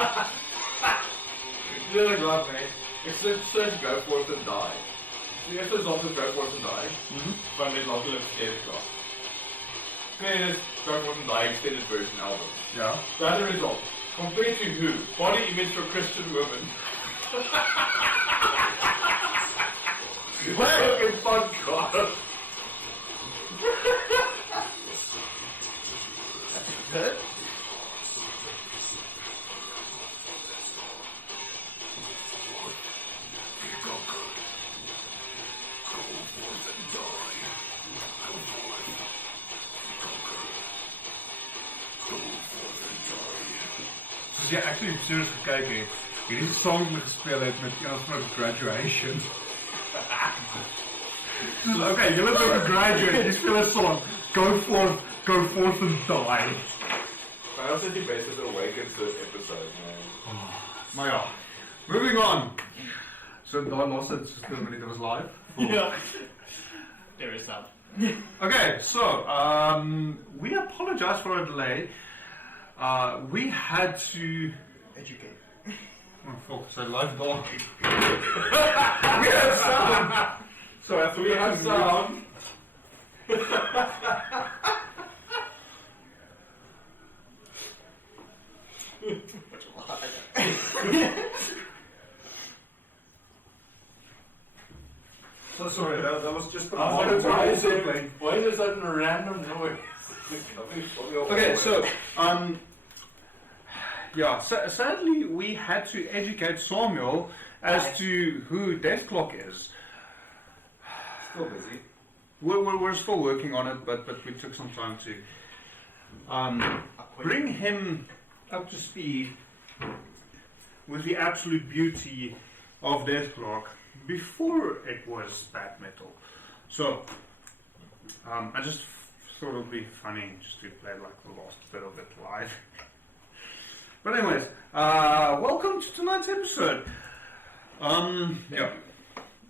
You know the glass, mate. It says go forth and die. So yes, the zombies go forth and die. But there's not a scared glass. Then go forth and die extended version album. Yeah. So as a result, compared to who? Body image for Christian women. Fucking podcast. Good. As jy actually serieus gekyk het, hierdie song gespeel het met iemand van graduation. Okay, julle het ook graduate, jy speel 'n song, go forth and die. I also think best as awakens this episode, man. Maar ja, moving on. So daar los het soos 2 minute was live. Yeah. There is that. Okay, so we apologize for our delay. We had to Educate. focus on live dog. We have sound! So after We have sound! So sorry, that was just Why is there such a random noise? Okay, so yeah, sadly we had to educate Samuel as to who Deathclock is. Still busy. We're still working on it, but we took some time to bring him up to speed with the absolute beauty of Deathclock before it was bad metal. So I just thought it would be funny just to play like the last bit of it live. But anyways, welcome to tonight's episode. Yeah,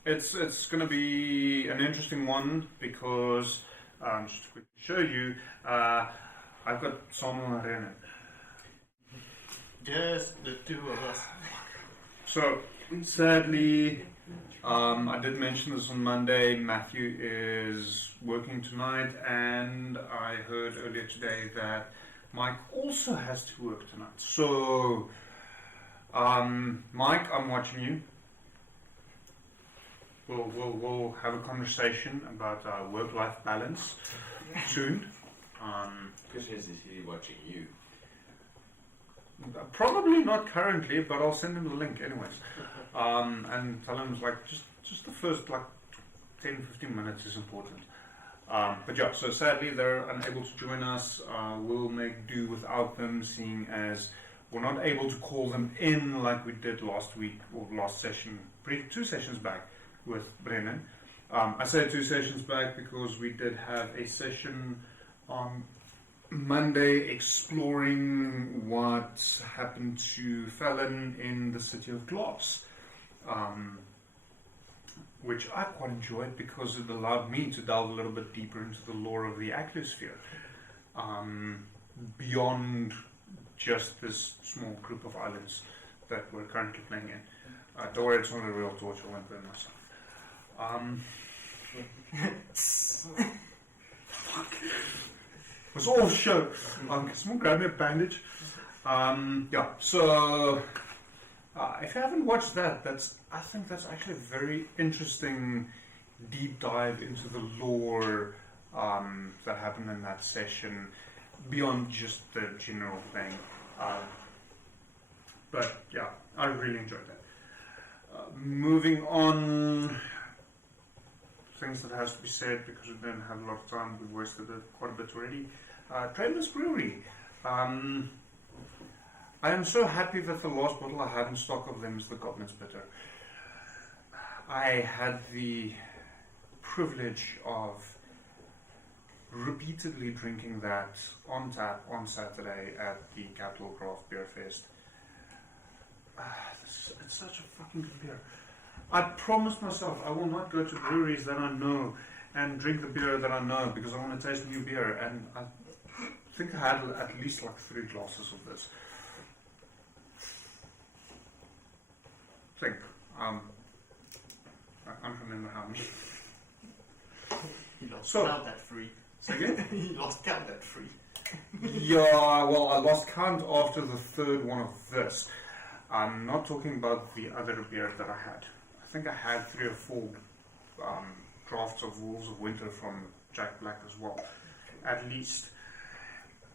it's gonna be an interesting one because just to quickly show you, I've got Samuel and René. Just the two of us. So sadly, I did mention this on Monday. Matthew is working tonight, and I heard earlier today that Mike also has to work tonight. So, Mike, I'm watching you. We'll have a conversation about work-life balance soon. Question is he watching you? Probably not currently, but I'll send him the link anyways. And tell him like just the first like 10-15 minutes is important. But yeah, so sadly they're unable to join us. We'll make do without them, seeing as we're not able to call them in like we did last week or last session, 2 sessions back with Brennan. I say 2 sessions back because we did have a session on Monday exploring what happened to Fallon in the City of Glass, which I quite enjoyed because it allowed me to delve a little bit deeper into the lore of the Actosphere, beyond just this small group of islands that we're currently playing in. Don't worry, it's not a real torch, I won't burn myself. Fuck. It was all show. Can someone grab me a bandage? Yeah, so if you haven't watched that, I think that's actually a very interesting deep dive into the lore that happened in that session, beyond just the general thing. But yeah, I really enjoyed that. Moving on, things that has to be said because we didn't have a lot of time. We wasted it quite a bit already. Trader's Brewery. I am so happy that the last bottle I have in stock of them is the Goblin's Bitter. I had the privilege of repeatedly drinking that on tap on Saturday at the Capital Craft Beer Fest. It's such a fucking good beer. I promised myself I will not go to breweries that I know and drink the beer that I know because I want to taste new beer, and I think I had at least like 3 glasses of this. I can't remember how many. You lost So- count that 3. Say again? You lost count that 3. Yeah, well, I lost count after the third one of this. I'm not talking about the other beer that I had. I think I had 3 or 4 drafts of Wolves of Winter from Jack Black as well, at least.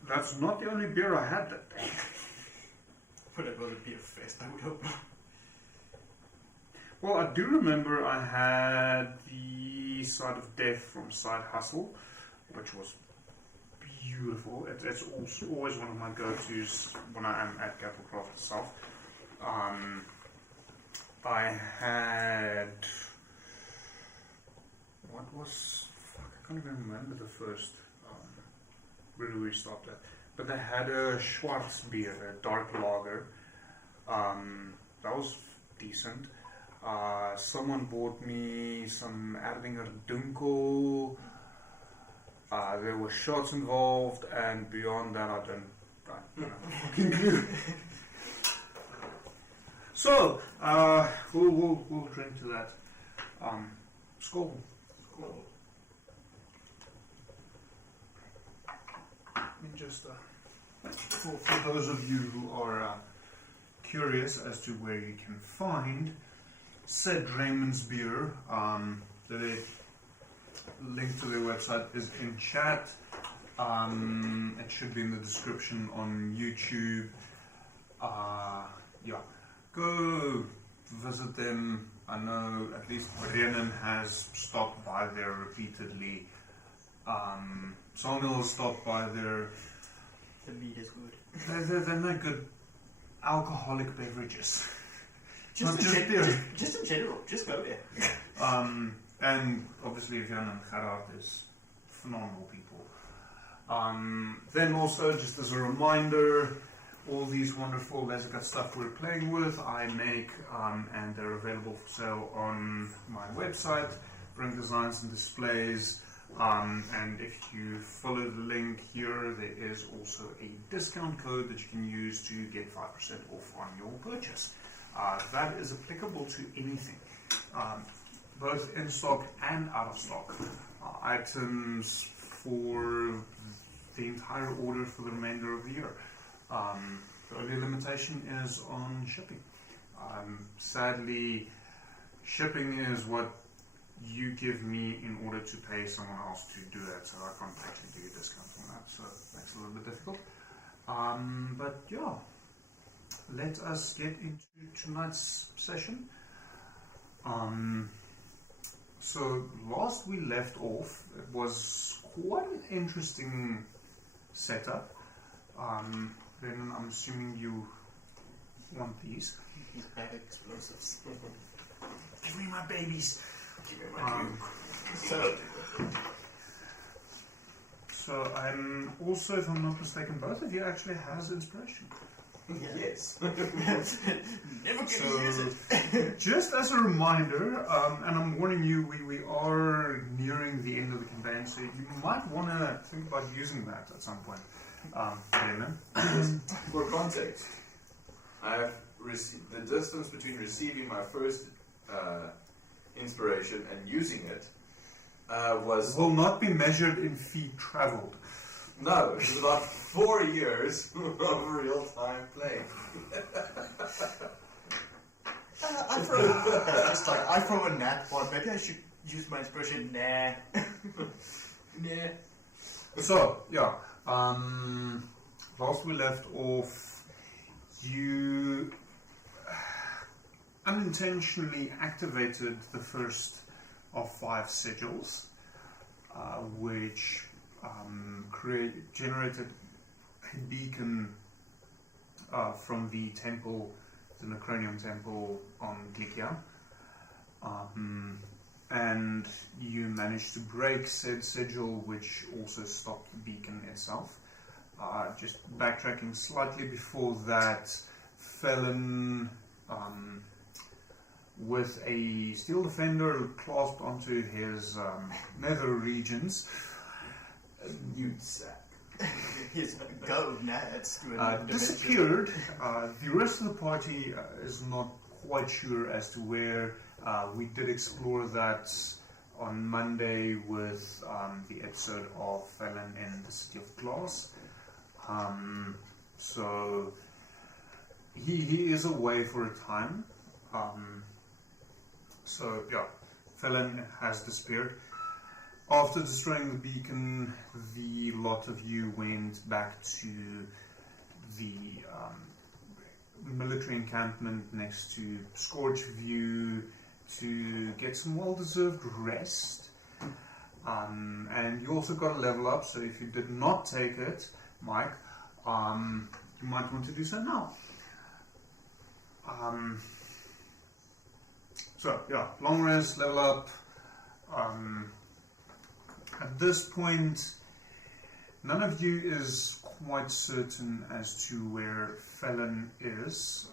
That's not the only beer I had that day. But it was a beer fest, I would hope. Well, I do remember I had the Side of Death from Side Hustle, which was beautiful. It's also always one of my go-tos when I am at Gapplecraft itself. I had... What was... Fuck, I can't even remember the first brewery we stopped at. But they had a Schwarz beer, a dark lager. That was decent. Someone bought me some Erdinger Dunkel. There were shots involved, and beyond that, I don't know fucking clue. So, we'll drink to that. Skål. Cool. Just for those of you who are curious as to where you can find said Raymond's beer, the link to their website is in chat. It should be in the description on YouTube. Yeah, go visit them. I know at least Brennan has stopped by there repeatedly. Samuel has stopped by there. The meat is good. They're not good alcoholic beverages. Just in general, just go there. And obviously Jan and Gerard is phenomenal people. Then also, just as a reminder, all these wonderful laser cut stuff we're playing with, I make, and they're available for sale on my website, Brink Designs and Displays. And if you follow the link here, there is also a discount code that you can use to get 5% off on your purchase. That is applicable to anything, both in stock and out of stock. Items for the entire order for the remainder of the year. The only limitation is on shipping. Sadly, shipping is what you give me in order to pay someone else to do that, so I can't actually do a discount on that, so that's a little bit difficult. But yeah, let us get into tonight's session. So last we left off, it was quite an interesting setup. Then I'm assuming you want these. These bag explosives. Give me my babies. So I'm also, if I'm not mistaken, both of you actually has inspiration. Yes. Never gonna use it. Just as a reminder, and I'm warning you, we are nearing the end of the campaign, so you might want to think about using that at some point. Damon. For context, I have received the distance between receiving my first inspiration and using it was Will not be measured in feet traveled. no, it was about 4 years of real time playing. I throw a nat one. Maybe I should use my inspiration. Nah. Nah. So, yeah, last we left off, you unintentionally activated the first of 5 sigils, which generated a beacon from the temple, the Necronium temple on Glikia. And you managed to break said sigil, which also stopped the beacon itself. Just backtracking slightly before that, Felon, with a steel defender clasped onto his nether regions, You'd sack. His gold nats. disappeared. The rest of the party is not quite sure as to where. We did explore that on Monday with the episode of Felon in the City of Glass. So he is away for a time. So yeah, Felon has disappeared. After destroying the beacon, the lot of you went back to the military encampment next to Scorch View to get some well-deserved rest. And you also got a level up, so if you did not take it, Mike, you might want to do so now. So yeah, long rest, level up. At this point, none of you is quite certain as to where Felon is.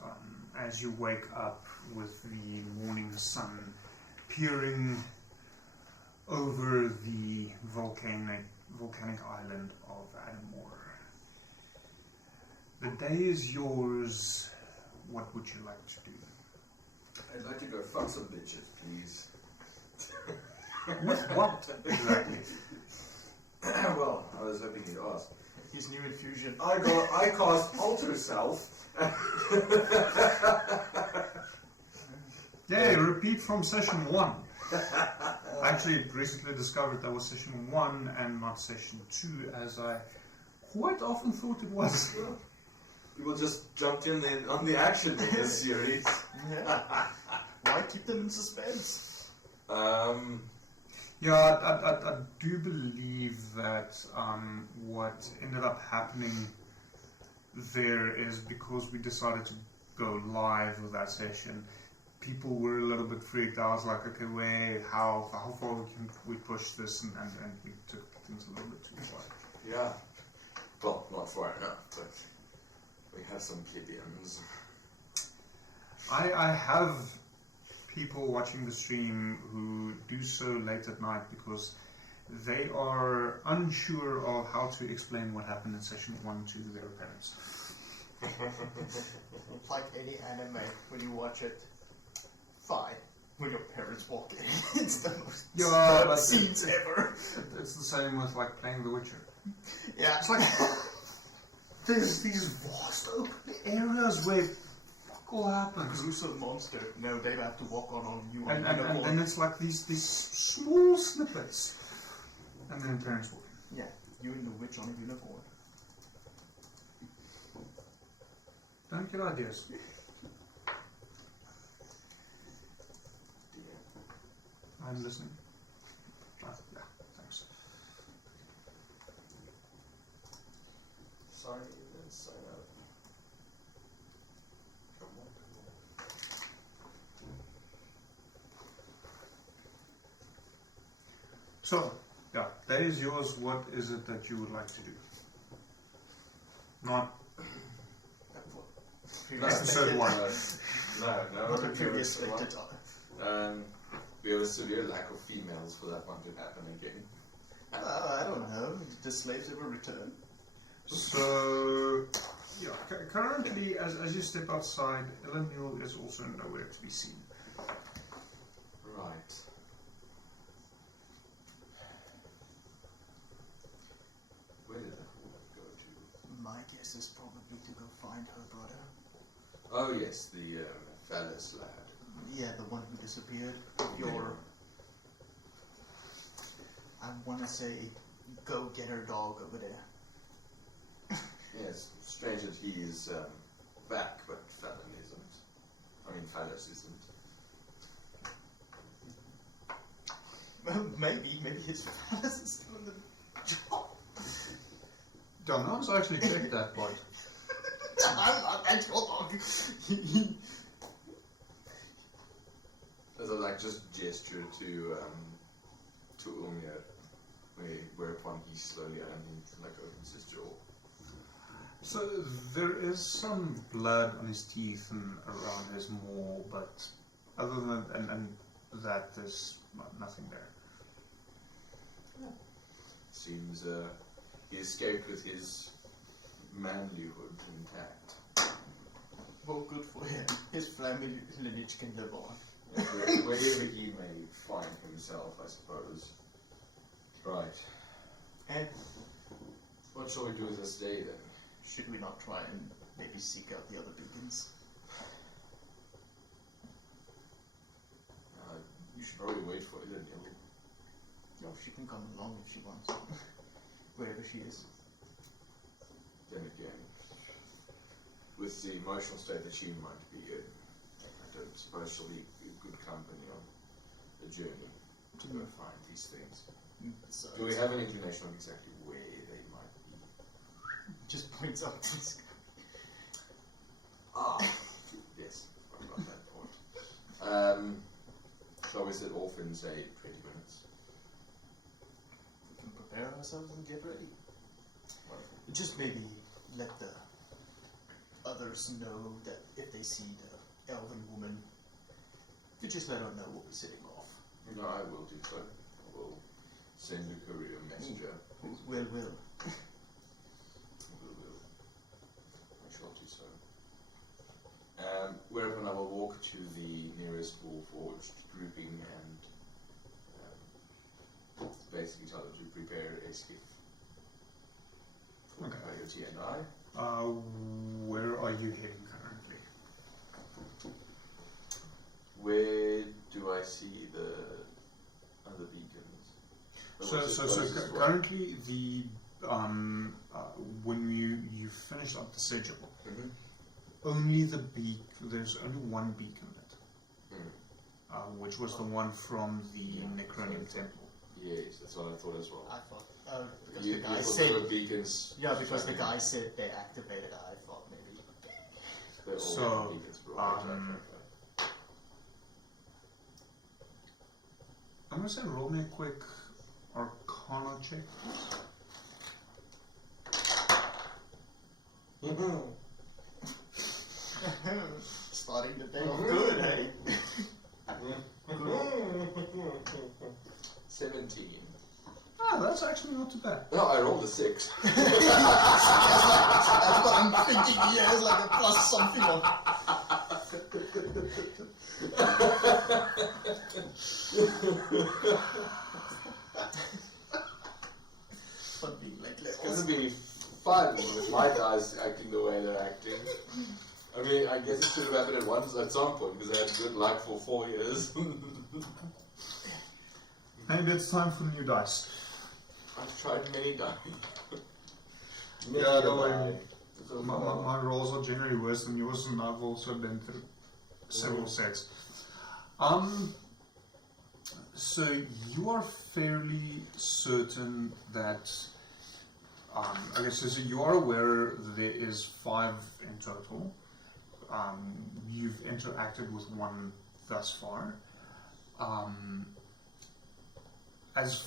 As you wake up with the morning sun peering over the volcanic island of Adomawyr. The day is yours. What would you like to do? I'd like to go fuck some bitches, please. With what exactly? Well, I was hoping you'd ask. His new infusion. I cast Alter Self. Yay, repeat from session 1. Actually, recently discovered that was session 1 and not session 2, as I quite often thought it was. People just jumped in on the action in this series. Yeah. Why keep them in suspense? Yeah, I do believe that what ended up happening there is because we decided to go live with that session. People were a little bit freaked out. I was like, okay, wait, how far can we push this? And we took things a little bit too far. Yeah. Well, not far enough, but we have some plebeians. I have people watching the stream who do so late at night because they are unsure of how to explain what happened in session 1 to their parents. Like any anime, when you watch it, fine. When your parents walk in, it's the most disturbing scenes ever. It's the same with like playing The Witcher. Yeah. It's like there's these vast open areas where fuck all happens. Gruesome monster. No, they have to walk on you. And then it's like these small snippets. And then parents walk in. Yeah, you and the witch on a unicorn. Don't get ideas. I'm listening. Yeah, thanks. Sorry, you didn't sign up. Come on. So, yeah, that is yours. What is it that you would like to do? Not episode 1. No. Not the previous stated. We have a severe lack of females for that one to happen again. I don't know. Did the slaves ever return? So, yeah, currently, as you step outside, Elenil is also nowhere to be seen. Right. Where did the woman go to? My guess is probably to go find her brother. Oh yes, the phallus lad. Yeah, the one who disappeared. I want to say, go get her dog over there. Yes, strange that he is back, but Fallon isn't. I mean, Phallus isn't. Well, maybe his phallus is still in the job. Don't know, so I actually checked that part. I'm not that dog. As I like just gesture to Umia, whereupon he slowly opens his jaw. So there is some blood on his teeth and around his maw, but other than and that, there's nothing there. Seems he escaped with his manlyhood intact. Well, good for him. His family lineage can live on. Wherever he may find himself, I suppose. Right. And What shall we do with this day then? should we not try and maybe seek out the other beacons? You should probably wait for Eden. No, she can come along if she wants. Wherever she is. Then again, with the emotional state that she might be in, I don't suppose she'll be good company on the journey to go find these things. So Do we have an inclination of exactly where they might be? just points out this. Ah, yes, I got that point. Shall we set off in, say, 20 minutes? We can prepare ourselves and get ready. Wonderful. Just maybe let the others know that if they see the elven woman, to just let her know we'll be setting off. No, I will do so. I will send a courier messenger. Will. Will. I shall do so. Whereupon I will walk to the nearest Warforged grouping and basically tell them to prepare a skiff for Coyote and I. Where are you heading currently? Where do I see the other beacons? So currently the when you finish up the sigil, only there's only one beacon lit, which was the one from the Necronian temple. Yes, that's what I thought as well. I thought, because You the guy thought said, there were beacons. yeah, because the guy said they activated, I thought maybe. They're all So, beacons, right. I'm gonna say roll me a quick Arcana check. Starting the day off good, hey? 17. Ah, that's actually not too bad. No, I rolled a 6. That's what I'm thinking, yeah, it's like a plus something on. Fun being like It hasn't been fun with my guys acting the way they're acting. I mean, I guess it should have happened at some point because I had good luck for 4 years. And it's time for new dice. I've tried many times. Yeah, don't worry. My rolls are generally worse than yours, and I've also been through several sets. So you are fairly certain that, I guess, so you are aware that there is 5 in total. You've interacted with one thus far. As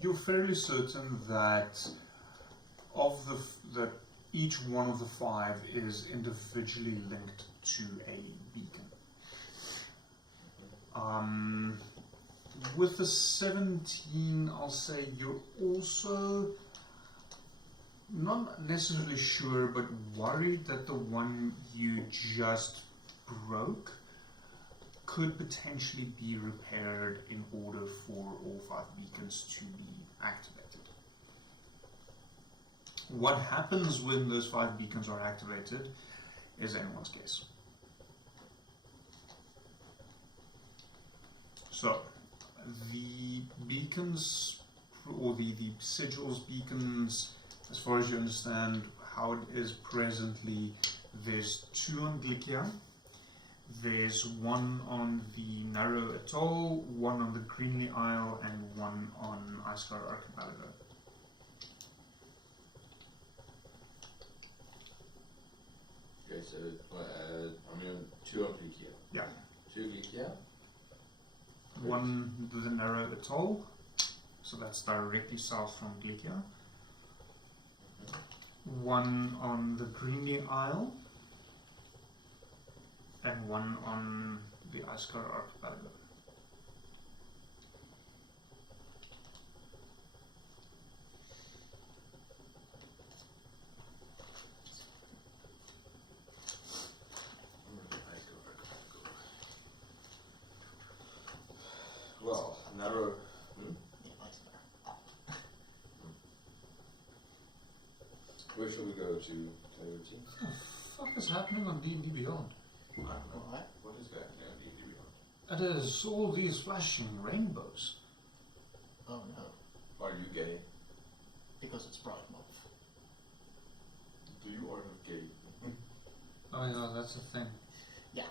you're fairly certain that that each one of the 5 is individually linked to a beacon. With the 17, I'll say you're also not necessarily sure, but worried that the one you just broke could potentially be repaired in order for all 5 beacons to be activated. What happens when those 5 beacons are activated is anyone's guess. So, the beacons, or the sigils beacons, as far as you understand how it is presently, there's 2 on Glikia. There's 1 on the Narrow Atoll, 1 on the Greenly Isle, and 1 on Icecar Archipelago. Okay, so I mean 2 on Glikia. Yeah. 2 Glikia. 1 the Narrow Atoll, so that's directly south from Glikia. 1 on the Greenly Isle, and 1 on the Icecar Archipelago. Where shall we go to, Clarity? What the fuck is happening on D&D Beyond? I don't know. Alright. What is happening on D&D Beyond? It is all these flashing rainbows. Oh no, Are you gay? because it's Pride Month. You are not gay. Oh yeah, that's the thing. Yeah.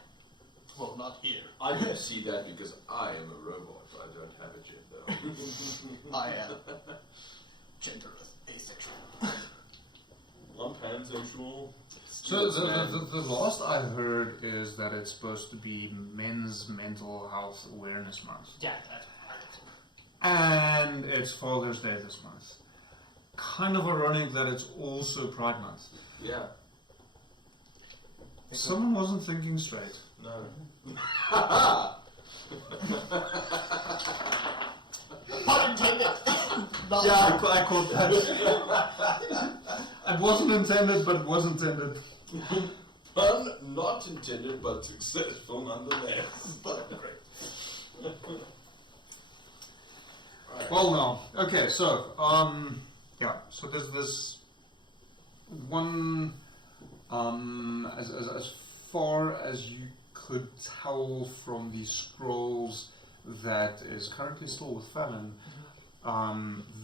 Well, not here. I don't see that because I am a robot. I don't have a gender. I am genderless, asexual. I'm pansexual. So the last I heard is that it's supposed to be Men's Mental Health Awareness Month. Yeah, that's right. And it's Father's Day this month. Kind of ironic that it's also Pride Month. Yeah. Someone wasn't thinking straight. No. Pun intended. No. Yeah, I caught that. It wasn't intended, but it was intended. Pun not intended, but successful nonetheless. But great. Well, no. Okay, so yeah. So there's this one. As far as you could tell from the scrolls that is currently still with Fallon,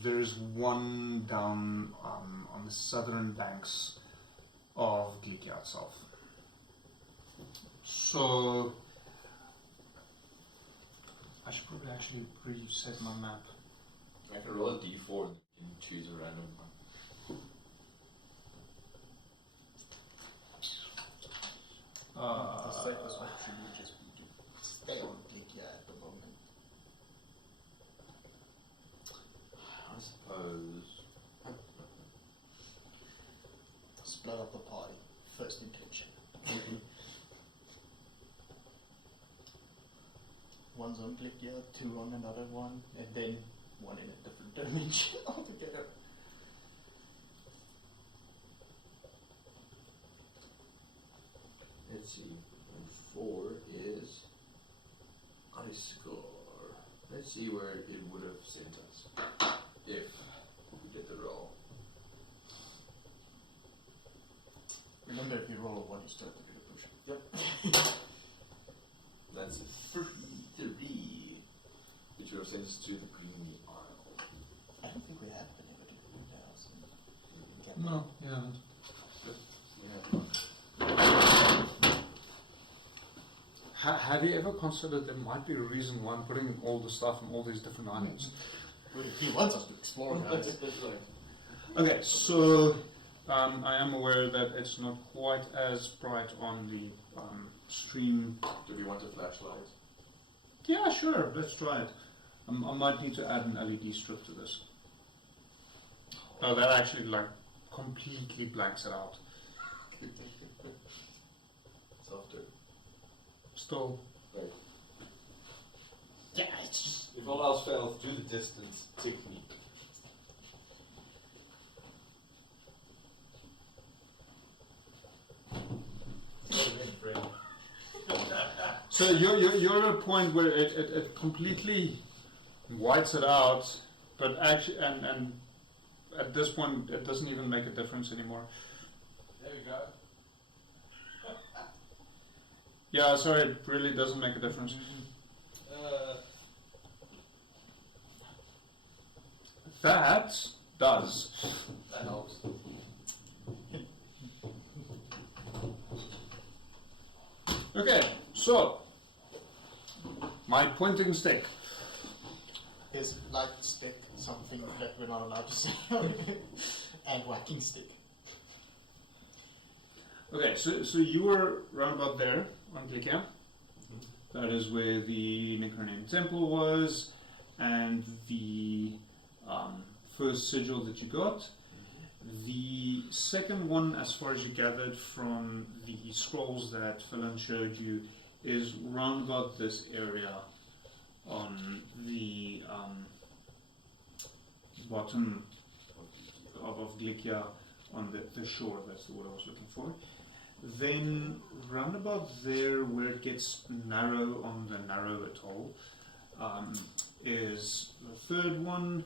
there's one down on the southern banks of Glikia itself. So I should probably actually reset my map. I can roll a d4 and choose a random one. The safest option would just be to stay on Glikia at the moment. I suppose. Split up the party. First intention. One's on Glikia, two on another one, and then one in a different dimension altogether. Let's see. And 4 is Ice-Core. Let's see where it would have sent us if we did the roll. Remember, if you roll a 1, you start to get a push. Yep. That's a 3, which would have sent us to the Green Isle. I don't think we have been able to do that else. No, you haven't. Yeah. Have you ever considered there might be a reason why I'm putting all the stuff on all these different islands? He wants us to explore that. Okay, so I am aware that it's not quite as bright on the stream. Do we want a flashlight? Yeah, sure, let's try it. I might need to add an LED strip to this. Oh, that actually like completely blanks it out. Softer. Still. Right. Yeah, it's just. If all else fails, do the distance technique. So you're at a point where it completely whites it out, but actually, and at this point it doesn't even make a difference anymore. There you go. Yeah, sorry, it really doesn't make a difference. That does. That helps. Okay, so my pointing stick. Is light stick something that we're not allowed to say? And whacking stick. Okay, so you were round about there on Glikia. That is where the Necronym Temple was, and the first sigil that you got. The second one, as far as you gathered from the scrolls that Phelan showed you, is round about this area on the bottom of Glikia, on the shore. That's the word I was looking for. Then round about there, where it gets narrow on the narrow atoll, is the third one,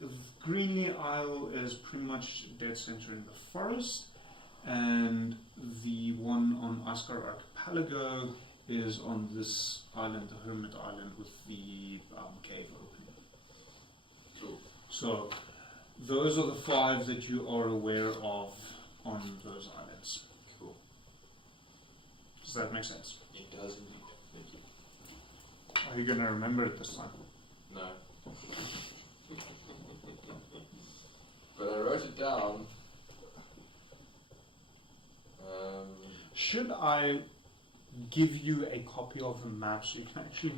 the Greeny Isle is pretty much dead center in the forest, and the one on Iskar Archipelago is on this island, the Hermit Island, with the cave opening. Cool. So, those are the 5 that you are aware of on those islands. Cool. Does that make sense? It does indeed. Thank you. Are you going to remember it this time? No. But I wrote it down. Should I give you a copy of the map so you can actually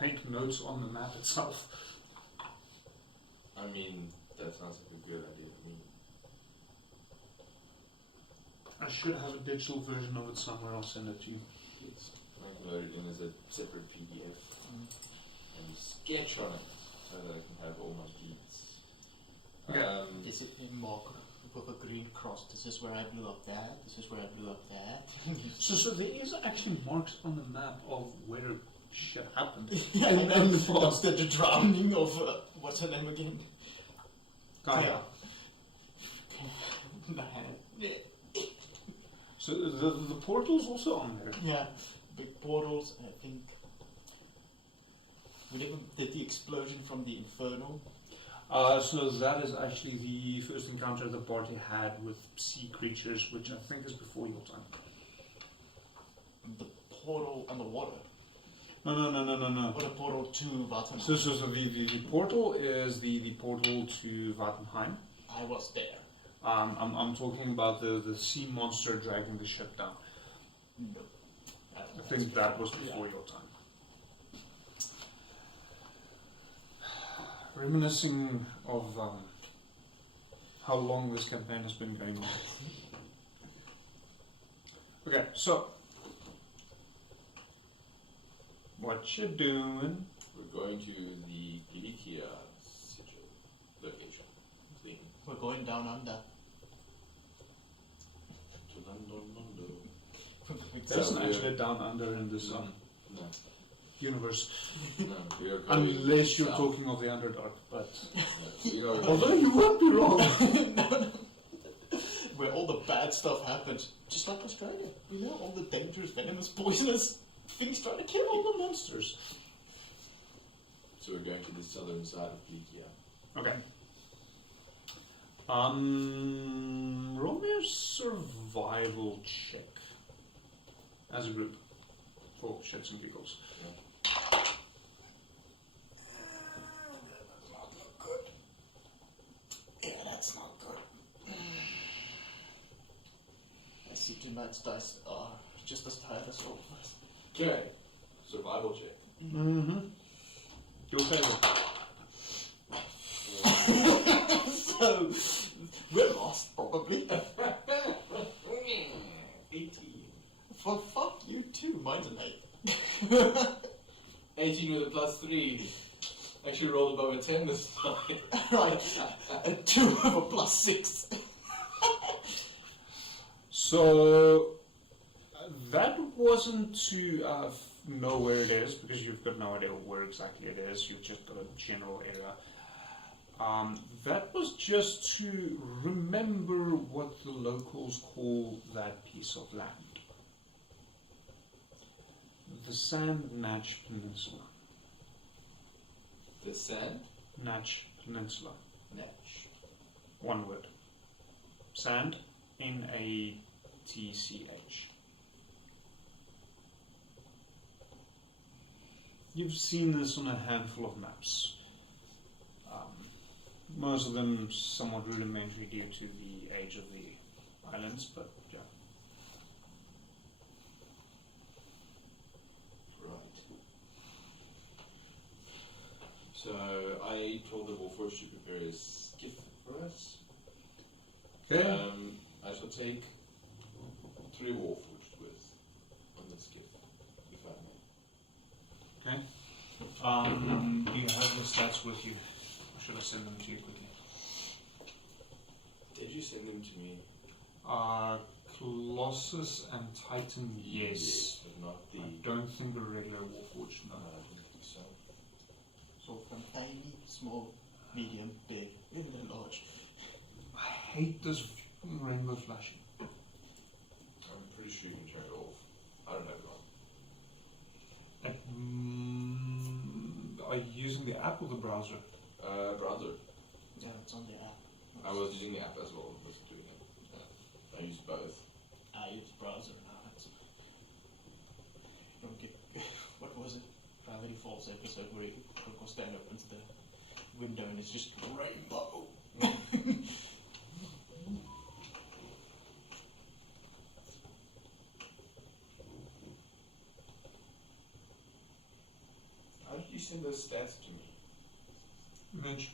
make notes on the map itself? I mean, that sounds like a good idea to me. I should have a digital version of it somewhere. I'll send it to you. It's load it in as a separate PDF and sketch on it so that I can have all my beats. Okay. Is it in mark with a green cross? This is where I blew up that. This is where I blew up that. So there is actually marks on the map of where shit happened. Yeah, and the drowning of what's her name again? Gaia. Man. So the portal's also on there. Yeah, big portals. I think we never did the explosion from the Inferno. So that is actually the first encounter the party had with sea creatures, which I think is before your time. The portal and the water. No. Or the portal to Vattenheim. So the portal is the portal to Vattenheim. I was there. I'm talking about the sea monster dragging the ship down. No. I think that was before your time. Reminiscing of how long this campaign has been going on. Okay, so what you doing? We're going to the Glikia sigil location thing. We're going down under. To London. There isn't actually down under in this No. universe, No, we are going unless you're south. talking of the Underdark. But No, we are although you won't be wrong. No. Where all the bad stuff happens. Just like Australia. You know, all the dangerous, venomous, poisonous things trying to kill all the monsters. So we're going to the southern side of Glikia. Okay. Roll me a survival check as a group for shits and giggles. Yeah, that's not good. I see tonight's dice are just as tired as all of us. Okay. Survival check. Mm-hmm. Your favorite. So, we're lost, probably. 18. Well, fuck you too, mine's an 8. 18 with a +3. Actually rolled above a 10 this time. Right, and 2 with a +6. So that wasn't to know where it is, because you've got no idea where exactly it is. You've just got a general area. That was just to remember what the locals call that piece of land. The Sand Natch Peninsula. The sand? Natch Peninsula. Natch. One word. Sand, Natch. You've seen this on a handful of maps. Most of them somewhat rudimentary due to the age of the islands, but yeah. Right. So I told the Warforged to prepare a skiff for us. Okay. I shall take 3 Warforged with on the skiff, if I may. Okay. Do you have the stats with you? Or should I send them to you quickly? Did you send them to me? Colossus and Titan, yes. But not the... I don't think the regular Warforged, no. I don't think so. So from tiny, small, medium, big, even a large. I hate this rainbow flashing. I'm pretty sure you can turn it off. I don't know God. Are you using the app or the browser? Browser. Yeah, it's on your app. I was using the app as well, was doing it. I use both. I use browser now. Don't get what was it? Gravity Falls episode where Coco Stan opens the window and it's just rainbow. How did you send those stats to me? Mitch.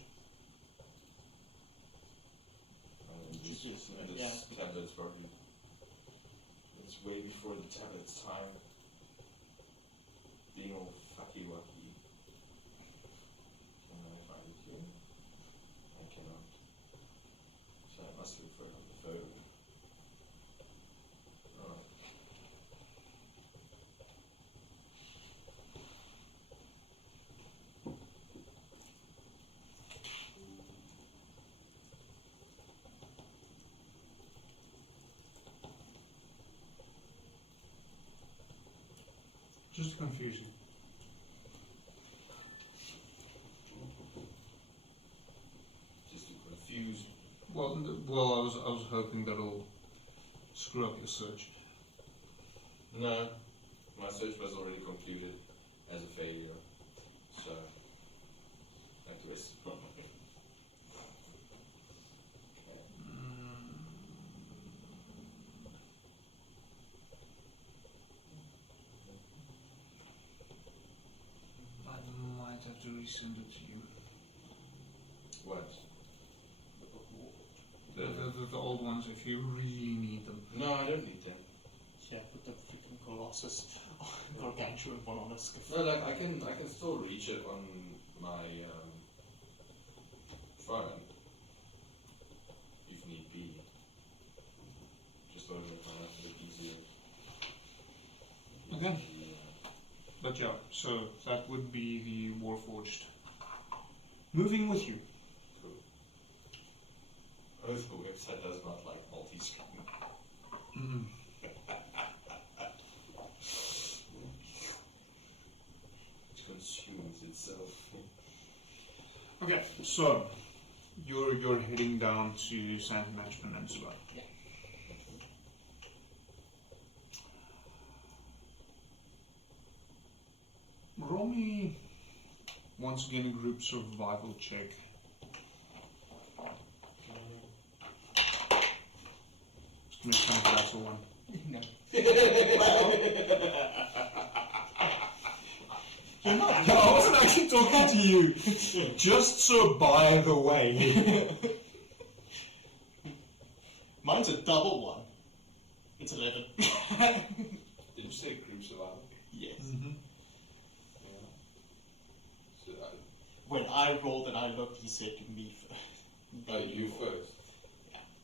This tablet's probably. It's way before the tablet's time. Being all fucky wacky. Can I find it here? I cannot. So I must look for it on the phone. Alright. Just confusion. Just to confuse. Well, I was hoping that'll screw up your search. No. My search was already concluded as a failure. So like the rest of my I might have to resend it to you. What? The old ones, if you really need them. No, I don't need them. Yeah, put the freaking Colossus gargantuan one on a skiff. No, like I can still reach it on my phone if need be. Just thought it would make my life a bit easier. Okay. But yeah, so that would be the Warforged. Moving with you. Cool. Oh, the website does not like multi-screen. Mm-hmm. It consumes itself. Okay, so you're heading down to Sandimatch Peninsula. Yeah. Roll me once again a group survival check. Just make kind of that's a one. No. You're not. No, I wasn't actually talking to you. Just so by the way. Mine's a double one. It's 11. Did you say group survival? Yes. Mm-hmm. Yeah. So When I rolled and I looked, he said to me first. you first.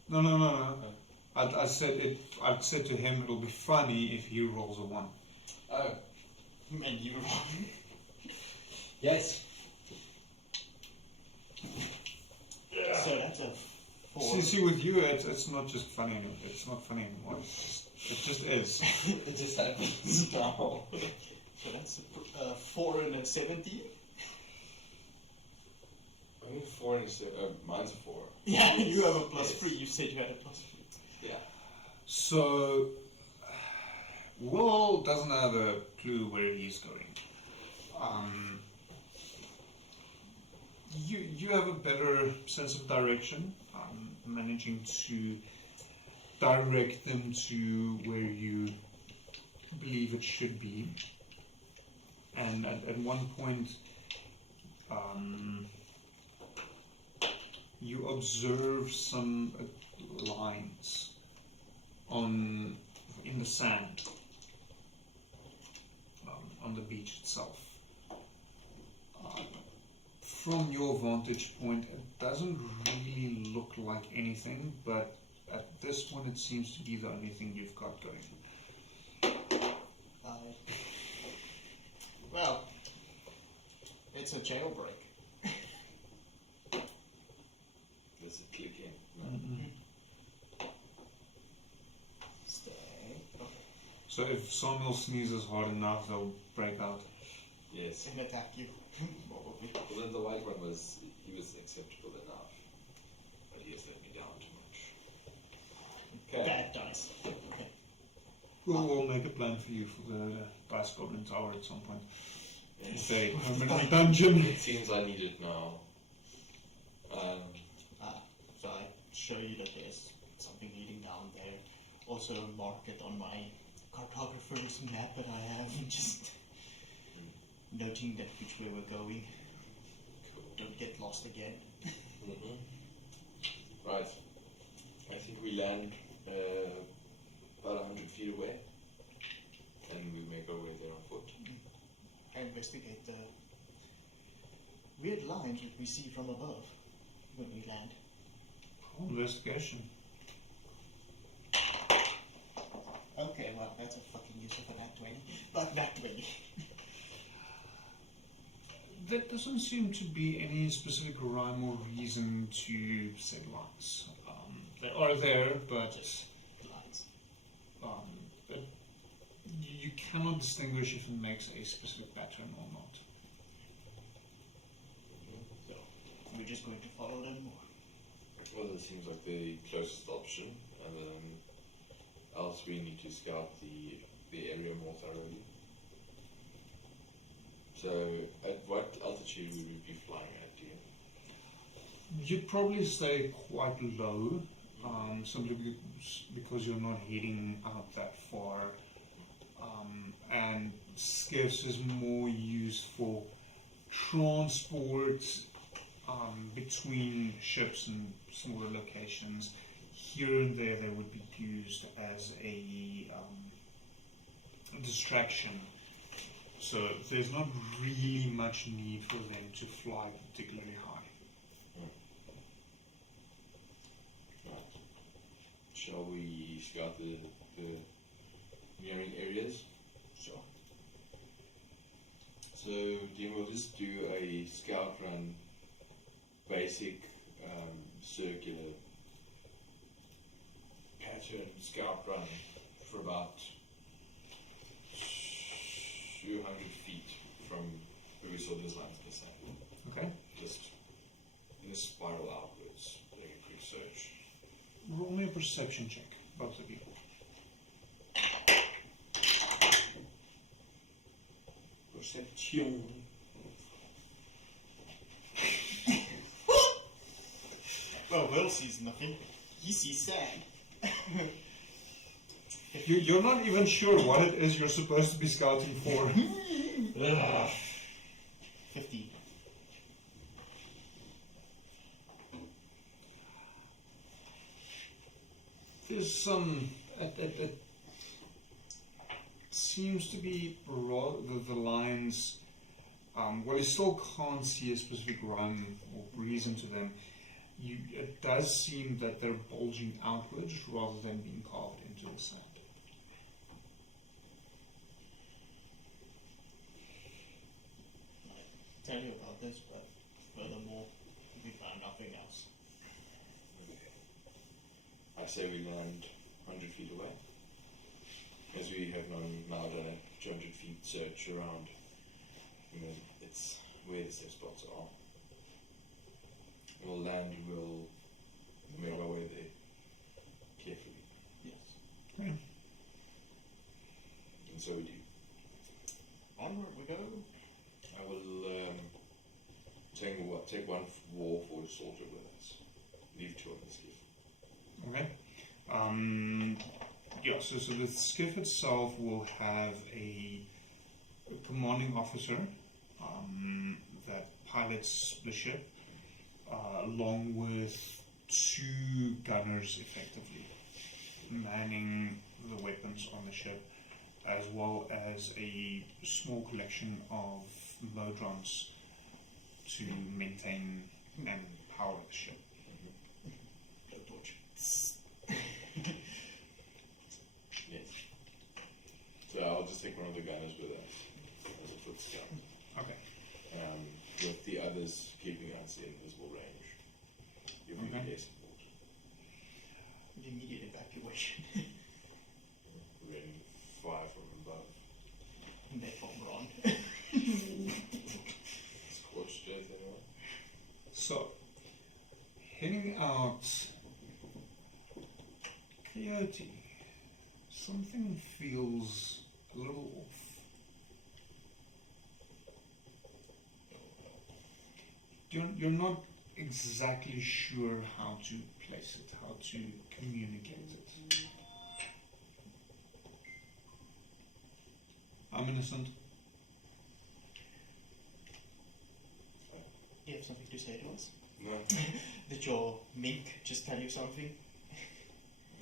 No. I said to him it'll be funny if he rolls a 1. Oh. And you rolled. Yes. So that's a 4. See, with you, it's not just funny anymore. It's not funny anymore. It just is. It just happens now. So that's a 4 and a 17. I think 4 and a 7. Mine's a 4. Yeah, you have a plus Yes. 3. You said you had a plus 3. Yeah. So, Will doesn't have a clue where he's going. You have a better sense of direction, managing to direct them to where you believe it should be. And at one point, you observe some lines in the sand on the beach itself. From your vantage point, it doesn't really look like anything, but at this point it seems to be the only thing you've got going. Well, it's a jailbreak. Does it click in? No. Stay. Okay. So if Samuel sneezes hard enough, they'll break out. Yes. And attack you. Probably. Well, then the white one was, he was acceptable enough. But he has let me down too much. Okay. Bad dice. Okay. We'll make a plan for you for the Dice Goblin Tower at some point. Yes. It's a permanent dungeon. It seems I need it now. So I show you that there's something leading down there. Also mark it on my cartographer's map that I have, just noting that which way we're going. Cool. Don't get lost again. Right. I think we land about 100 feet away. And we make our way there on foot. I investigate the weird lines that we see from above when we land. Investigation. Okay, well, that's a fucking use of a nat 20. But nat 20. There doesn't seem to be any specific rhyme or reason to set lines. They are there, but Lines. but you cannot distinguish if it makes a specific pattern or not. So, we're just going to follow them more. Well, that seems like the closest option. And then else we need to scout the area more thoroughly. So, at what altitude would we be flying at, do you? You'd probably stay quite low, simply because you're not heading out that far. And skiffs is more used for transport between ships and smaller locations. Here and there they would be used as a distraction. So there's not really much need for them to fly particularly high. Right. Shall we scout the nearing areas? Sure. So, Dean, we'll just do a scout run, basic circular pattern scout run for about 200 feet from where we saw those lines in the sand. Okay. Just in a spiral outwards, doing a quick search. Roll me a perception check, both of you. Perception. Well, Will sees nothing. He sees sand. You're not even sure what it is you're supposed to be scouting for. 50. There's some. It seems to be the lines. Well, you still can't see a specific rhyme or reason to them. It does seem that they're bulging outwards rather than being carved into the sand. Tell you about this, but furthermore, we found nothing else. I say we land 100 feet away. As we have now done a 200 feet search around, it's where the safe spots are. We'll land, we'll make our way there carefully. Yes. Okay. And so we do. Onward we go. I will take one war for the soldier with us. Leave two on the skiff. Okay. Yeah, so the skiff itself will have a commanding officer that pilots the ship, along with two gunners effectively manning the weapons on the ship, as well as a small collection of modrons to maintain and power the ship. Go torch. Yes. So I'll just take one of the gunners with us as a foot scout. Okay. With the others keeping us in visible range. If we Okay. get immediate evacuation. Ring fire from above. Napalm Ron. Scorched earth anyway. So, heading out, Coyote, something feels a little off. You're not exactly sure how to place it, how to communicate it. I'm innocent. You have something to say to us? No, Did your mink just tell you something?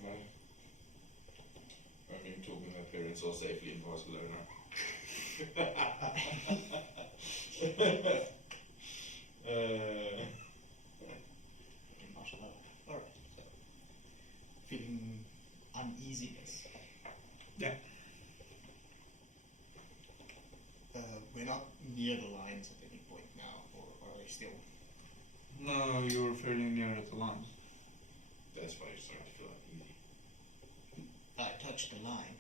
no. I mean, told me my parents are safely in Barcelona. In Barcelona. Alright. Feeling uneasiness. Yeah. We're not near the lines at any point now, or are they still? No, you're fairly near at the lines. That's why you're starting to feel uneasy. I touched the line.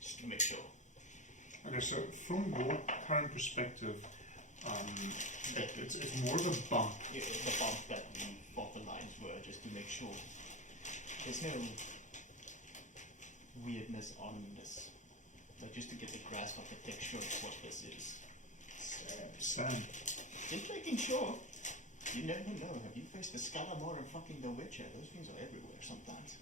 Just to make sure. Okay, so from your current perspective, it's more of a bump. The bump that we thought the lines were, just to make sure. There's no weirdness on this. Like, just to get the grasp of the texture of what this is. Sand. Just making sure. You never know. Have you faced the Scalamar and fucking the Witcher? Those things are everywhere sometimes.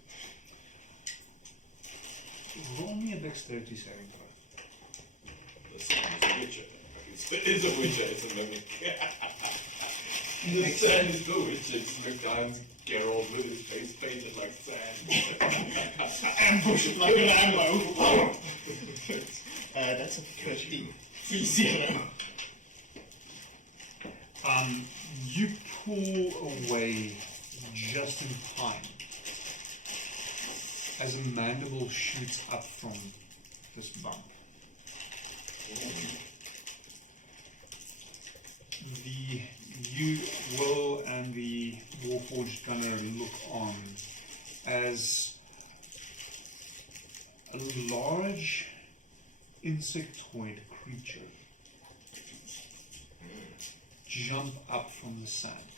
Roll me a dexterity saving throw. The sun is a witcher. It is a witcher, it's a mimic. The sun is the witcher. It's McDonald's Geralt with his face painted like sand. Ambush it like an ammo. That's a 13. 3-0. You pull away just in time as a mandible shoots up from this bump. You, Will, and the Warforged gunner look on as a large insectoid creature jump up from the sand.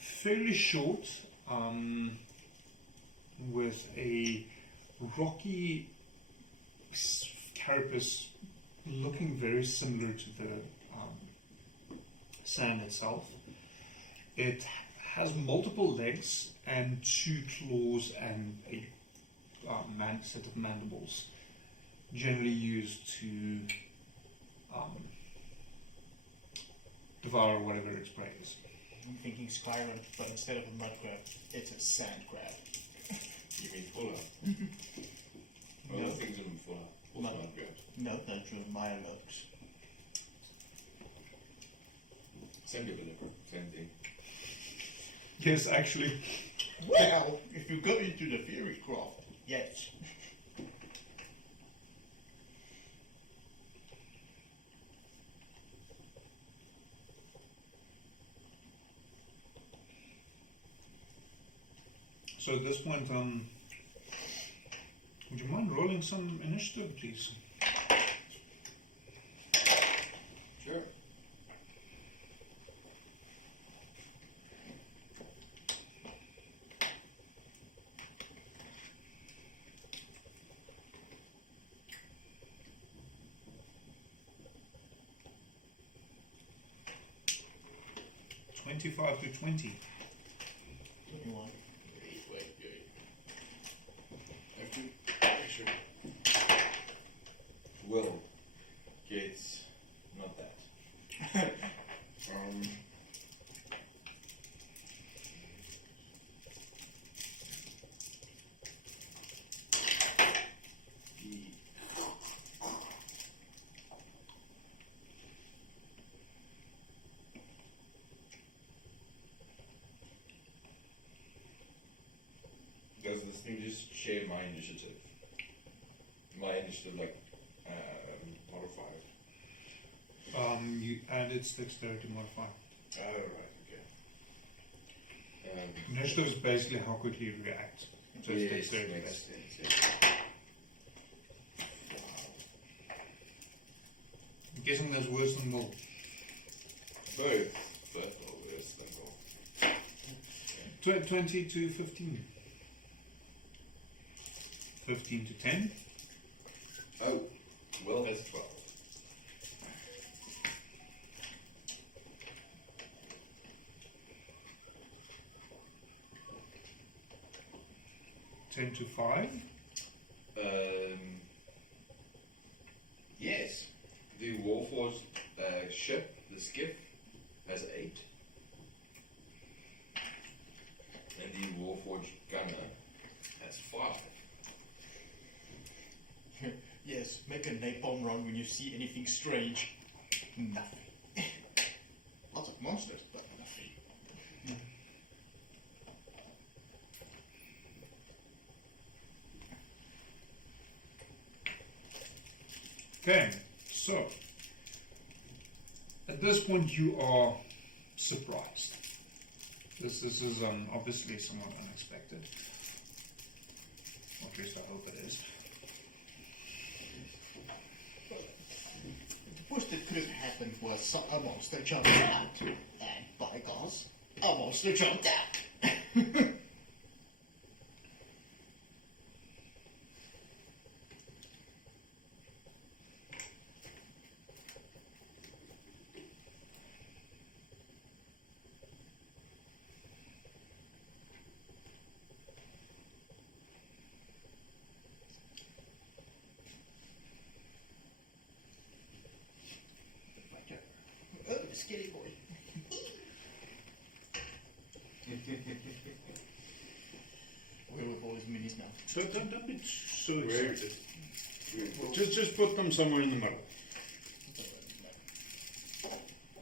Fairly short, with a rocky carapace looking very similar to the sand itself. It has multiple legs and 2 claws and a set of mandibles, generally used to devour whatever its prey is. I'm thinking Skyrim, but instead of a mud crab, it's a sand crab. You mean fuller? Well, No. the things in fuller. Full No. mud crabs. No, they're Jeremiah looks. Same developer, same thing. Yes, actually. Well, if you go into the Fury Craft, yes. So at this point, would you mind rolling some initiative, please? Sure. $25 to 20. 21. Wait. I have to make sure. Will gets not that. Does this thing just share my initiative? My initiative, like, modified. You add its dexterity modifier. Oh, right, okay. Initiative is basically how quickly you react. So it's Yes, dexterity makes based. sense. Yes. I'm guessing that's worse than will. Both are worse than all. 20 to 15. 15 to 10. Oh, Will has 12. 10 to 5. Yes. The Warforged ship, the skiff, has 8. And the Warforged gunner has 5. Yes, make a napalm run when you see anything strange. Nothing. Lots of monsters, but nothing. Okay, so at this point you are surprised. This is obviously somewhat unexpected. Or at least I hope it is. The worst that could have happened was a monster jumped out. And by gosh, a monster jumped out. Oh, the skinny boy. We're with boys minis now. So don't be so excited. Just put them somewhere in the middle.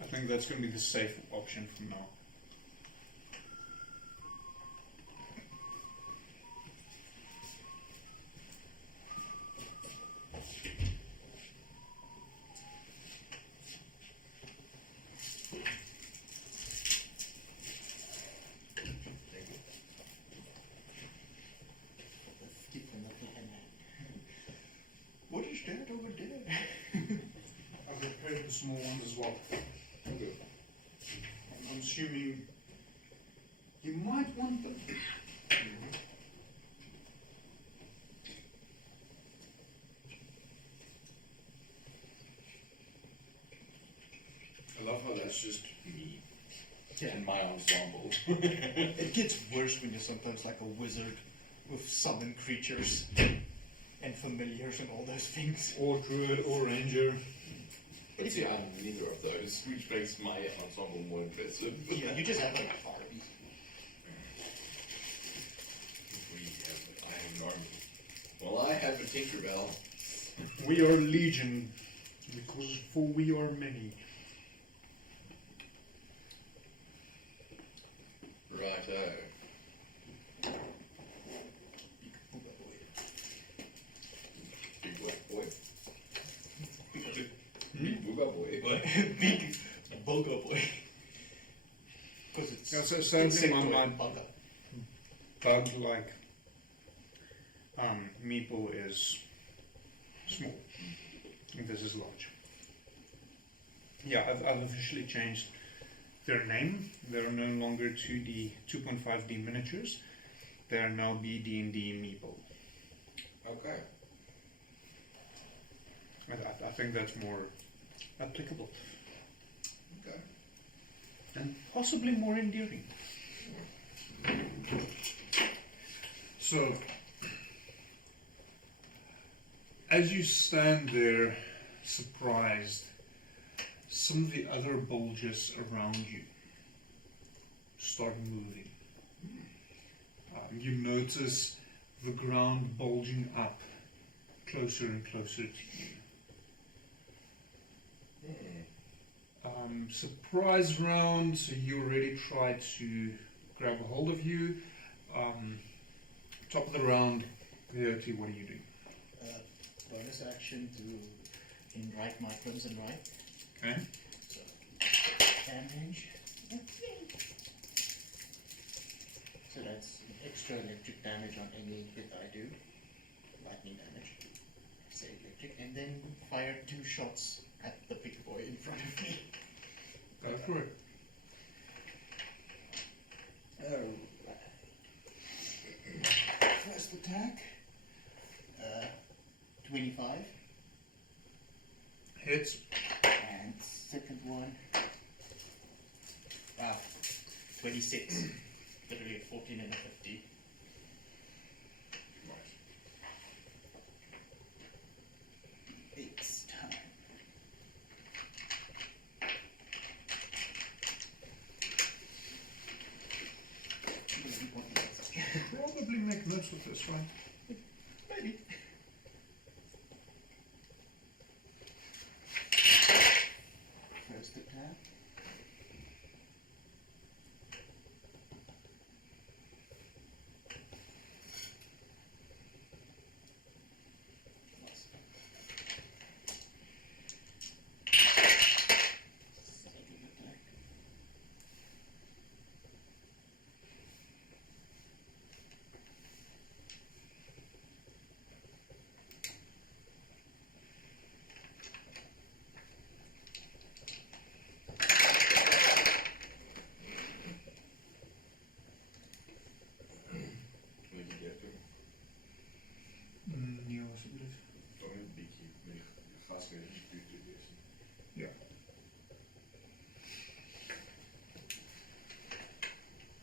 I think that's going to be the safe option from now. Keep them up behind that. What is that over there? I've prepared the small ones as well. Thank you. I'm assuming you might want them. I love how that's just me Yeah. and my ensemble. It gets worse when you're sometimes like a wizard with summoned creatures and familiars and all those things. Or druid or ranger. But see, I'm neither of those, which makes my ensemble more impressive. Yeah, you just have like a party. I have an army. Well, I have a Tinkerbell. We are legion, because for we are many. Righto. Big black boy. Big booga boy. Big bugger boy. Because it's Yeah, so sadly my insectoid mind bugger. bug like meeple is small. And this is large. Yeah, I've officially changed their name. They're no longer 2D 2.5D miniatures. They are now BD&D meeple. Okay. I think that's more applicable Okay. and possibly more endearing. So, as you stand there, surprised, some of the other bulges around you start moving. You notice the ground bulging up closer and closer to you. Surprise round, so you already tried to grab a hold of you. Top of the round, Coyote, what are you doing? Bonus action to invite my crimson right. Okay. So, damage. So that's extra electric damage on any hit I do. Lightning damage. Say electric, and then fire 2 shots at the big boy in front of me. Go for it. First attack. 25. Hits. And second one. 26. Literally a 14 and a 50. It's time. Probably make notes of this, right? Maybe. First attack. Second attack. Wil je die doen? Ja, alsjeblieft. Toch een beetje meer gas weer in de buurt te wezen. Ja.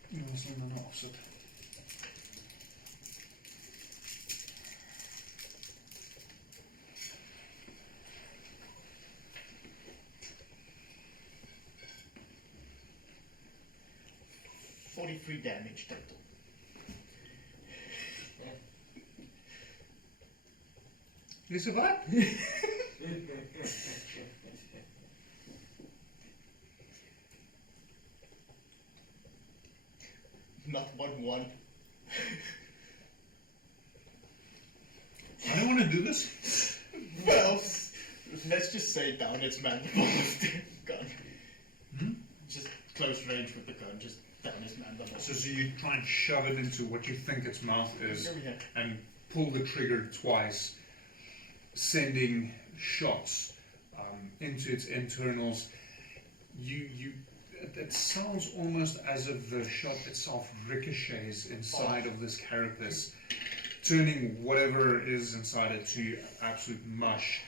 Ja, we zijn er nou afzet. $43 damage total. You survive? Not 1-1. I don't want to do this. Well, let's just say down its mandible with the gun. Hmm? Just close range with the gun, just down its mandible. So you try and shove it into what you think its mouth is, Oh, yeah. and pull the trigger twice, sending shots into its internals. It sounds almost as if the shot itself ricochets inside of this carapace, turning whatever is inside it to absolute mush,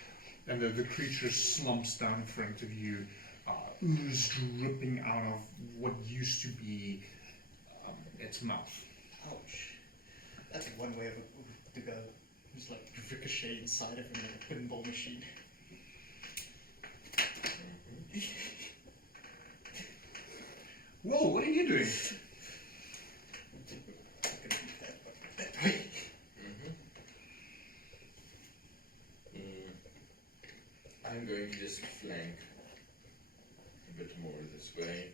and the creature slumps down in front of you, ooze dripping out of what used to be its mouth. Ouch. That's one way of it to go. Just like ricochet inside of him like a pinball machine. Whoa, what are you doing? That way. I'm going to just flank a bit more this way.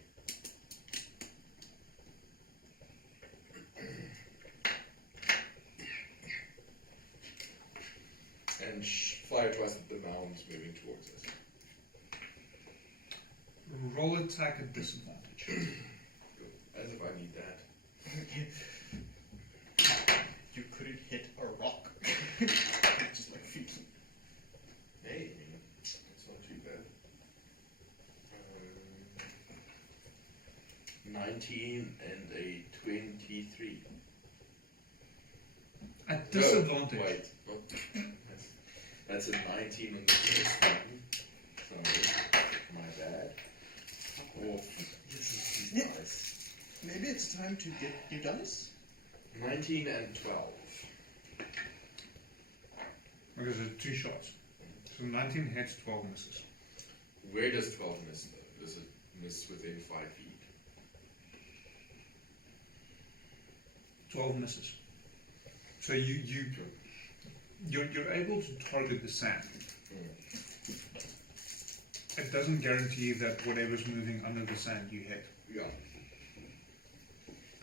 And fire twice at the mounds moving towards us. Roll attack at disadvantage. As if I need that. You couldn't hit a rock. Just like feet. Hey, I mean, it's not too bad. 19 and a 23. At disadvantage. No, wait. That's a 19 and the first one. So, my bad. Oh, this is nice. Maybe it's time to get new dice? 19 and 12. Okay, so 2 shots. So 19 hits, 12 misses. Where does 12 miss though? Does it miss within 5 feet? 12 misses. So you're able to target the sand. It doesn't guarantee that whatever's moving under the sand you hit. Yeah.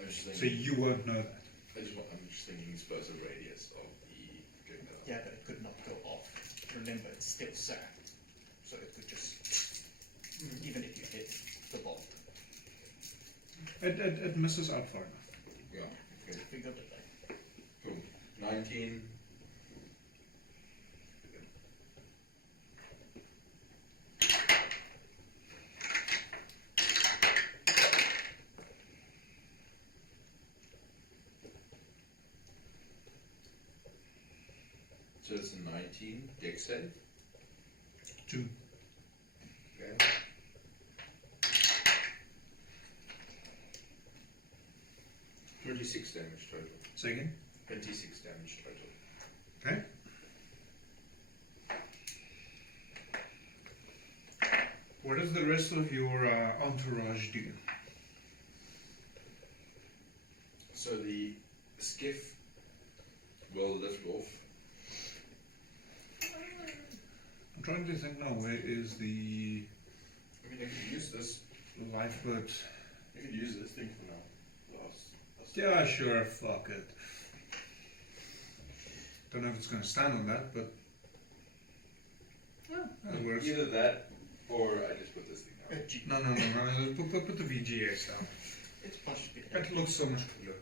I'm just So thinking, you won't know that. I'm just thinking explosive radius of the projectile. Yeah, but it could not go off. Remember, it's still sand. So it could just, even if you hit the bolt. It misses out far enough. Yeah. Figured it out. Cool. 19. So it's a 19 dex save. 2. Okay. $26 damage total. Say again. 26 damage total. Okay. What does the rest of your entourage do? So the skiff will lift off. I'm trying to think now, where is the I mean, I could use this. lifeboat? I could use this thing for now. Yeah, sure, fuck it. Don't know if it's going to stand on that, but well, that works. Either that, or I just put this thing down. No. Put the VGAs down. It's possible. It looks so much cooler.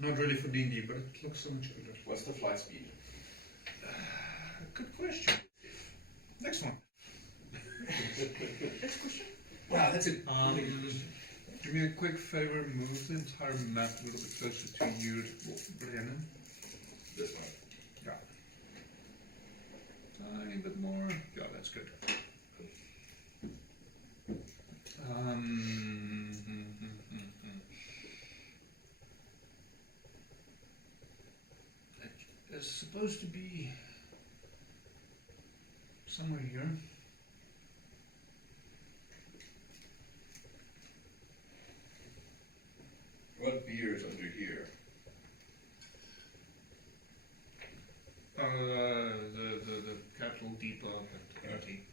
Not really for D&D, but it looks so much cooler. What's the flight speed? Good question. Next one. Next question. Wow, that's it. Do me a quick favor, move the entire map a little bit closer to you, Brennan. This one. Yeah. Tiny bit more. Yeah, that's good. It's supposed to be somewhere here. What beer is under here? The capital DIPA, but empty.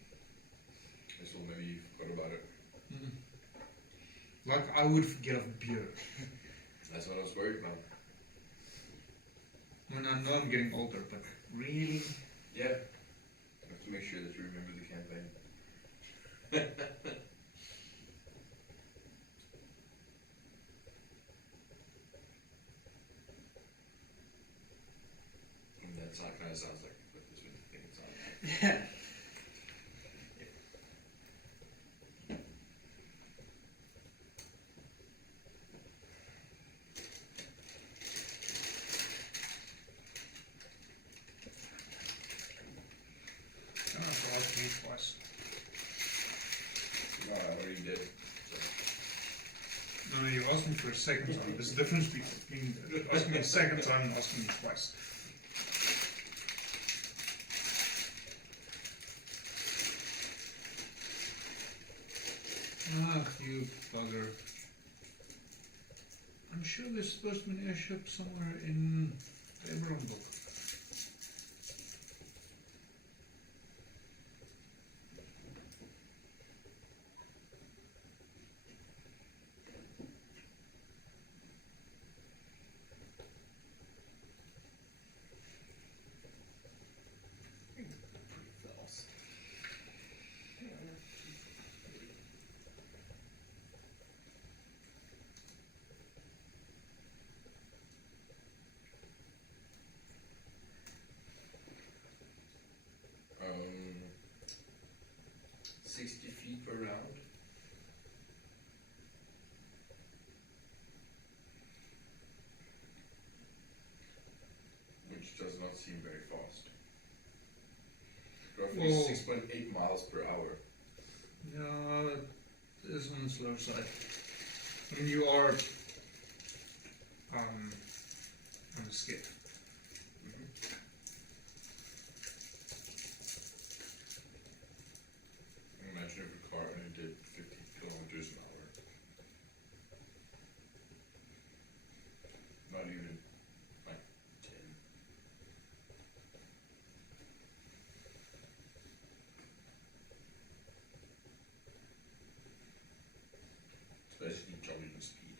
So maybe you forgot about it. Like I would forget of beer. That's what I was worried about. I mean, I know I'm getting older, but really? Yeah. I have to make sure that you remember the campaign. And that kind of sounds like what this would think it sounds like. Yeah. Twice. No, I already did. So. No, you asked me for a second time. There's a difference between asking me a second time and asking me twice. Ah, you bugger. I'm sure there's supposed to be an airship somewhere in the Emerald book. Um, 60 feet per round. Which does not seem very fast. Roughly Well- 6.8 miles per hour. Yeah, it is on the slower side. I mean, you are on a skip. Imagine if a car only did 50 kilometers an hour. Not even like 10. It's basically jogging speed.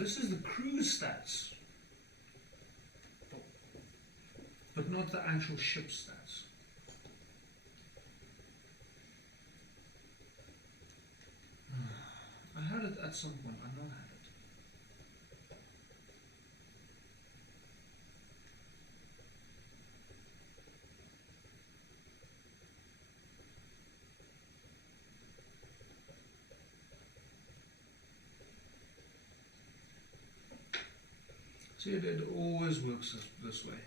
this is the cruise stats. But not the actual ship stats. I had it at some point, I know I had it. See, it always works this way.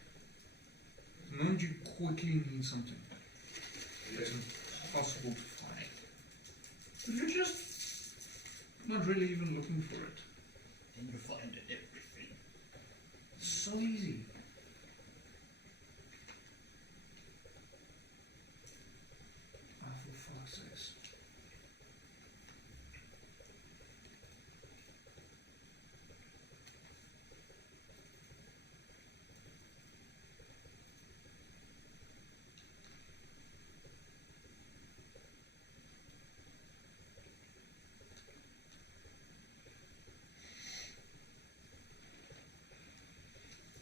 The moment you quickly need something, it's impossible to find. But you're just not really even looking for it. And you find everything. It's so easy. Ah, for fuck's sake.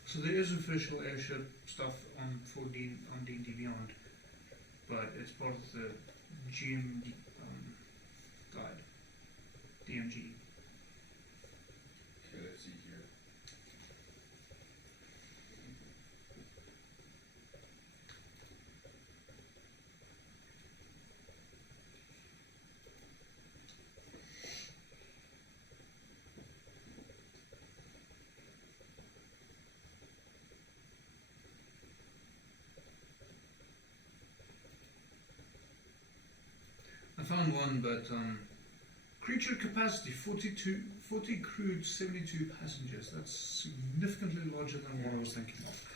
So there is official airship stuff on D&D Beyond, but it's part of the GM guide, DMG. Okay, let's see here. I found one, but creature capacity 40 crewed, 72 passengers. That's significantly larger than what I was thinking of.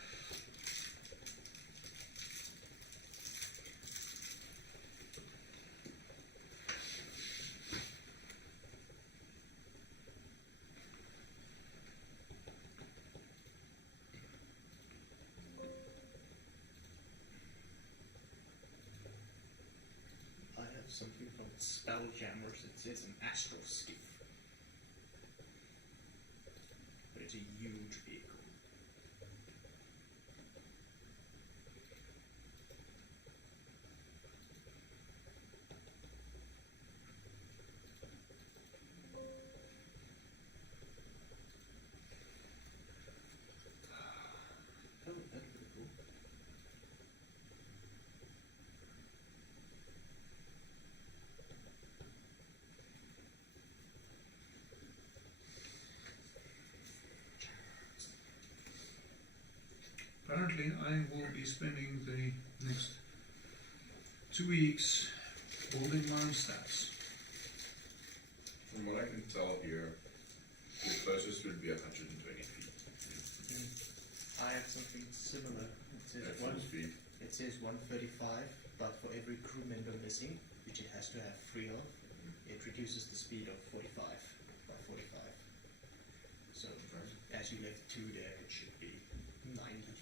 Something from Spelljammers. It says an astral skiff, but it's a huge vehicle. Oh, that's pretty cool. Apparently, I will be spending the next 2 weeks building my own stats. From what I can tell here, the closest would be 120 feet. I have something similar. That's 1 feet. It says 135, but for every crew member missing, which it has to have 3 of, it reduces the speed of 45 by 45. So as you left 2 there, it should be 90.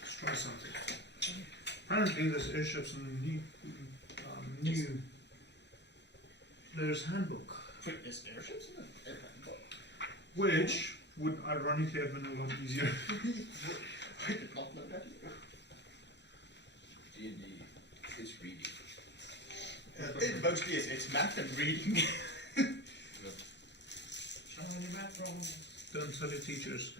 Let's try something. Apparently, this airship's new player's handbook, Quick, there's airships in the handbook. which would ironically have been a lot easier. I did not know that either. D&D is reading. It mostly is. It's math and reading. Shiny math problems. Don't tell your teachers.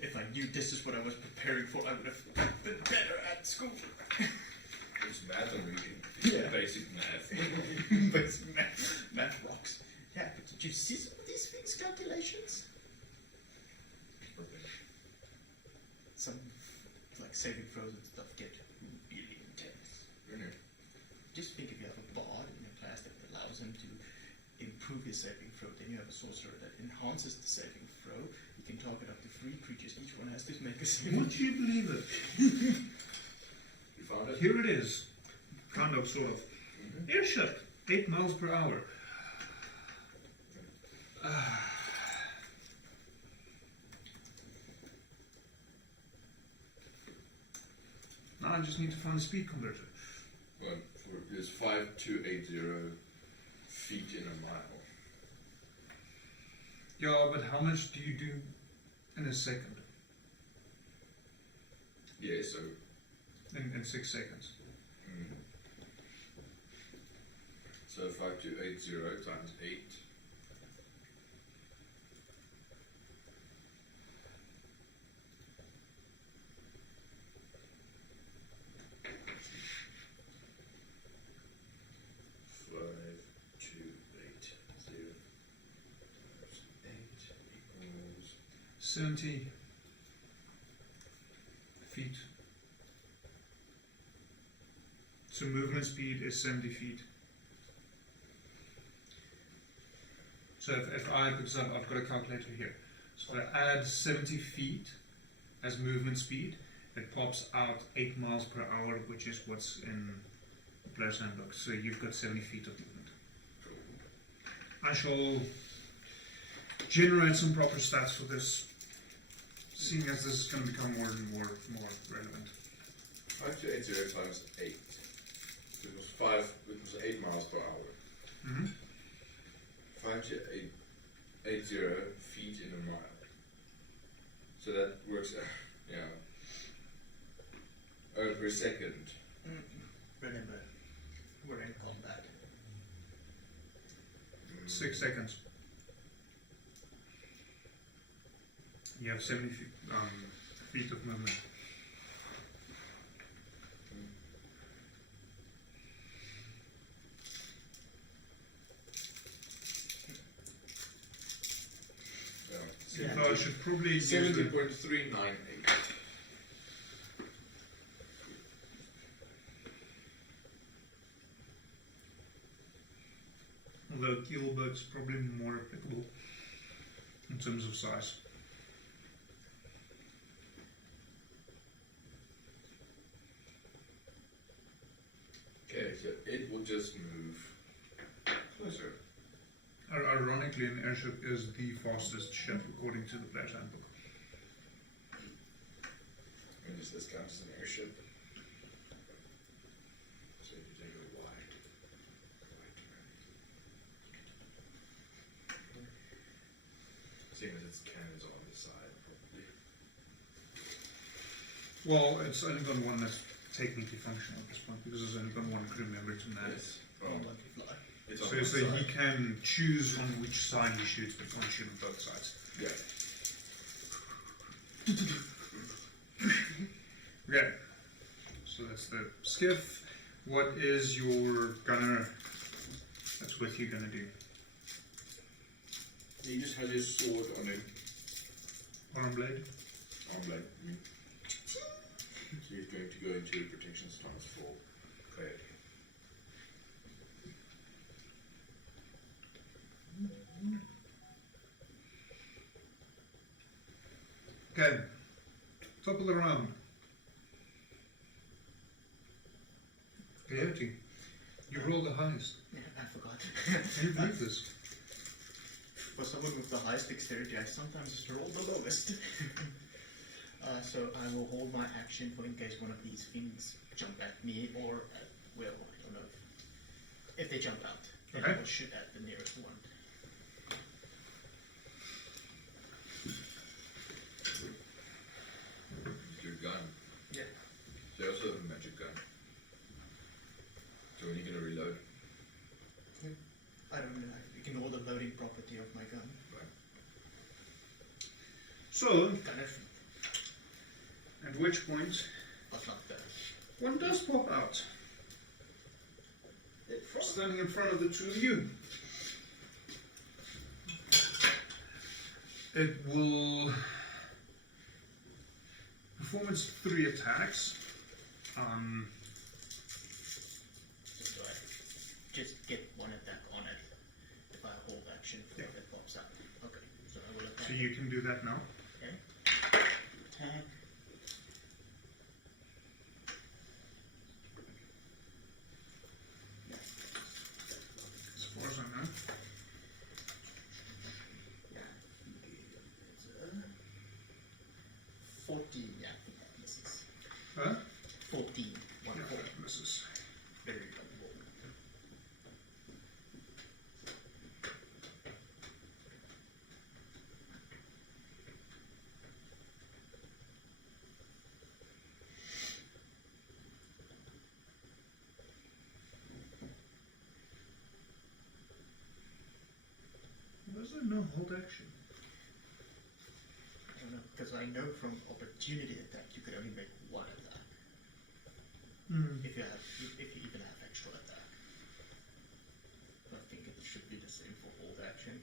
If I knew this is what I was preparing for, I would have been better at school. It's math and reading. Yeah. Basic math. Basic math rocks. Yeah, but did you see some of these things, calculations? Some, like, saving throws and stuff get really intense. Really? Just think if you have a bard in your class that allows him to improve his saving throw, then you have a sorcerer that enhances the saving throw. You can target up to 3 creatures, each one has to make a saving. Would you believe it? You found it? Here it is. Kind of, sort of. Airship, 8 miles per hour. Now I just need to find a speed converter. Well, for is 5280 feet in a mile. Yeah, but how much do you do in a second? Yeah, so In 6 seconds. so 5280 times 8. Five, 2, 8, 0 times 8 equals 70 feet. So movement speed is 70 feet. So if I, because I've got a calculator here, so I add 70 feet as movement speed, it pops out 8 miles per hour, which is what's in the player's handbook. So you've got 70 feet of movement. I shall generate some proper stats for this, seeing as this is going to become more and more relevant. 5280 times 8. So it was 8 miles per hour. Mm-hmm. 5280 feet in a mile. So that works out, per second. Remember, we're in combat. 6 seconds. You have 70 feet of movement. So I should probably use 70.398. although keelboat's probably more applicable in terms of size. Okay, so it will just move closer. Ironically, an airship is the fastest ship according to the player's handbook. And this counts as an airship. So if you take a wide seeing as its cannons on the side, probably. Well, it's only got one that's technically functional at this point because there's only got one crew member to man it. It's So, on one so side. he can choose on which side he shoots, but can't shoot on both sides. Yeah. Okay, so that's the skiff. What is your gunner that's with you gonna do? He just has his sword on him. Arm blade? I'm like, so he's going to go into protection stance for clarity. Okay, top of the round. Coyote, you rolled the highest. Yeah, I forgot. Can you believe this? For someone with the highest dexterity, I sometimes just roll the lowest. So I will hold my action for in case one of these things jump at me or at Will. I don't know if they jump out. Then I Okay. will shoot at the nearest one. Your gun. Yeah. They also have a magic gun. So when you're going to reload, I don't know. Ignore the loading property of my gun. right? So, Kind of at which point, what's not there. one does pop out, standing in front of the two of you. It will perform its 3 attacks. So do I just get one attack on it if I hold action for Yeah. if it pops out? Okay, so I will attack. So you can do that now. Okay. Attack. As far as I know. Yeah. It's 14. Yeah, that misses. Huh? 14. One Yeah, four. that misses. Very good roll. hold action. I don't know, because I know from opportunity attack you could only make one attack. If you even have extra attack. I think it should be the same for hold action.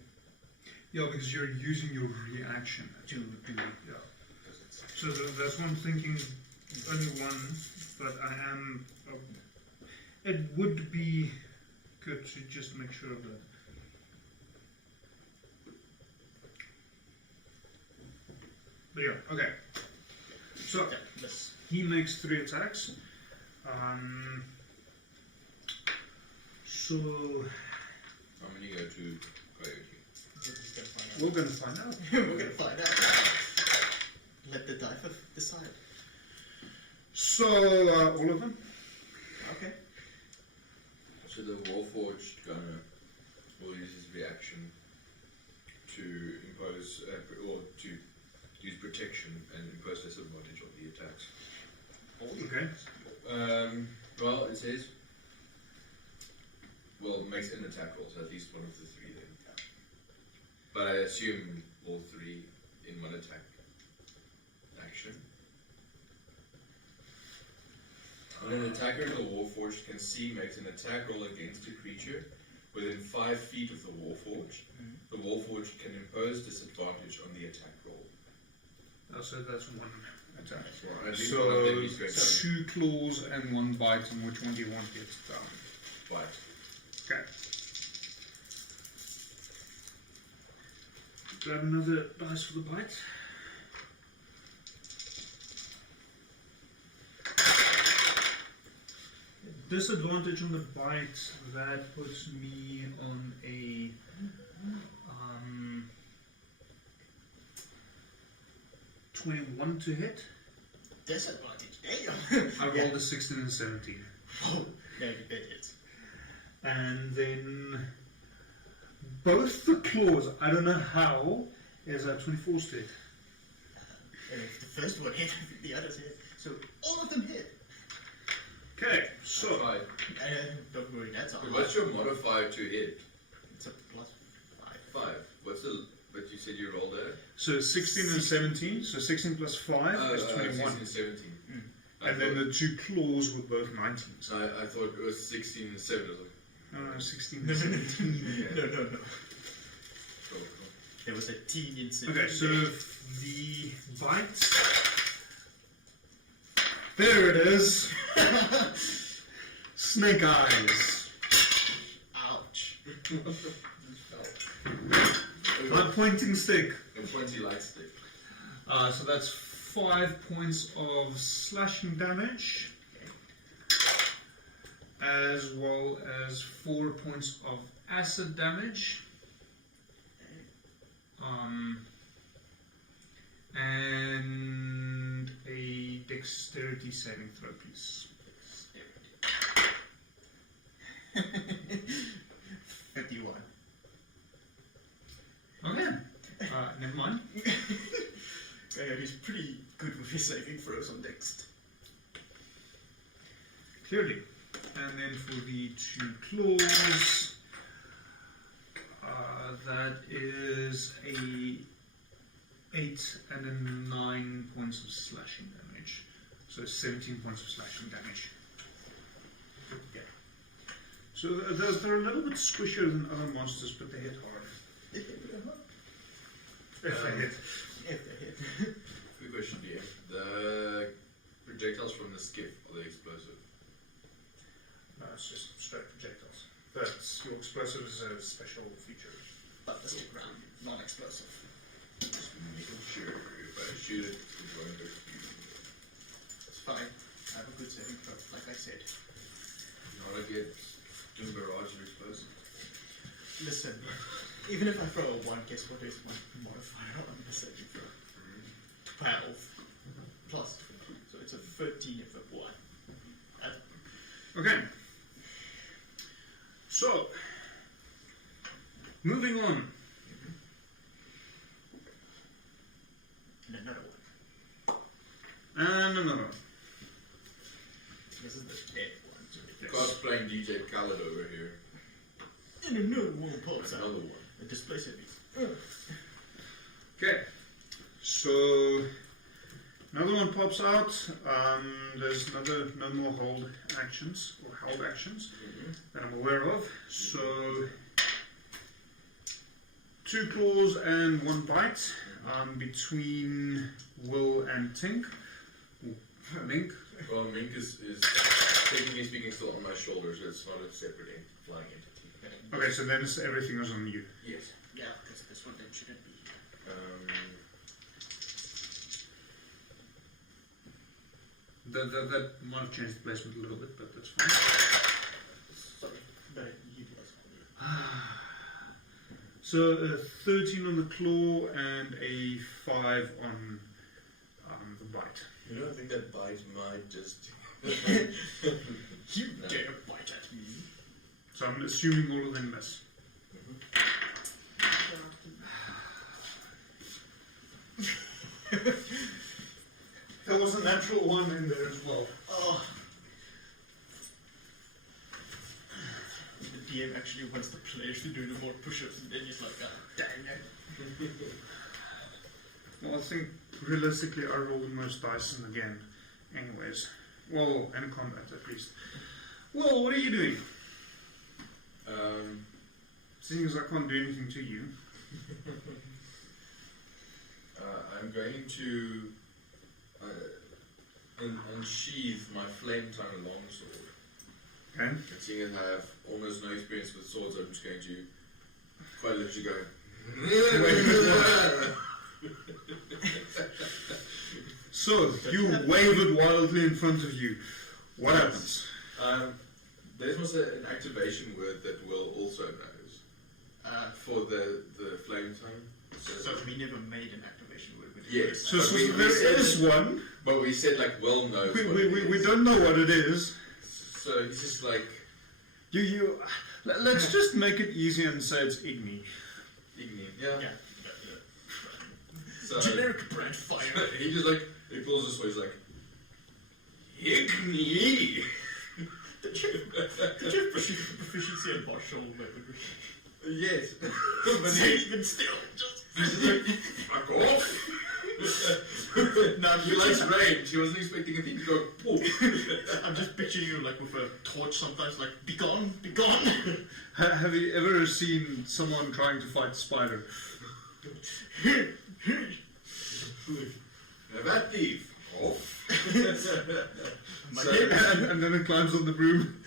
Yeah, because you're using your reaction To do yeah. because it's So that's what I'm thinking. Only one, but I am. It would be good to just make sure of that. But yeah, okay. So okay, this. he makes 3 attacks. So I'm gonna go to Coyote. we're going to find out. We're gonna find out. Let the DIPA decide. So all of them. Okay. So the Warforged gunner will use his reaction to impose, or to use protection and impose disadvantage on the attacks. Okay. Well, it says, well, it makes an attack roll, so at least one of the 3 then. But I assume all 3 in one attack action. When an attacker in the Warforged can see makes an attack roll against a creature within 5 feet of the Warforged, the Warforged can impose disadvantage on the attack roll. So that's 1 attack. Well, at least one of them is going to 2 claws and 1 bite, and which one do you want to get down? bite. Okay. Grab another dice for the bite. Disadvantage on the bite, that puts me on a 21 to hit. Disadvantage, damn! I rolled a 16 and 17. Oh, no, you did it. And then both the claws, I don't know how, is a 24 to hit. And if the first one hit, the others hit. So all of them hit. Okay, so Right. Don't worry, that's all. What's your modifier to hit? It's a +5. 5. What's the, but you said you rolled there? so 16 and 17, so 16 plus 5 is 21. 16 and 17. And then the 2 claws were both 19s. I thought it was 16 and 7. I was like, No, 16 and 17. No. cool. There was a teen in Okay, so the bite. There it is. Snake eyes. Ouch. My pointing stick. A pointy light stick. So that's 5 points of slashing damage, as well as 4 points of acid damage, and a dexterity saving throw, please. 51. Okay, never mind. He's pretty good with his saving throws on Dex. Clearly. And then for the 2 claws, that is a 8 and a 9 points of slashing damage. So 17 points of slashing damage. Yeah. So they're a little bit squishier than other monsters, but they hit hard. If they hit. If they hit. Quick question, DM. The projectiles from the skiff, are they explosive? No, it's just straight projectiles. But your explosive is a special feature. But the stick round, non-explosive. Just making sure if I shoot it, it won't explode. It's fine. I have a good saving throw, like I said. Not a good barrage of explosives. Listen, even if I throw a 1, guess what is my modifier on the saving throw? 12 plus 2. So it's a 13 if a 1. Okay. So, moving on. And another one. And another one. This is the dead one. So Yes. Cosplaying DJ Khaled over here. and another one pops out. Another one. A display saving Okay, so another one pops out. There's no more hold actions or held actions that I'm aware of. So 2 claws and 1 bite between Will and Tink. Mink. Well, Mink is technically speaking still on my shoulders. It's not a separate flying entity. Okay, so then everything is on you. Yes. Yeah, because this one then shouldn't be. That might have changed the placement a little bit, but that's fine. Sorry, but you guys. So a 13 on the claw and a 5 on the bite. You don't think that bite might just... You dare bite at me. So I'm assuming all of them miss. There was a natural 1 in there as well. Oh. The DM actually wants the players to do the more push-ups, and then he's like, ah, dang it. Well, I think realistically I roll the most dice in the game anyways. Well, in combat at least. Well, what are you doing? Seeing as I can't do anything to you. I'm going to unsheath my flame-tongue longsword. Okay. And seeing as I have almost no experience with swords, I'm just going to quite literally go... So, you wave it wildly in front of you. What happens? There's also an activation word that Will also knows for the flame tongue. So we never made an activation word with it. Yes. So, but we there is said, one. But we said like Will knows. We don't know what it is. So he's just like Let's just make it easy and say it's Igni. Igni. Yeah. Yeah. So Generic brand fire. he just like he pulls his waist like Igni. Did you have proficiency in martial weaponry? Yes. But even still, just like, fuck off. now He likes range. He wasn't expecting a thing to go poof. I'm just picturing you like with a torch sometimes, like, be gone, be gone. Have you ever seen someone trying to fight a spider? Now that thief. Off. And then it climbs on the broom.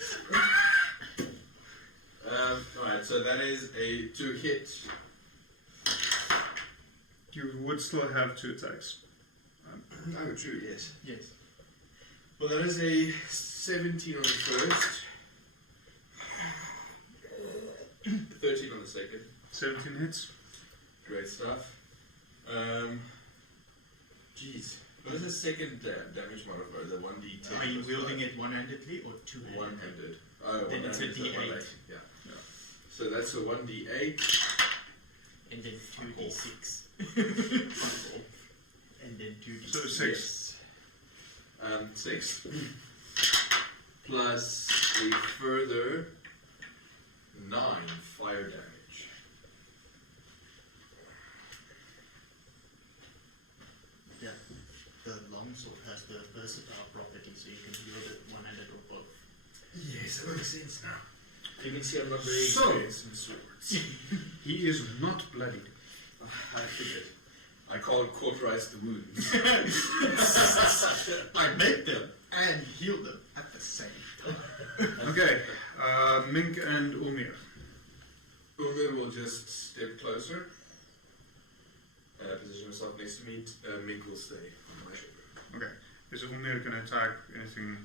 Alright, so that is a 2 hit. You would still have 2 attacks. Oh, true, yes. Yes. Well, that is a 17 on the first. 13 on the second. 17 hits. Great stuff. Jeez. What is the second damage modifier? The 1d10? Are you wielding it one-handedly or two-handed? One-handed. Oh, Then it's a one-handed, so D8. yeah. So that's a 1d8. And then 2d6. And then 2d6. So 6. Yes. 6. Plus a further 9 fire damage. Yeah. The longsword has the versatile property, so you can wield it one-handed or both. Yes, that makes sense now. You can see I'm not very So- experienced in swords. He is not bloodied. I figured. I can't cauterize the wounds. I made them and healed them at the same time. Okay, Mink and Ulmir. Ulmer will just step closer. Position himself next to me. Mink will stay on my shoulder. Okay, is Ulmir going to attack anything?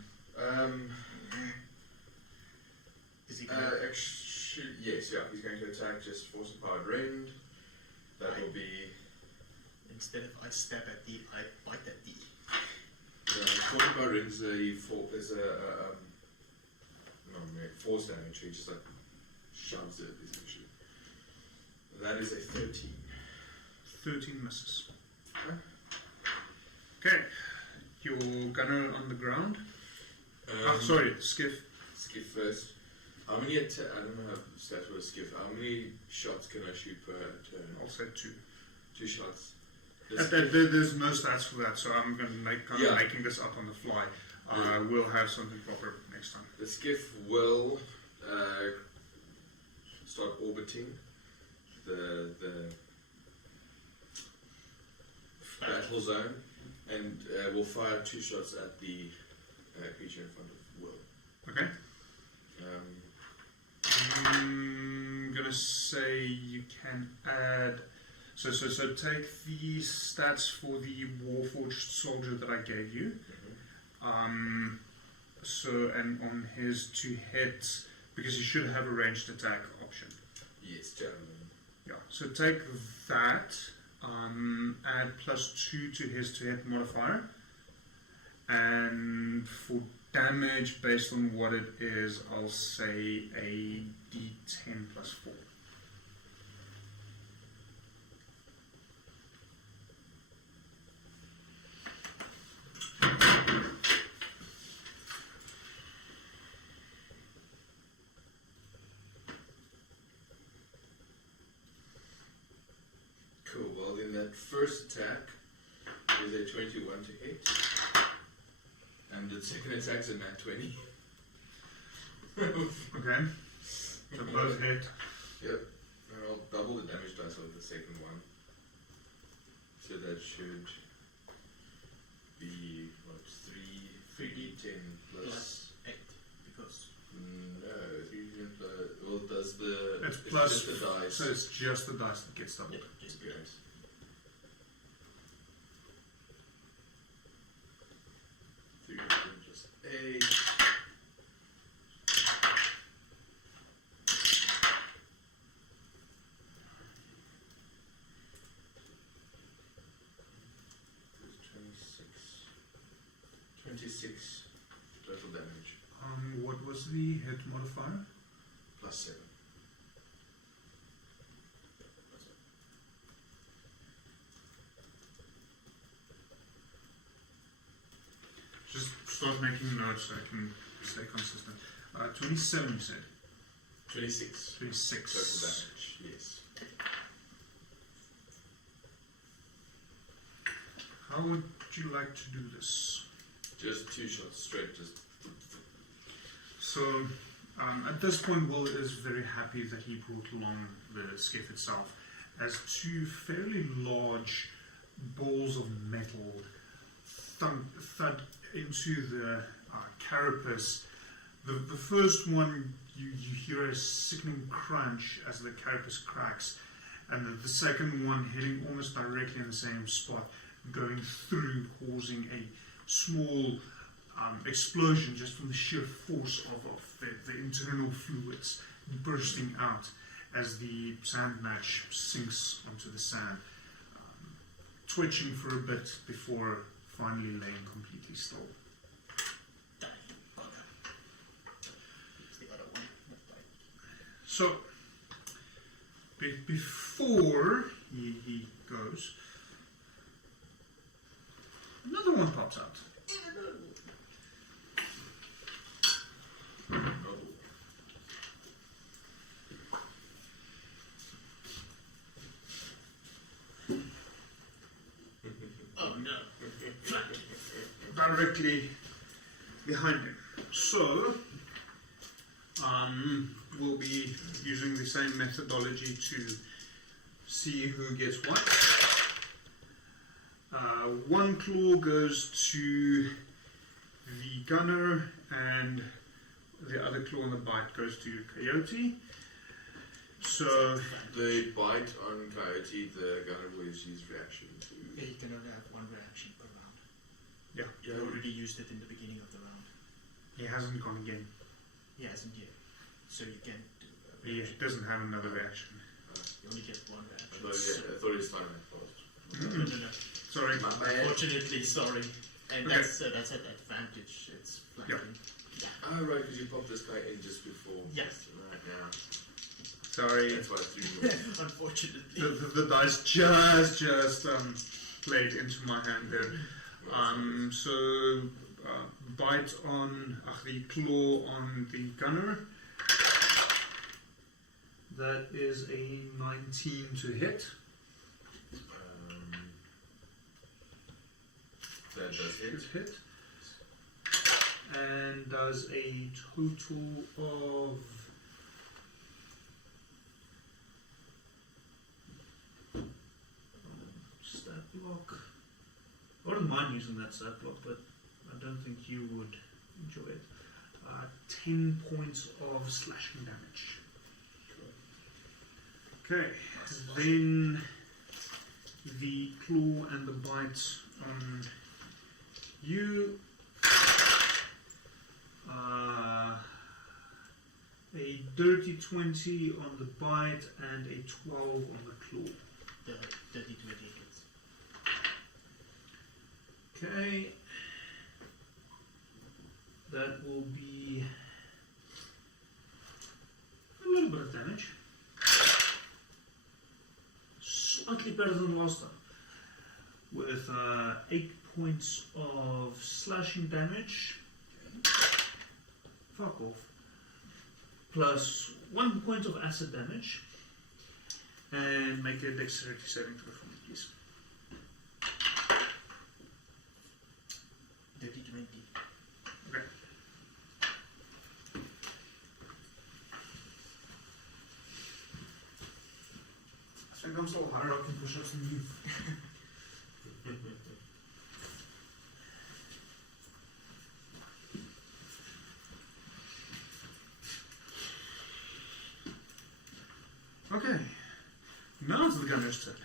Is he gonna... Actually, yes, yeah. He's going to attack just force and powered rend. That will be... Instead of I stab at thee, I bite at thee. Force and powered rend is a force damage. He just like shoves it essentially. That is a 13. 13 misses. Okay, your gunner on the ground. Sorry, skiff. Skip first. How many? I don't know how stats for a skiff. How many shots can I shoot per turn? I'll say 2. 2 shots. There's no stats for that, so I'm going to making this up on the fly. We'll have something proper next time. The skiff will start orbiting the battle zone, and will fire 2 shots at the creature in front of Will. Okay. I'm gonna say you can add. So take the stats for the Warforged soldier that I gave you. And on his to hit, because you should have a ranged attack option. Yes, javelin. Yeah. So take that. Add +2 to his to hit modifier, and for damage based on what it is, I'll say a D10 +4. Cool, well then that first attack is a 21 to hit, and the second attack's a nat 20. Okay. So both hit. Yep, and I'll double the damage dice of the second one. So that should be, what, 3d10 plus 8, because... No, 3d10 plus... Well, does the... It's plus, just the dice. so it's just the dice that gets doubled. Yeah, just Good. Just 8. There's 26 total damage. What was the hit modifier? Plus 7. Just start making notes so I can stay consistent. 27 you said? 26 26. total damage, yes. How would you like to do this? Just 2 shots straight, just... So, at this point, Will is very happy that he brought along the skiff itself, as 2 fairly large balls of metal thud into the carapace. The first one, you hear a sickening crunch as the carapace cracks, and the second one hitting almost directly in the same spot, going through, causing a small explosion just from the sheer force of the internal fluids bursting out as the sand match sinks onto the sand, twitching for a bit before finally laying completely still. It's the other one. So, before he goes, another one pops out. Oh no. Directly behind him. So, we'll be using the same methodology to see who gets what. One claw goes to the gunner, and the other claw on the bite goes to Coyote. So, The bite on Coyote, the gunner will use his reaction to... Yeah, you can only have 1 reaction per round. yeah, You already used it in the beginning of the round. he hasn't gone again. He hasn't yet. So you can't do a He reaction. doesn't have another reaction. You only get 1 reaction. I thought he was fine that fast. No. Sorry. My bad. Unfortunately, sorry. And Okay. that's an advantage. It's flanking. Oh, right, because you popped this guy in just before. Yes. Right now. Sorry. That's why I threw you off. Unfortunately. The dice just played into my hand there. So bite on the claw on the gunner That is a 19 to hit. That does hit. Good hit. And does a total of stat block. I wouldn't mind using that stat block, but I don't think you would enjoy it. 10 points of slashing damage. Okay, then the claw and the bite on you. A dirty 20 on the bite and a 12 on the claw. The dirty 20 hits. Okay. That will be a little bit of damage. Slightly better than last time. With 8 points of slashing damage. Fuck off. Plus 1 point of acid damage. And make a dexterity saving throw for me, please. Dirty 20. Okay. I think I'm still higher up in push-ups than you. Okay. Now it's the gunner's turn.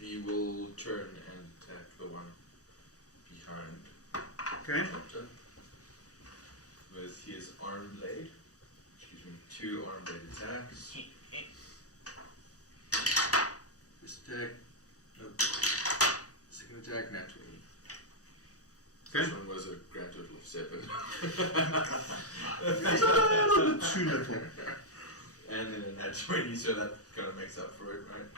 He will turn and attack the one behind Okay. Chopper with his arm blade. Excuse me, 2 arm blade attacks. First attack, nope. Second attack, nat 20. Okay. This one was a grand total of 7. It's a little bit too little. And then a nat 20, so that kind of makes up for it, right?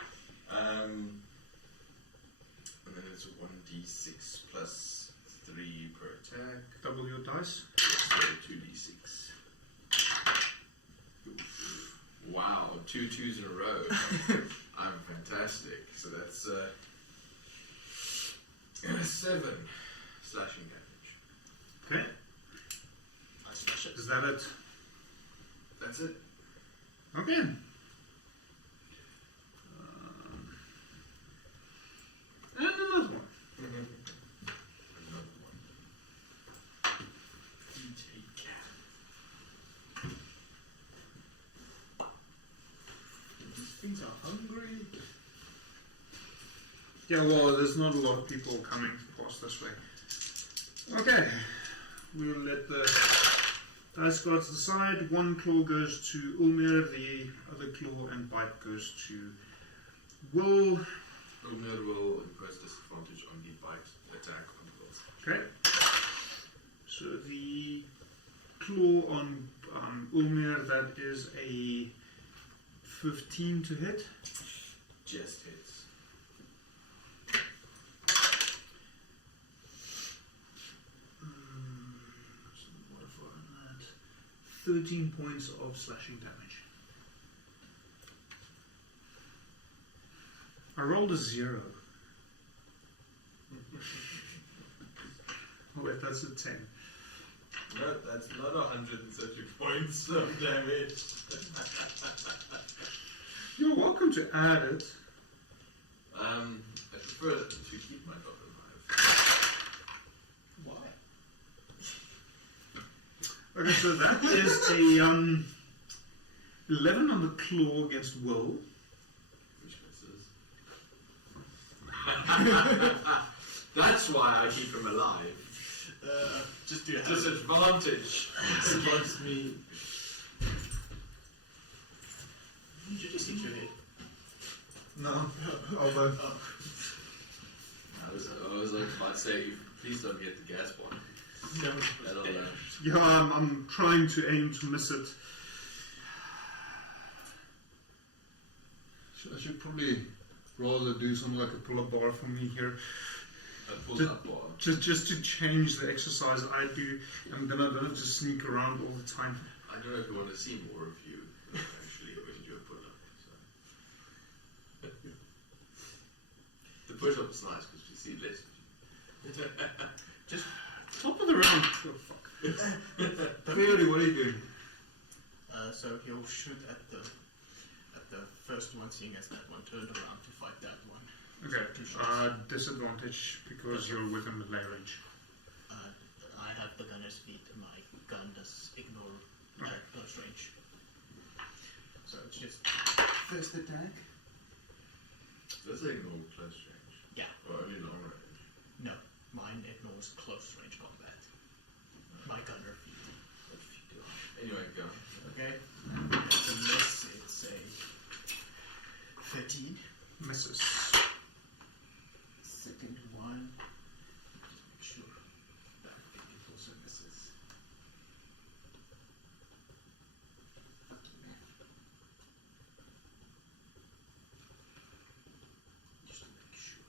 And then it's 1d6 plus 3 per attack. Double your dice. So 2d6. Wow, 2 2s in a row. I'm fantastic. So that's 7 slashing damage. Okay. I slash it. Is that it? That's it. Okay. And another one. Another one. You take care. These things are hungry. Yeah, well, there's not a lot of people coming past this way. Okay. We'll let the dice gods decide. One claw goes to Ulmer, the other claw and bite goes to Will. Ulmer will impose disadvantage on the bite attack on the rolls. Okay. So the claw on Ulmer, that is a 15 to hit. Just hits. Some modifier on that. 13 points of slashing damage. I rolled a 0. Oh wait, that's a 10. No, that's not 130 points of damage. You're welcome to add it. I prefer to keep my dog alive. Why? Okay, so that is a 11 on the claw against Will. Which misses. That's why I keep him alive. Just do it. Disadvantage against me. You should just hit your head. No, although I was like about to say, please don't hit the gas one. No, That'll yeah, I'm trying to aim to miss it. I should probably rather do something like a pull-up bar for me here. Just to change the exercise I do, and then I don't have to sneak around all the time. I don't know if you want to see more of you actually when you do a pull-up. So. The push-up is nice because you see less. Just top of the round. Oh, fuck. Clearly, what are you doing? So he'll shoot at the first one, seeing as that one turned around to fight that one. Okay. Disadvantage because you're within melee range. I have the gunner's feet, and my gun does ignore close range. So it's just first attack. Does it ignore close range? Yeah. Or only long range? No, mine ignores close range combat. My gunner feet. Anyway, go. Okay. That's a miss. It's a 13. Misses. Second one. Just make sure that it also misses. Just to make sure.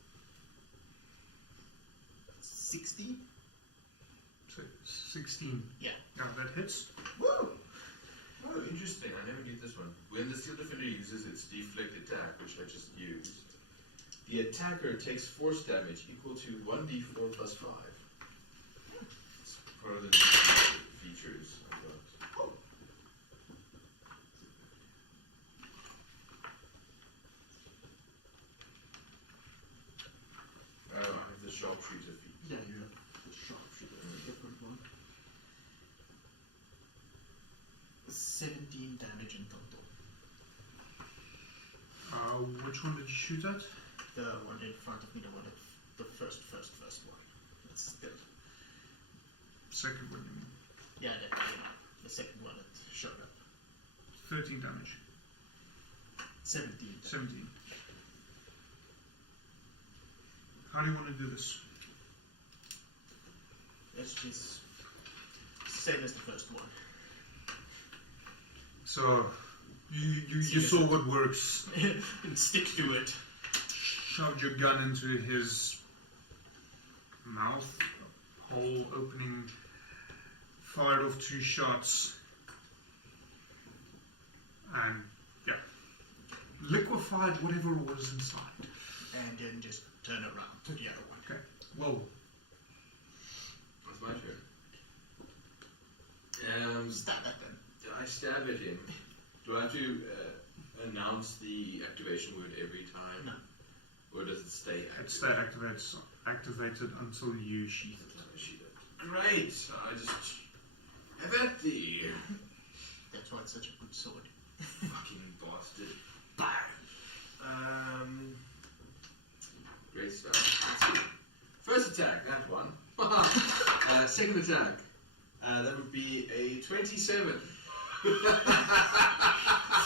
60? 16. Yeah. Yeah, that hits. Woo! Oh, interesting. I never knew this one. When the steel defender uses its deflect attack, which I just used, the attacker takes force damage equal to 1d4 plus 5. It's part of the features I got. Oh, I have the sharpshooter feat. Yeah, you have the sharpshooter. That's a different one. 17 damage in total. Which one did you shoot at? The one in front of me, the first one. That's good. Second one, you mean? Yeah, the second one that showed up. 13 damage. 17. 17. How do you want to do this? It's just same as the first one. So, you saw what works. And stick to it. Shoved your gun into his mouth, hole opening, fired off 2 shots, and yeah, liquefied whatever was inside. And then just turn around to the other one. Okay, well, That's my turn. Stab at them. I stab at him. Do I have to announce the activation word every time? No. Or does it stay active? it stay activated until you sheath it. Great! I just have at thee. That's why it's such a good sword. Fucking bastard. Great stuff. Let's see. First attack, that one. Second attack. That would be a 27.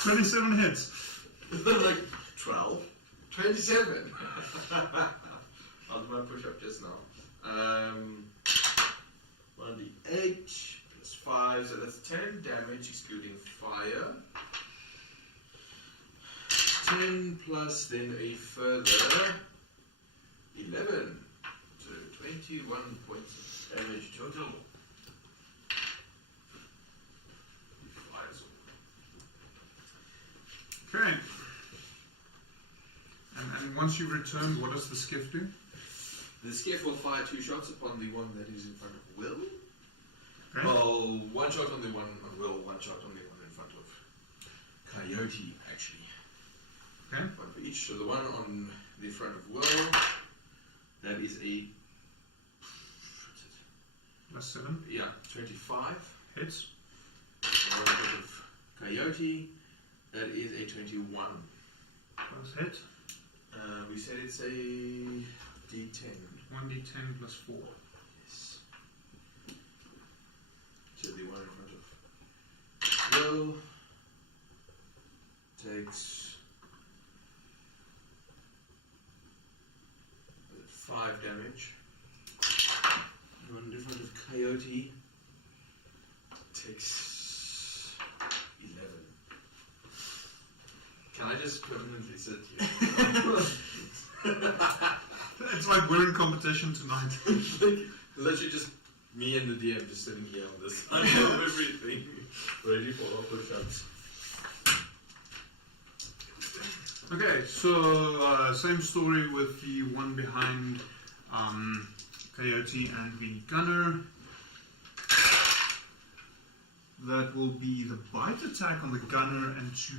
27 hits. Like 12. 27. I'll do my push-up just now. 1d8 plus 5, so that's 10 damage excluding fire. 10 plus then a further 11. So 21 points of damage total. Okay. And once you've returned, what does the skiff do? The skiff will fire 2 shots upon the one that is in front of Will. Okay. Well, 1 shot on the one on Will, 1 shot on the one in front of Coyote, actually. Okay. 1 for each. So the one on the front of Will, that is a... Plus 7. Yeah, 25. Hits. The one in front of Coyote, that is a 21. Plus hit. We said it's a D10. 1d10 plus 4. Yes. So the one in front of Will takes 5 damage. The one in front of Coyote takes 11. Can I just permanently sit here? It's like we're in competition tonight. It's like literally just me and the DM just sitting here on this side of everything, ready for all push-ups. Okay, so same story with the one behind Coyote and the Gunner. That will be the bite attack on the Gunner and 2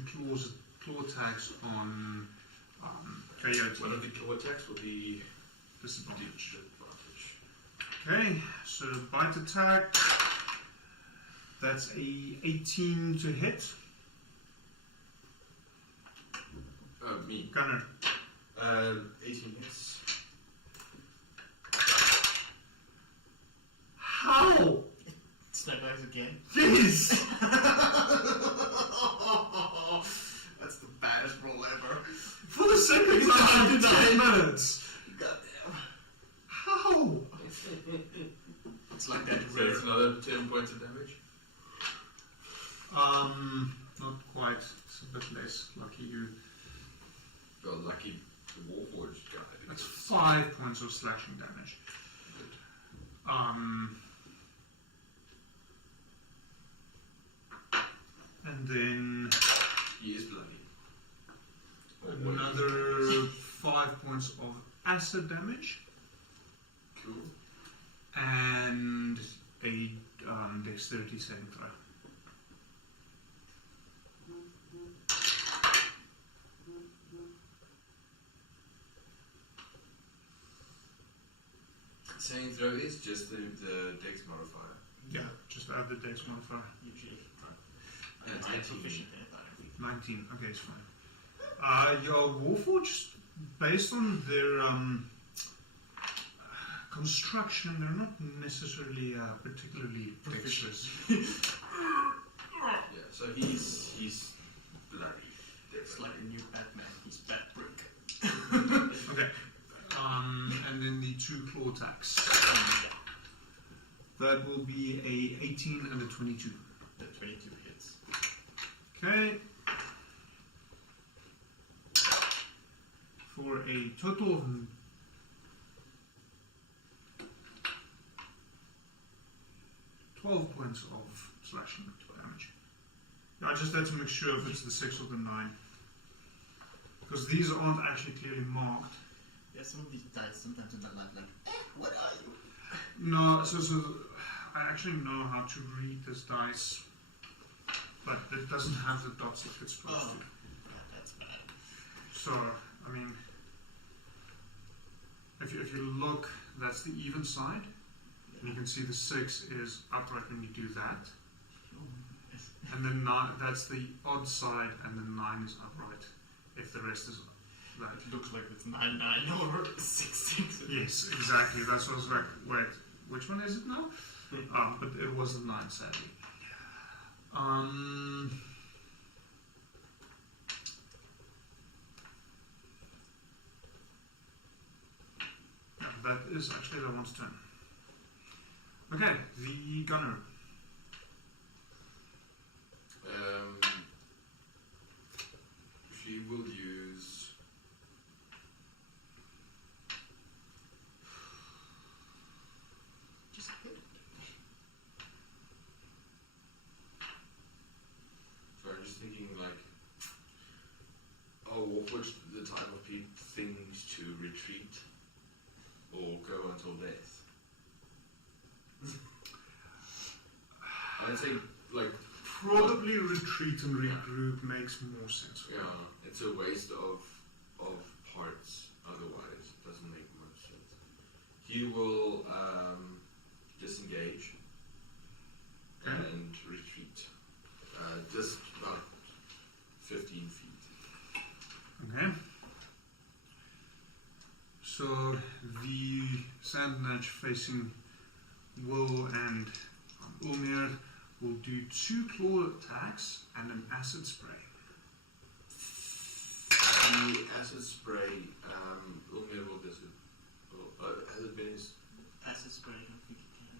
claw attacks on Coyote. One of the claw attacks will be Disadvantage. disadvantage. Okay, so bite attack. That's a 18 to hit. Me. Gunner. 18 hits. How? Snap eyes again. Jeez! That's the baddest roll ever. For the second time in 10 minutes! Goddamn. How? It's like that So it's another 10 points of damage. Not quite. It's a bit less. Lucky you. Well, lucky Warforged guy. That's 5 points of slashing damage. And then He is bloody. another 5 points of acid damage Cool. and a dexterity saving throw. Saving throw is just the dex modifier. Yeah, just add the dex modifier. usually. And I'm 19. proficient in it, apparently. 19. Okay, it's fine. Your Warforged, based on their construction, they're not necessarily particularly dexterous. Yeah, so he's bloody. It's like a new Batman. He's Brink. Okay. And then the 2 claw attacks. That will be a 18 and a 22. The 22 hits. Okay. For a total of 12 points of slashing damage. I just had to make sure if it's the 6 or the 9. Because these aren't actually clearly marked. Yeah, some of these dice sometimes in that life like, what are you? No, so I actually know how to read this dice, but it doesn't have the dots like it's supposed to. Yeah, that's bad. So, I mean, if you look, that's the even side. And you can see the 6 is upright when you do that. And then 9, that's the odd side, and then 9 is upright if the rest is right. It looks like it's 9-9 or 6-6. Yes, exactly. That's what I was like, wait, which one is it now? But it was a 9, sadly. Yeah, that is actually the one's turn. Okay, the gunner. She will use. Just hit it. So I'm just thinking like, oh, what's the type of things to retreat or go until death? I'd say like Probably retreat and regroup makes more sense. yeah, it's a waste of parts. Otherwise, it doesn't make much sense. He will disengage and retreat, just about 15 feet. Okay. So the Sandnatch facing Will and Ulmir will do 2 claw attacks and an acid spray. The acid spray, Ulmir will visit. Has it been his? Acid spray, I don't think you can.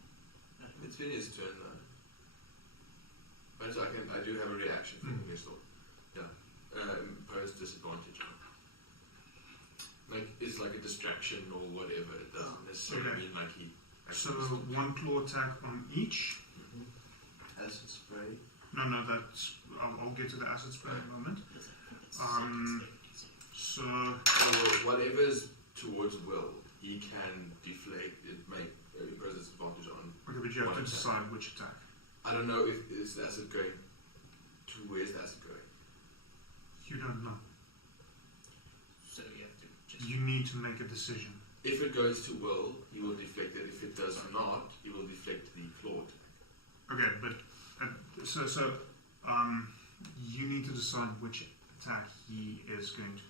It's been his turn though. But I do have a reaction for Ulmir still. Yeah. Impose disadvantage. Like is like a distraction or whatever. It doesn't necessarily Okay. mean like he. So actually- one claw attack on each. Acid spray. No, that's. I'll get to the acid spray in a moment. It's Um, So So whatever's towards Will, he can deflect it, make impose disadvantage on. okay, but you have one to attack. decide which attack. I don't know if is the acid going to where's the acid going. You don't know. So you have to just. You need to make a decision. If it goes to Will, he will deflect it. If it does not, he will deflect the claw attack. Okay, but you need to decide which attack he is going to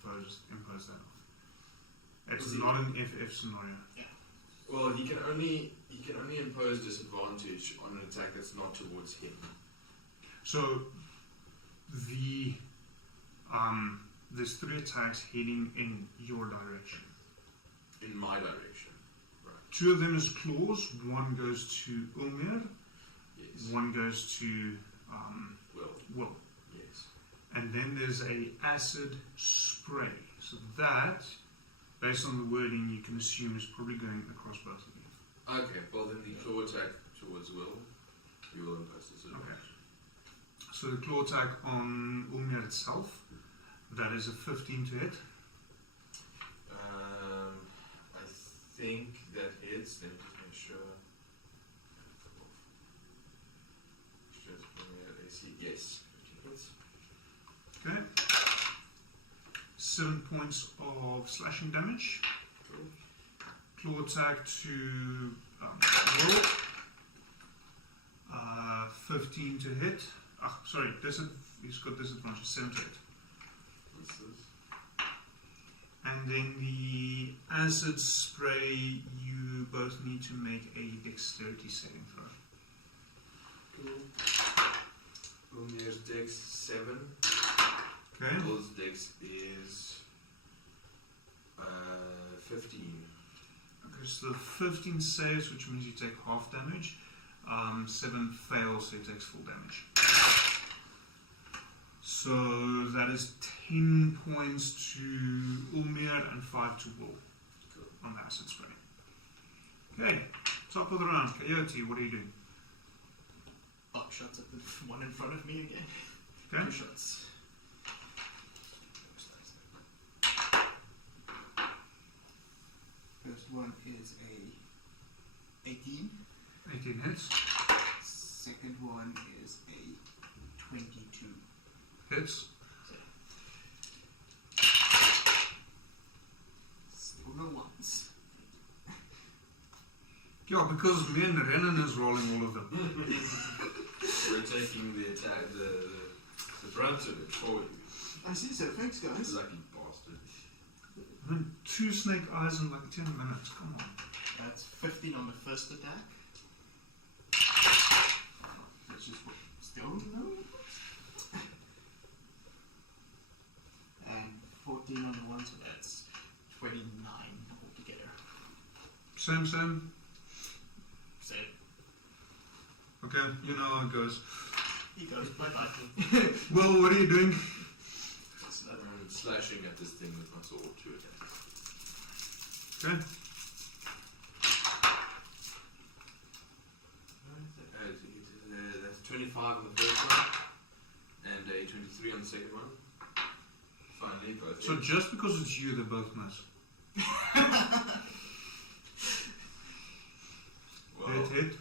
impose that on. It's Is he- not an if scenario. Well, he can only impose disadvantage on an attack that's not towards him. So there's 3 attacks heading in your direction. In my direction. Right. 2 of them is claws. 1 goes to Ulmir. Yes. 1 goes to Will. Yes. And then there's a acid spray. So that, based on the wording, you can assume is probably going across both of you. Okay, well then the claw attack towards Will, you will impose disadvantage. Okay. So the claw attack on Ulmir itself, that is a 15 to hit. I think that hits. Let me just make sure. AC. Yes, 15 hits. Okay. 7 points of slashing damage. Cool. Claw attack to Will. 15 to hit. Sorry, he's got disadvantage. 7 to hit. This is And then the acid spray, you both need to make a dexterity saving throw. cool. Ulmir's dex 7. Okay. Will's dex is 15. Okay, so the 15 saves, which means you take half damage. 7 fails, so he takes full damage. So that is 10 points to Ulmir and 5 to Will on the acid spray. Okay, top of the round. Coyote, what are you doing? Buck shots at the one in front of me again. Okay. 2 shots. First one is a 18. 18 hits. Second one is a 22. Hits. Still no ones. Yeah, because me and Renan is rolling all of them. We're taking the attack, the brunt of it for you. I see, so thanks guys. Lucky bastard. I mean, 2 snake eyes in like 10 minutes. Come on. That's 15 on the first attack. Which is what? Still no? And 14 on the one, so that's 29 altogether. Same. So Okay, you know how it goes. he goes bye bye. Well, what are you doing? I'm slashing at this thing with my sword 2 attacks. Okay. That's 25 on the first one, and a 23 on the second one. Finally, both. So hit. just because it's you, they both miss. Well, Hit.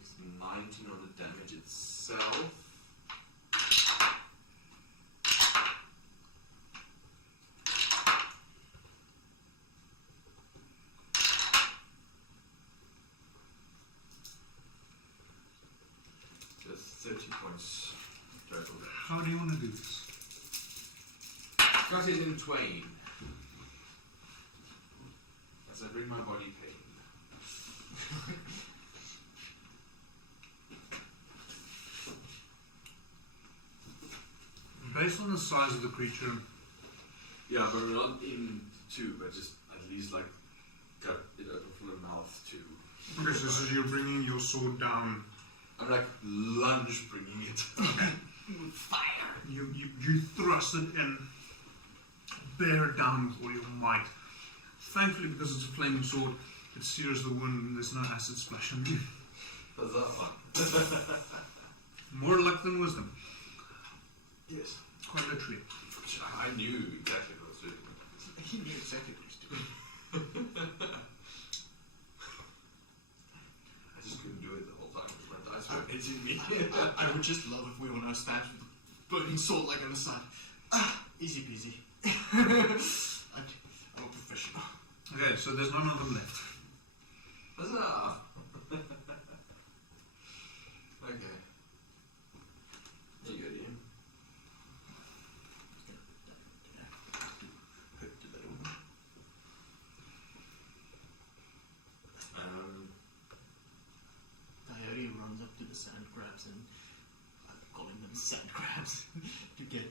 It's 19 on the damage itself. That's 30 points total damage. How do you want to do this? Cut it in twain as I bring my body pain. Based on the size of the creature, Yeah, but not in 2, but just at least like cut it open from the mouth too. okay, so you're bringing your sword down I'm like lunge bringing it. Fire! You thrust it in, bear it down with all your might. Thankfully, because it's a flaming sword, it sears the wound and there's no acid splash on you. Huzzah. More luck than wisdom. Yes. Quite literally. I knew exactly what I was doing. He knew exactly what he was doing. I just couldn't do it the whole time because my dice were hitting me. I would just love if we were on our stabs with a burning sword like on the side. Easy peasy. I'm a professional. Okay, so there's none of them left. Huzzah! Okay. You go, Ian. Hurt a little. Coyote runs up to the sand crabs and I'm calling them sand crabs to get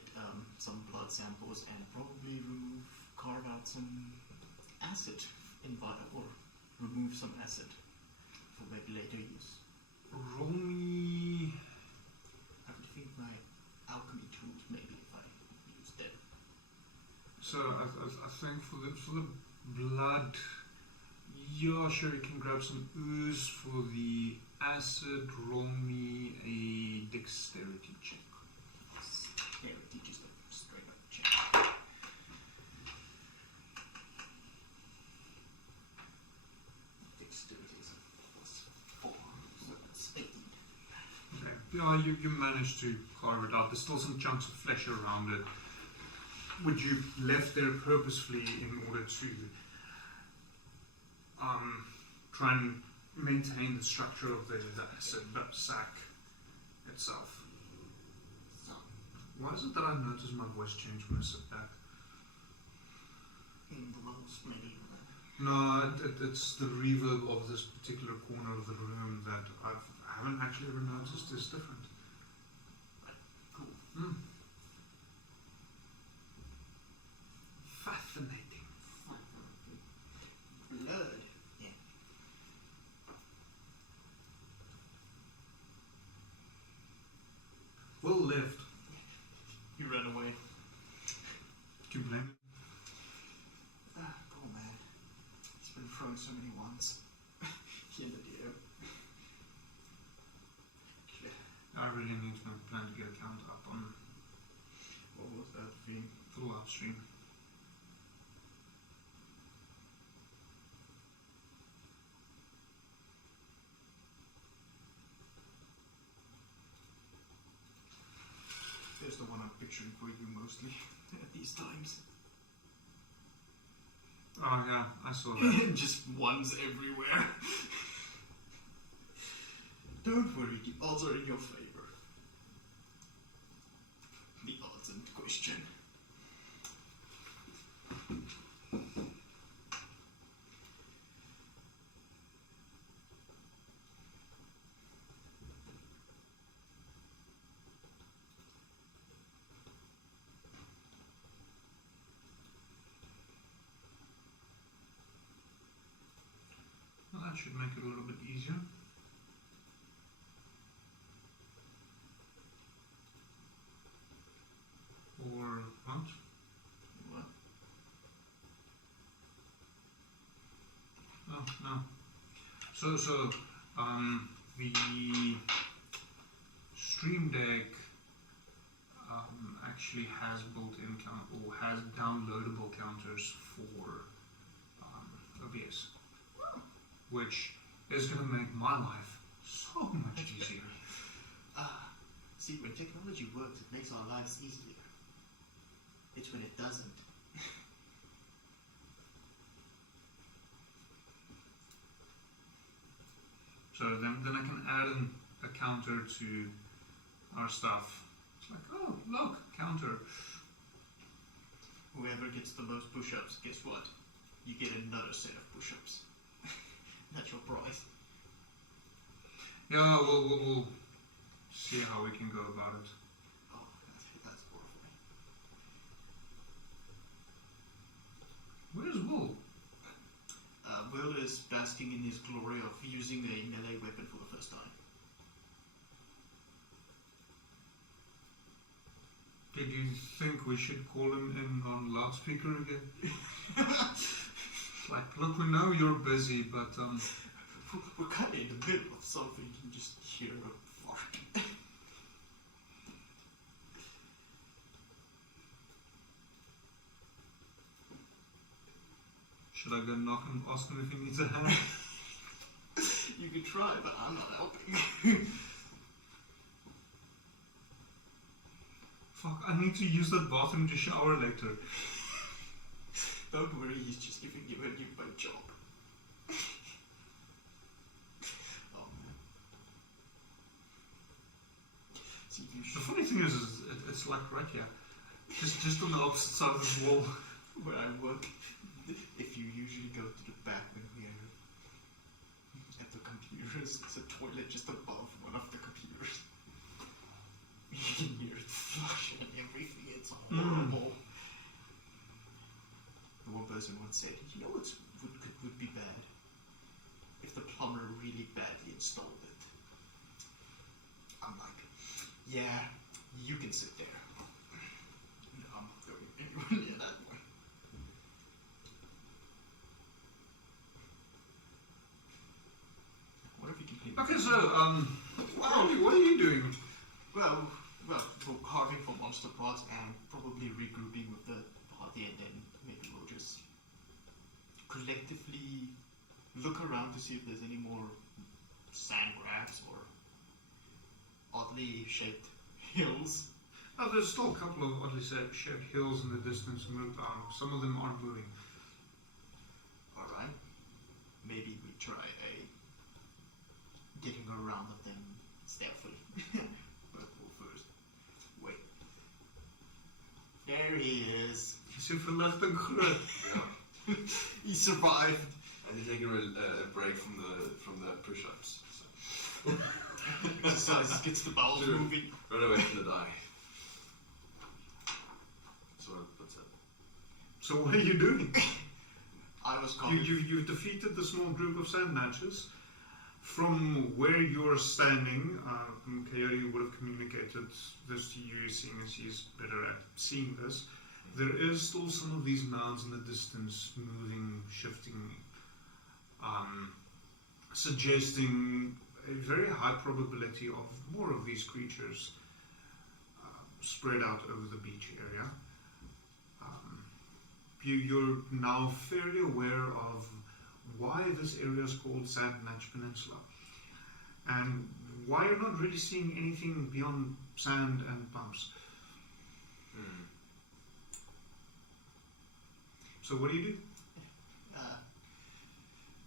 some blood samples and probably carve out some acid or remove some acid for maybe later use. Roll me. I would think my alchemy tools maybe if I use them. So I think for the blood, yeah, sure, you can grab some ooze. For the acid, roll me a dexterity check. Dexterity, just a straight up check. Dexterity is a +4, so that's 18. Okay. Yeah, you managed to carve it out. There's still some chunks of flesh around it, which you left there purposefully in order to try and maintain the structure of the acid sac itself. So, Why is it that I notice my voice change when I sit back? in the lungs maybe. No, it's the reverb of this particular corner of the room that I haven't actually ever noticed is different. Cool. Fascinating. Blood. Yeah. Well lived. You ran away. Do you blame him? Poor man. He's been thrown so many ones. In the deer. I really need to plan to get a count up on What was that thing? full upstream. There's the one I'm picturing for you mostly at these times. Oh yeah, I saw that. Just ones everywhere. Don't worry, the odds are in your favor. The odds in question. Well, that should make it a little bit easier. Or what? What? Oh no. So the Stream Deck actually has built-in or has downloadable counters for OBS, which is going to make my life so much easier. See, when technology works, it makes our lives easier. It's when it doesn't. So then I can add a counter to our stuff. It's like, oh, look, counter. Whoever gets the most push-ups, guess what? You get another set of push-ups. That's your prize. Yeah, we'll see how we can go about it. Oh, that's horrifying. Where's Will? Will is basking in his glory of using a melee weapon for the first time. Did you think we should call him in on loudspeaker again? Like, look, we know you're busy, but we're kind of in the middle of something. You can just hear a fart. should I go knock and ask him if he needs a hand? You can try, but I'm not helping. Fuck, I need to use that bathroom to shower later. Don't worry, he's just giving you a new job. Oh man. See, The funny thing is it's like right here. Just on the opposite side of this wall. where I work, if you usually go to the back when we are at the computers, there's a toilet just above one of the computers. You can hear it flush and everything. It's horrible. The one person once said, "You know what would be bad? If the plumber really badly installed it." I'm like, "Yeah, you can sit there. No, I'm not going anywhere near that one." What if you can paint? Okay, so what are you doing? Well, for carving for monster pots and probably regrouping with the party, and then maybe we'll just collectively look around to see if there's any more sand grabs or oddly shaped hills. Oh, there's still a couple of oddly shaped hills in the distance. Some of them aren't moving. Alright. Maybe we try getting around of them stealthily. But we'll first wait. There he is. Is he verlicht en groot? Yeah. He survived. And you're taking a break from the push-ups. So. Exercises gets the bowels Dude. moving. Run away from the die. So what's up? So what are you doing? I was calling. You've defeated the small group of sand natches. From where you're standing, Coyote would have communicated this to you, seeing as he's better at seeing this. There is still some of these mounds in the distance, moving, shifting, suggesting a very high probability of more of these creatures spread out over the beach area. You're now fairly aware of why this area is called Sand Natch Peninsula, and why you're not really seeing anything beyond sand and bumps. So what do you do?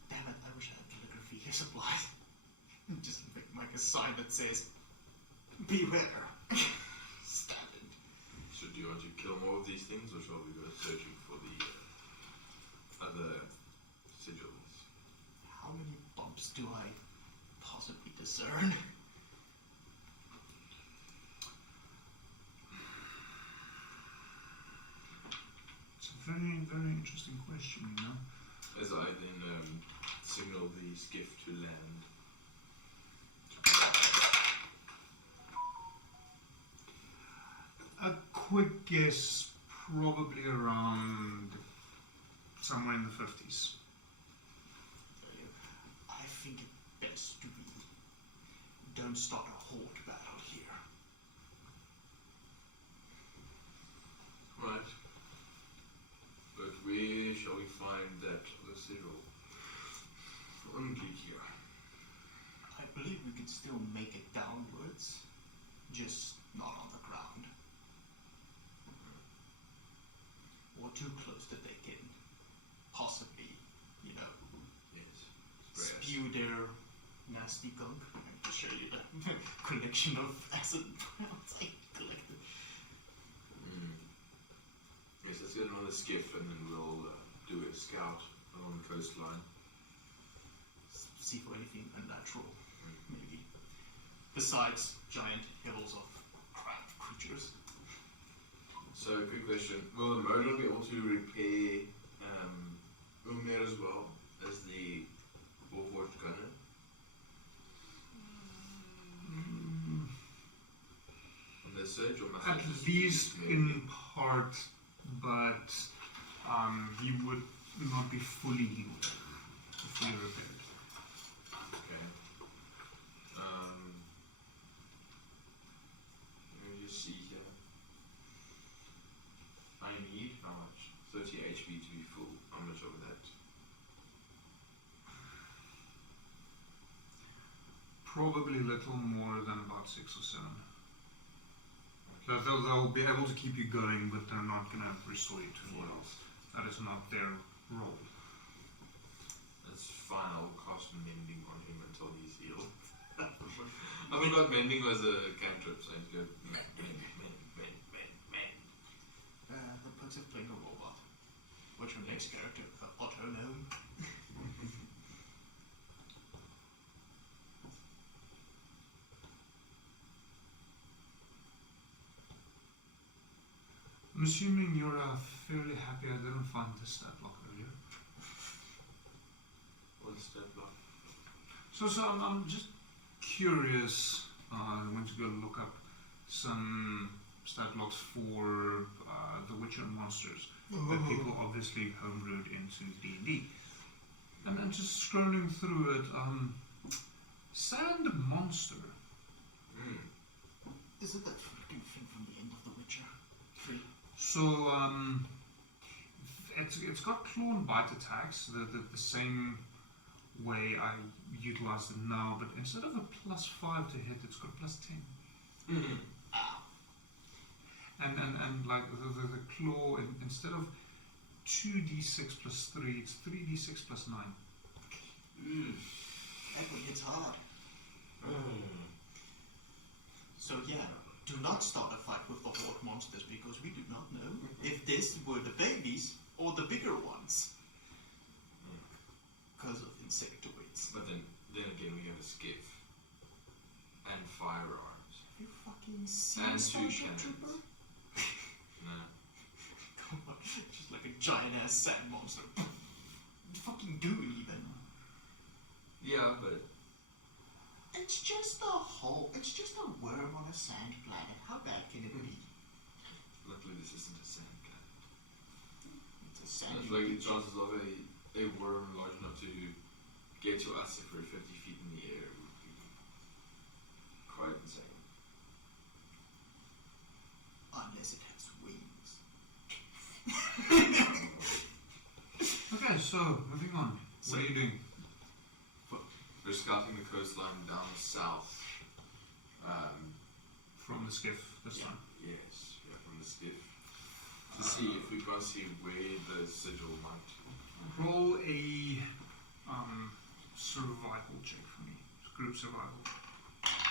Damn it, I wish I had calligraphy here supplies. Just make a sign that says, "Beware." Standing. So do you want to kill more of these things, or shall we go searching for the other sigils? How many bumps do I possibly discern? It's a very, very interesting question, you know. As I then signal the skiff to land. A quick guess, probably around somewhere in the 50s. I think it best to be. Don't start a horde battle here. Right. But where shall we find that other sigil? Only here. I believe we could still make it downwards, just not on the ground. Or too close that they can possibly, Yes. spew their nasty gunk. I'm going to show you the collection of acid rounds I collected. Yes, let's get another skiff and then we'll do a scout along the coastline. See for anything unnatural, maybe. Besides giant hills of crab creatures. So, quick question. Will the Modal be able to repair Umir as well as the Warforged gunner? On their surge, or must At least in part, but he would not be fully healed, fully repaired. Okay. Let me just see here. I need how much? 30 HP to be full. How much of that? Probably a little more than about 6 or 7. They'll be able to keep you going, but they're not going to restore you to full health. That is not their role. That's fine. I'll cast mending on him until he's healed. I forgot mending was a cantrip, so I need to go mend. The Prince of Brink a robot. What's your next character? Autonome? I'm assuming you're fairly happy I didn't find this stat block earlier. What's that block? So I'm just curious. I went to go look up some stat blocks for the Witcher monsters that people obviously homebrewed into D&D. And then just scrolling through it, Sand Monster. Is it that freaking thing from the end of The Witcher 3? So, it's got claw and bite attacks, the same way I utilized it now, but instead of a +5 to hit, it's got +10. And like the claw, instead of 2d6 +3, it's 3d6 +9. That one hits hard. So yeah, do not start a fight with the horde monsters because we do not know if this were the babies or the bigger ones. Because of insectoids. But then again, we have a skiff and firearms. Have you fucking seen And 2 Starship cannons. Trooper? No. Come on, just like a giant ass sand monster. Fucking do even. Yeah, but It's just a hole. It's just a worm on a sand planet. How bad can it be? luckily this isn't a sand cat. It's a sandy It's like the beach. chances of a worm large enough to get to us if we're 50 feet in the air would be quite insane. Unless it has wings. Okay, so moving on. So- What are you doing? We're scouting the coastline down south. From the skiff this time. Yes, from the skiff. To see if we can see where the sigil might. Roll a survival check for me. Group survival. I'm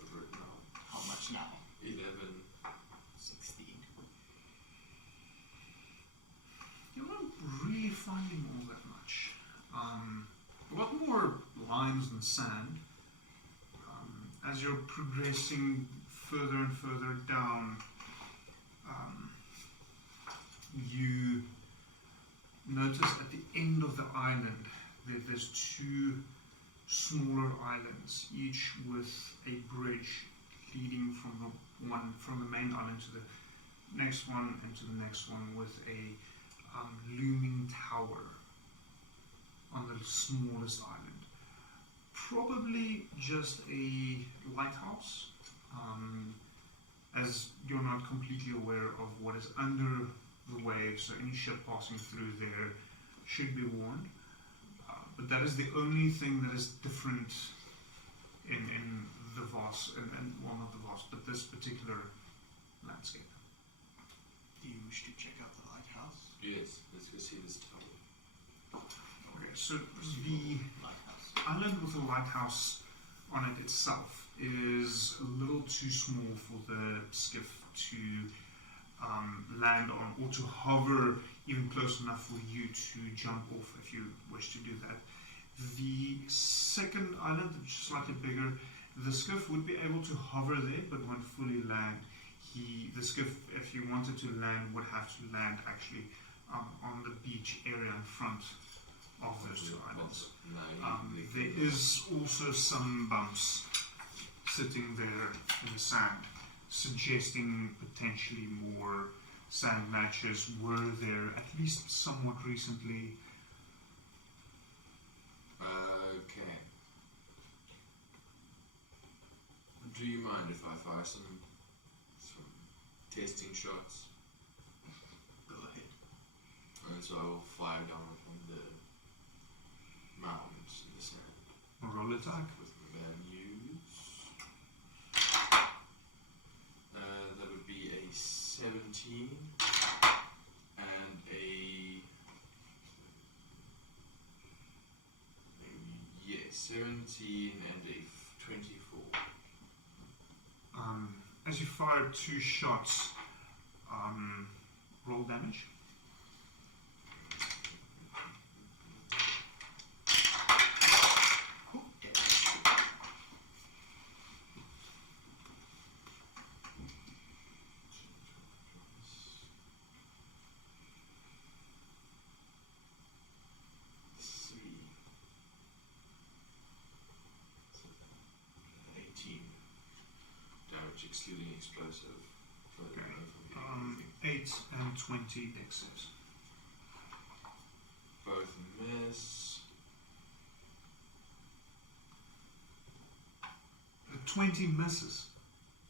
over it now. How much now? 11. 16. You're not really finding all that much. A lot more lines than sand. As you're progressing further and further down, you notice at the end of the island that there's 2 smaller islands, each with a bridge leading from the main island to the next one and to the next one, with a looming tower on the smallest island. Probably just a lighthouse, as you're not completely aware of what is under the waves, so any ship passing through there should be warned. But that is the only thing that is different in the vast, and well, not the vast, but this particular landscape. Do you wish to check out the lighthouse? Yes, let's go see this tower. Okay, so the Lighthouse. island with a lighthouse on it itself is a little too small for the skiff to land on, or to hover even close enough for you to jump off if you wish to do that. The second island, which is slightly bigger, the skiff would be able to hover there but won't fully land. The skiff, if you wanted to land, would have to land actually on the beach area in front of those two islands. No, There is also some bumps sitting there in the sand, suggesting potentially more sand matches were there at least somewhat recently. Okay. Do you mind if I fire some testing shots? Go ahead. And so I will fire down from the mountains in the sand. Roll attack. With menus. That would be a 17 and a 17 and a 24. As you fire 2 shots, roll damage. Excluding explosive. Okay. 8 and 20 dex saves. Both miss. 20 misses.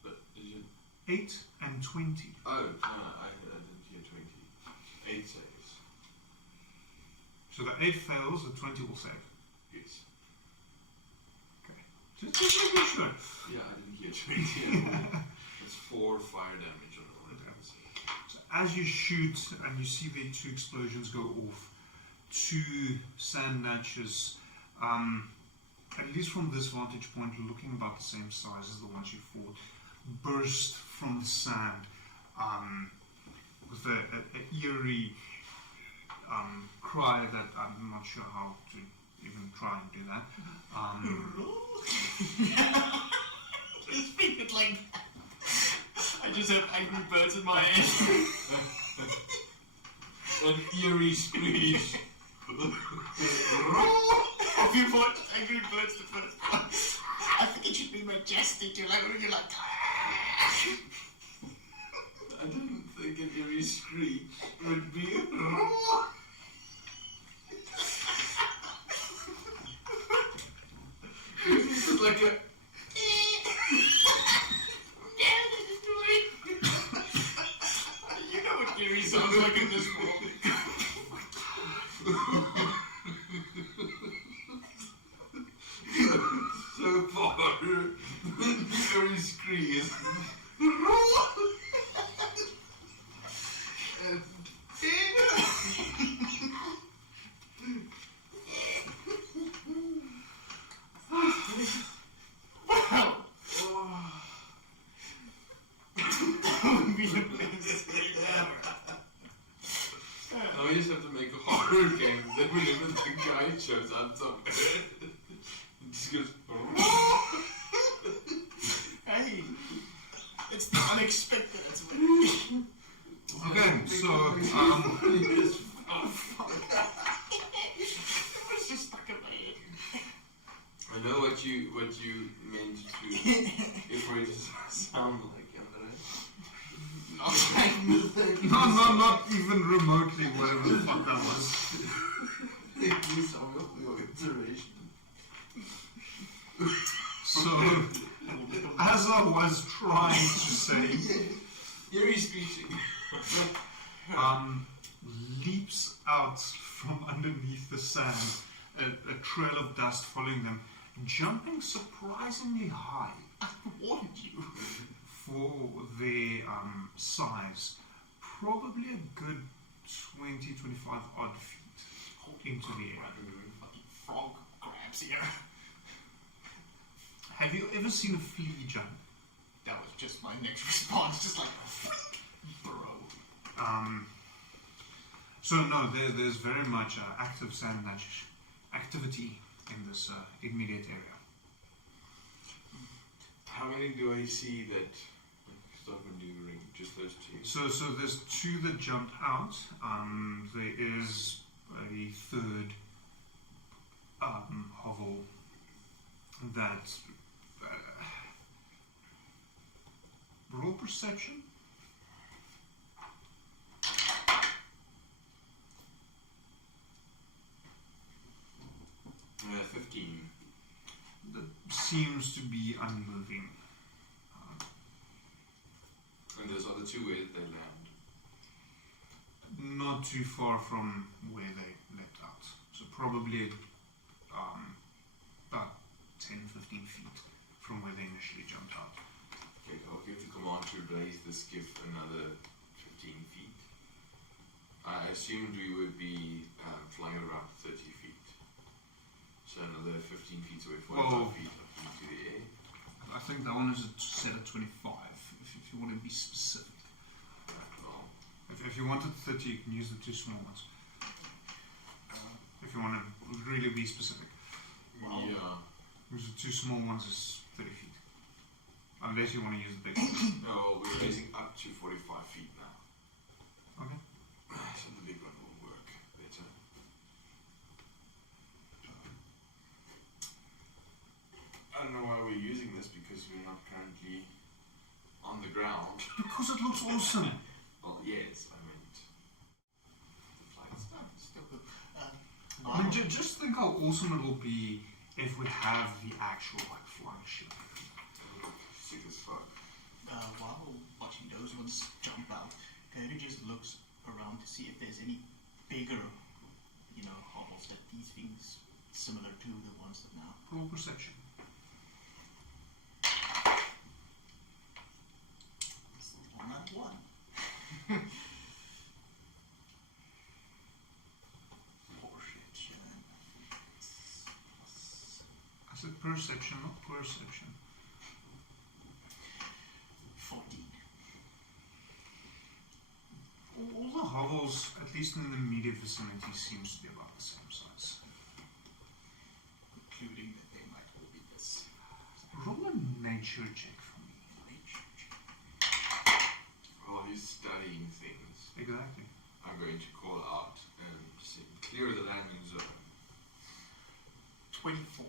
But did you? 8 and 20. Oh, no, I didn't hear 20. 8 saves. So the 8 fails, the 20 will save. Yes. Okay. Just making sure. Yeah, I didn't hear 20 at all. It's 4 fire damage on all of them. So as you shoot and you see the 2 explosions go off, 2 sand matches, at least from this vantage point, looking about the same size as the ones you fought, burst from the sand with a eerie cry that I'm not sure how to even try and do that. Just speak it like that. I just have angry birds in my head. An eerie screech. Have you watched Angry Birds the first one? I think it should be majestic. You're like, I didn't think an eerie screech would be This is like a... You know what eerie sounds like in this world. So far, eerie screech. Now we just have to make a horror game. Then whenever the guy shows up somewhere, it just goes. Hey, it's the unexpected. It's weird. Okay, so It was just stuck in my head. I know what you meant to if we just sound like him, right? not even remotely whatever the fuck that was. At least I'm not your iteration. So, as I was trying to say, Eerie screeching. leaps out from underneath the sand, a trail of dust following them, jumping surprisingly high I warned you. for their size. Probably a good 20-25 odd feet into the air. Fucking frog crabs here. Have you ever seen a flea jump? That was just my next response. Just like, bro. So no, there's very much active sand match activity in this immediate area. How many do I see that stop and do ring? Just those two. So there's 2 that jumped out. There is a third hovel that roll perception. 15. That seems to be unmoving. And those are the two ways they land. Not too far from where they leapt out. So probably about 10-15 feet from where they initially jumped out. Okay, I'll give the command to raise the skiff another 15 feet. I assumed we would be flying around 30 feet. So another 15 feet away, 45 feet up into the air. I think that one is set at 25, if you want to be specific. Well, If you wanted 30, you can use the two small ones. If you want to really be specific. yeah. Because the two small ones is 30 feet. Unless you want to use the big one. No, we're raising up to 45 feet now. Okay. So the big one will work better. I don't know why we're using this because we're not currently on the ground. Because it looks awesome. Well, yes, I meant the flight stuff. Still good. I mean, just think how awesome it will be if we have the actual flying ship. Sick as fuck. While watching those ones jump out, Cody just looks around to see if there's any bigger, hovels that these things similar to the ones that now. Roll perception. Still on that one. Perception. I said perception, not perception. 14. All the hovels, at least in the immediate vicinity, seems to be about the same size. Concluding that they might all be this. Roll a nature check for me. While he's studying things, Exactly. I'm going to call out and say, clear the landing zone. 24.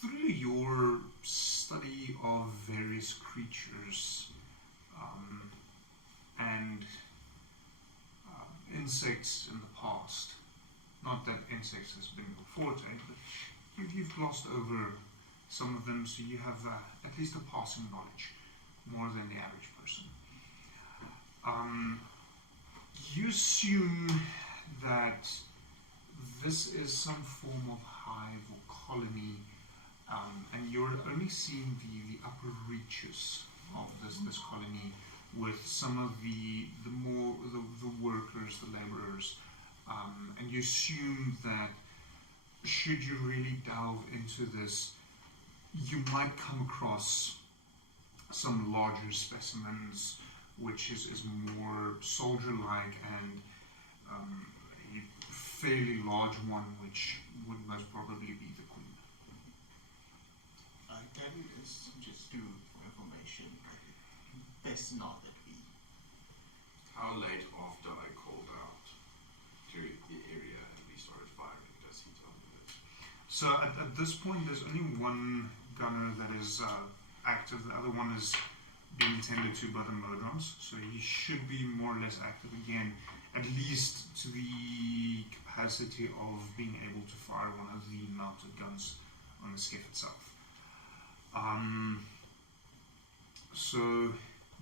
Through your study of various creatures and insects in the past, not that insects has been your forte, but you've glossed over some of them, so you have at least a passing knowledge, more than the average person. You assume that this is some form of hive or colony, and you're only seeing the upper reaches of this colony, with some of the workers, the laborers, and you assume that should you really delve into this, you might come across some larger specimens, which is more soldier-like, and a fairly large one, which would most probably be the queen. I tell you this just for information. Best not that we. How late after I called out to the area and we started firing does he tell me this? So at this point, there's only one gunner that is active. The other one is being tended to by the Modrons, so he should be more or less active again, at least to the capacity of being able to fire one of the mounted guns on the skiff itself.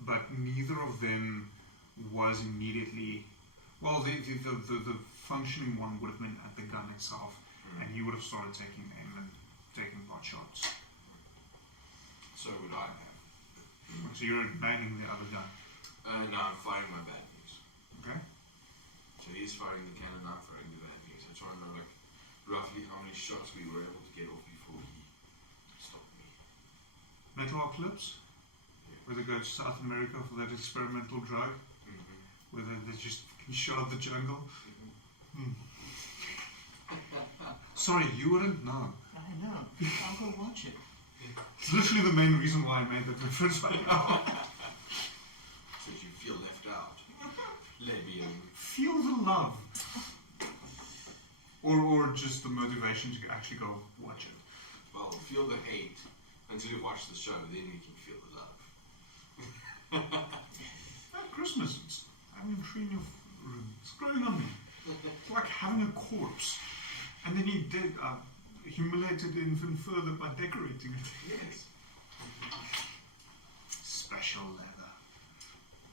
But neither of them was immediately. Well, the functioning one would have been at the gun itself, and he would have started taking aim and taking pot shots. So would I have. So you're banging the other gun. No, I'm firing my bad news. Okay. So he's firing the cannon, I'm firing the bad news. I try to know roughly how many shots we were able to get off before he stopped me. Metalocalypse, where they go to South America for that experimental drug, where they just shot the jungle. Sorry, you wouldn't know. I know. I'll go watch it. It's literally the main reason why I made the difference right now. So you feel left out. Lesbian. Feel the love. Or just the motivation to actually go watch it. Well, feel the hate until you watch the show, then we can feel the love. At Christmas, having a tree in your room, it's growing on me. It's like having a corpse. And then he humiliated it even further by decorating it. Yes. Special leather.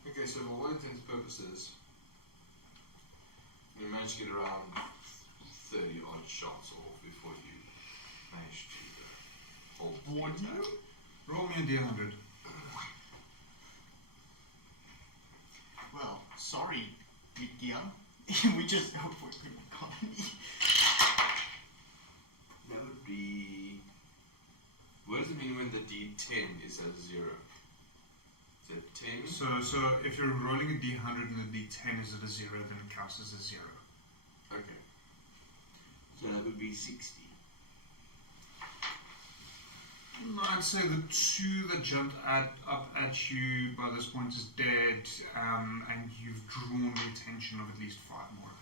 Okay, so for all intents and purposes, you managed to get around 30 odd shots off before you managed to hold the attack. Roll me a D100. Well, sorry, Lydia. We just avoided the economy. That would be. What does it mean when the D10 is at 0? Is that 10? So if you're rolling a D100 and the D10 is at a 0, then it counts as a 0. Okay. So that would be 60. I'd say the 2 that jumped up at you by this point is dead, and you've drawn the attention of at least 5 more.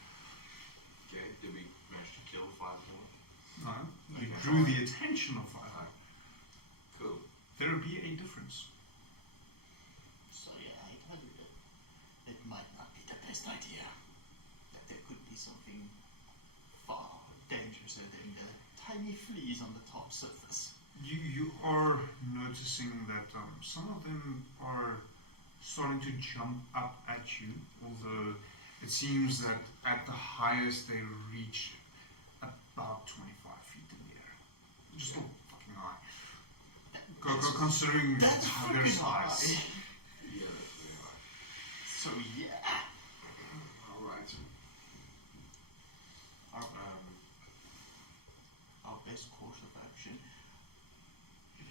Okay, did we manage to kill 5 more? No, you drew the attention of 5. Cool. There would be a difference. So yeah, I told you that it might not be the best idea. That there could be something far dangerous than the tiny fleas on the top surface. You are noticing that some of them are starting to jump up at you, although it seems that at the highest they reach about 25 feet in the air. Just a fucking high. Considering That's how freaking there's high. ice. Yeah, that's very high. So yeah. Alright. Our best course of action.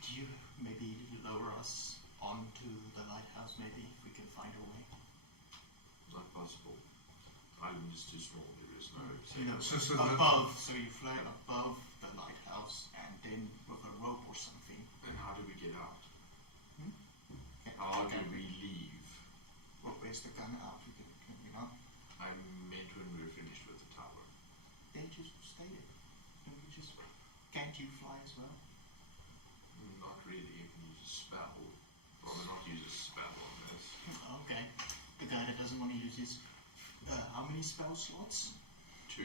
Do you maybe lower us onto the lighthouse, maybe, if we can find a way? Not possible. Island is too small, there is no No, So above, so you fly above the lighthouse and then with a rope or something. Then how do we get out? Hmm? How do we leave? Well, where's the gun out? You know? I meant when we were finished with the tower. They just stay there. Can't you fly as well? Not really, you can use a spell. Rather not use a spell on this. Okay. The guy that doesn't want to use his how many spell slots? 2.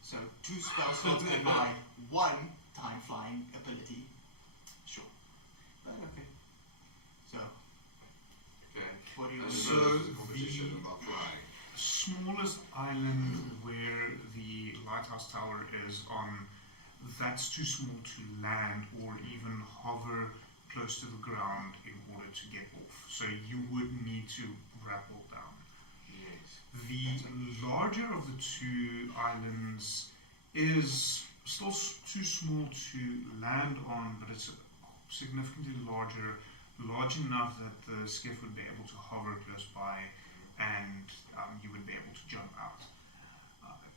So 2 spell slots and my 1 time flying ability. Sure. But okay. So Okay. what do you And So then there's a competition about flying. smallest island where the lighthouse tower is on, that's too small to land or even hover close to the ground in order to get off. So you would need to rappel down. Yes. The larger of the 2 islands is still too small to land on, but it's significantly large enough that the skiff would be able to hover close by and you would be able to jump out.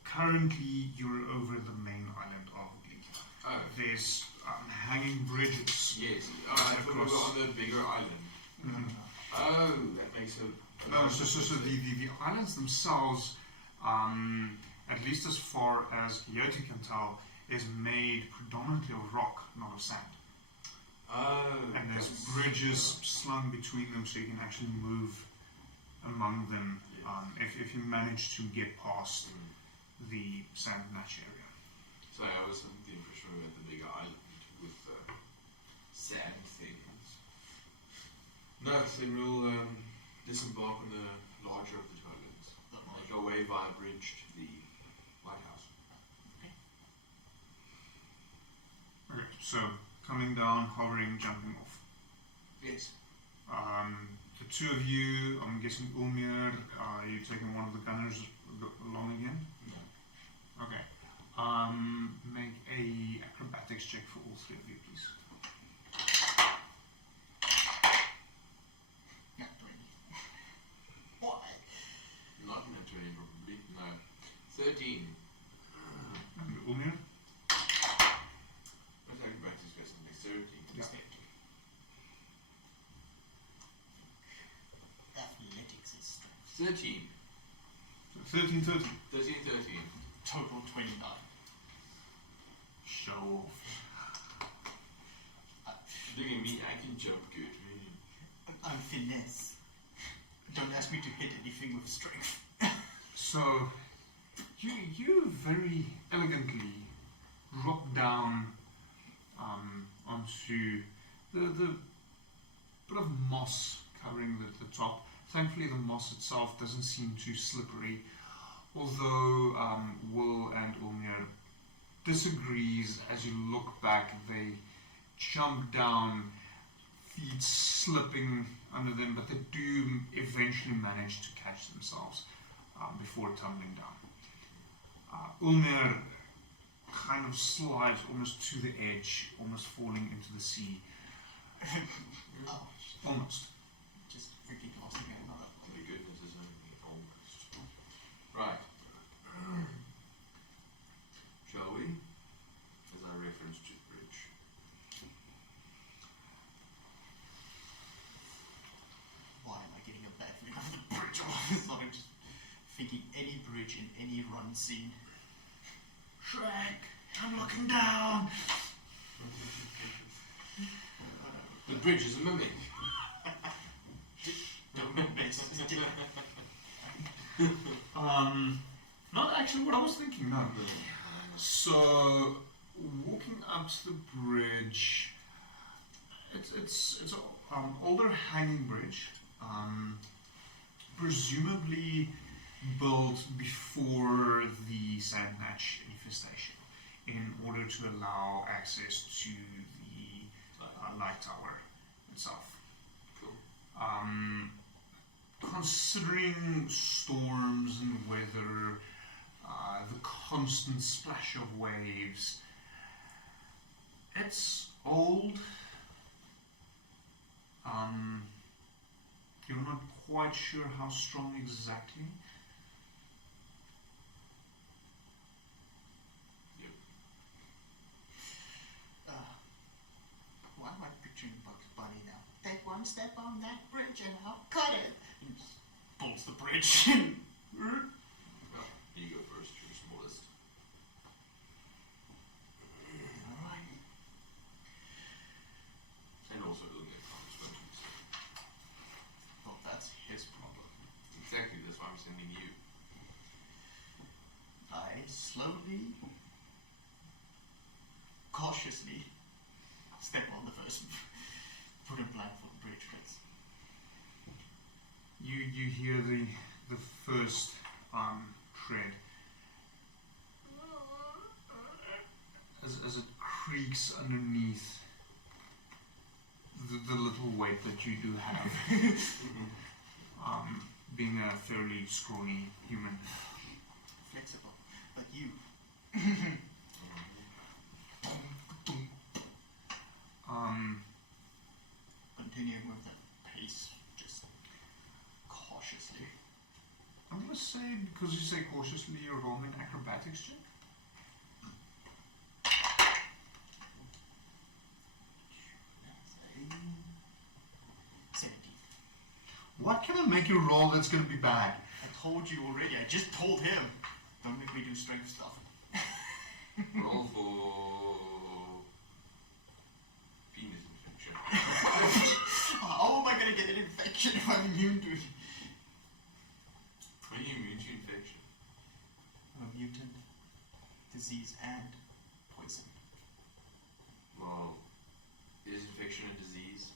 Currently, you're over the main island of Brink. Oh. There's hanging bridges. Yes. Oh, I thought we were on the bigger island. Mhm. Oh, that makes a... No, so the islands themselves, at least as far as Yoti can tell, is made predominantly of rock, not of sand. Oh. And there's that's- bridges slung between them so you can actually move among them if you manage to get past the sand match area. So I was under the impression we were at the bigger island with sand things. No, so we'll disembark on the larger of the two islands. Make our way via bridge to the lighthouse. Okay, so coming down, hovering, jumping off. Yes. The 2 of you, I'm guessing Ulmir, you taking one of the gunners along again? No. Okay. Make a acrobatics check for all 3 of you, please. Not 20. What? Not in a 20 probably. No. 13. And Ulmir? What's acrobatics based on dexterity? Yeah. Athletics is strength. 13. 13. 13. total 29. Show off. Look at me, I can jump good. I'm finesse. Don't ask me to hit anything with strength. So, you very elegantly drop down onto the bit of moss covering the top. Thankfully, the moss itself doesn't seem too slippery, although Will and Ulmir disagrees. As you look back, they jump down, feet slipping under them, but they do eventually manage to catch themselves before tumbling down. Ulmir kind of slides almost to the edge, almost falling into the sea. Oh, Almost. just freaking lost again. My goodness, it's only almost. Right. Shall we? As I referenced to the bridge. Why am I getting a bad feeling of the bridge all of a sudden? Just thinking any bridge in any run scene. Shrek, I'm looking down. The bridge is a mimic. Don't mess with it. Not actually what I was thinking, no. So, walking up to the bridge, it's an older hanging bridge, presumably built before the Sandmatch infestation, in order to allow access to the light tower itself. Cool. Considering storms and weather, the constant splash of waves, it's old. You're not quite sure how strong exactly. Why am I picturing Bugs Bunny now? Take one step on that bridge and I'll cut it. And just pulls the bridge. Well, you go first, you're the smallest. Alright. And also doing it from swimming. Well, that's his problem. Exactly, that's why I'm sending you. I slowly, cautiously step on the first wooden plank for the bridge bits. You hear the first tread as it creaks underneath the little weight that you do have, being a fairly scrawny human. Flexible, but you. Continuing with the pace, just cautiously. I'm gonna say, because you say cautiously, you're rolling an acrobatics check. That's a 17. What can I make you roll that's gonna be bad? I told you already, I just told him. Don't make me do strength stuff. Roll for penis infection. How am I gonna get an infection if I'm immune to it? Are you immune to infection? I'm a mutant, disease, and poison. Well, is infection a disease?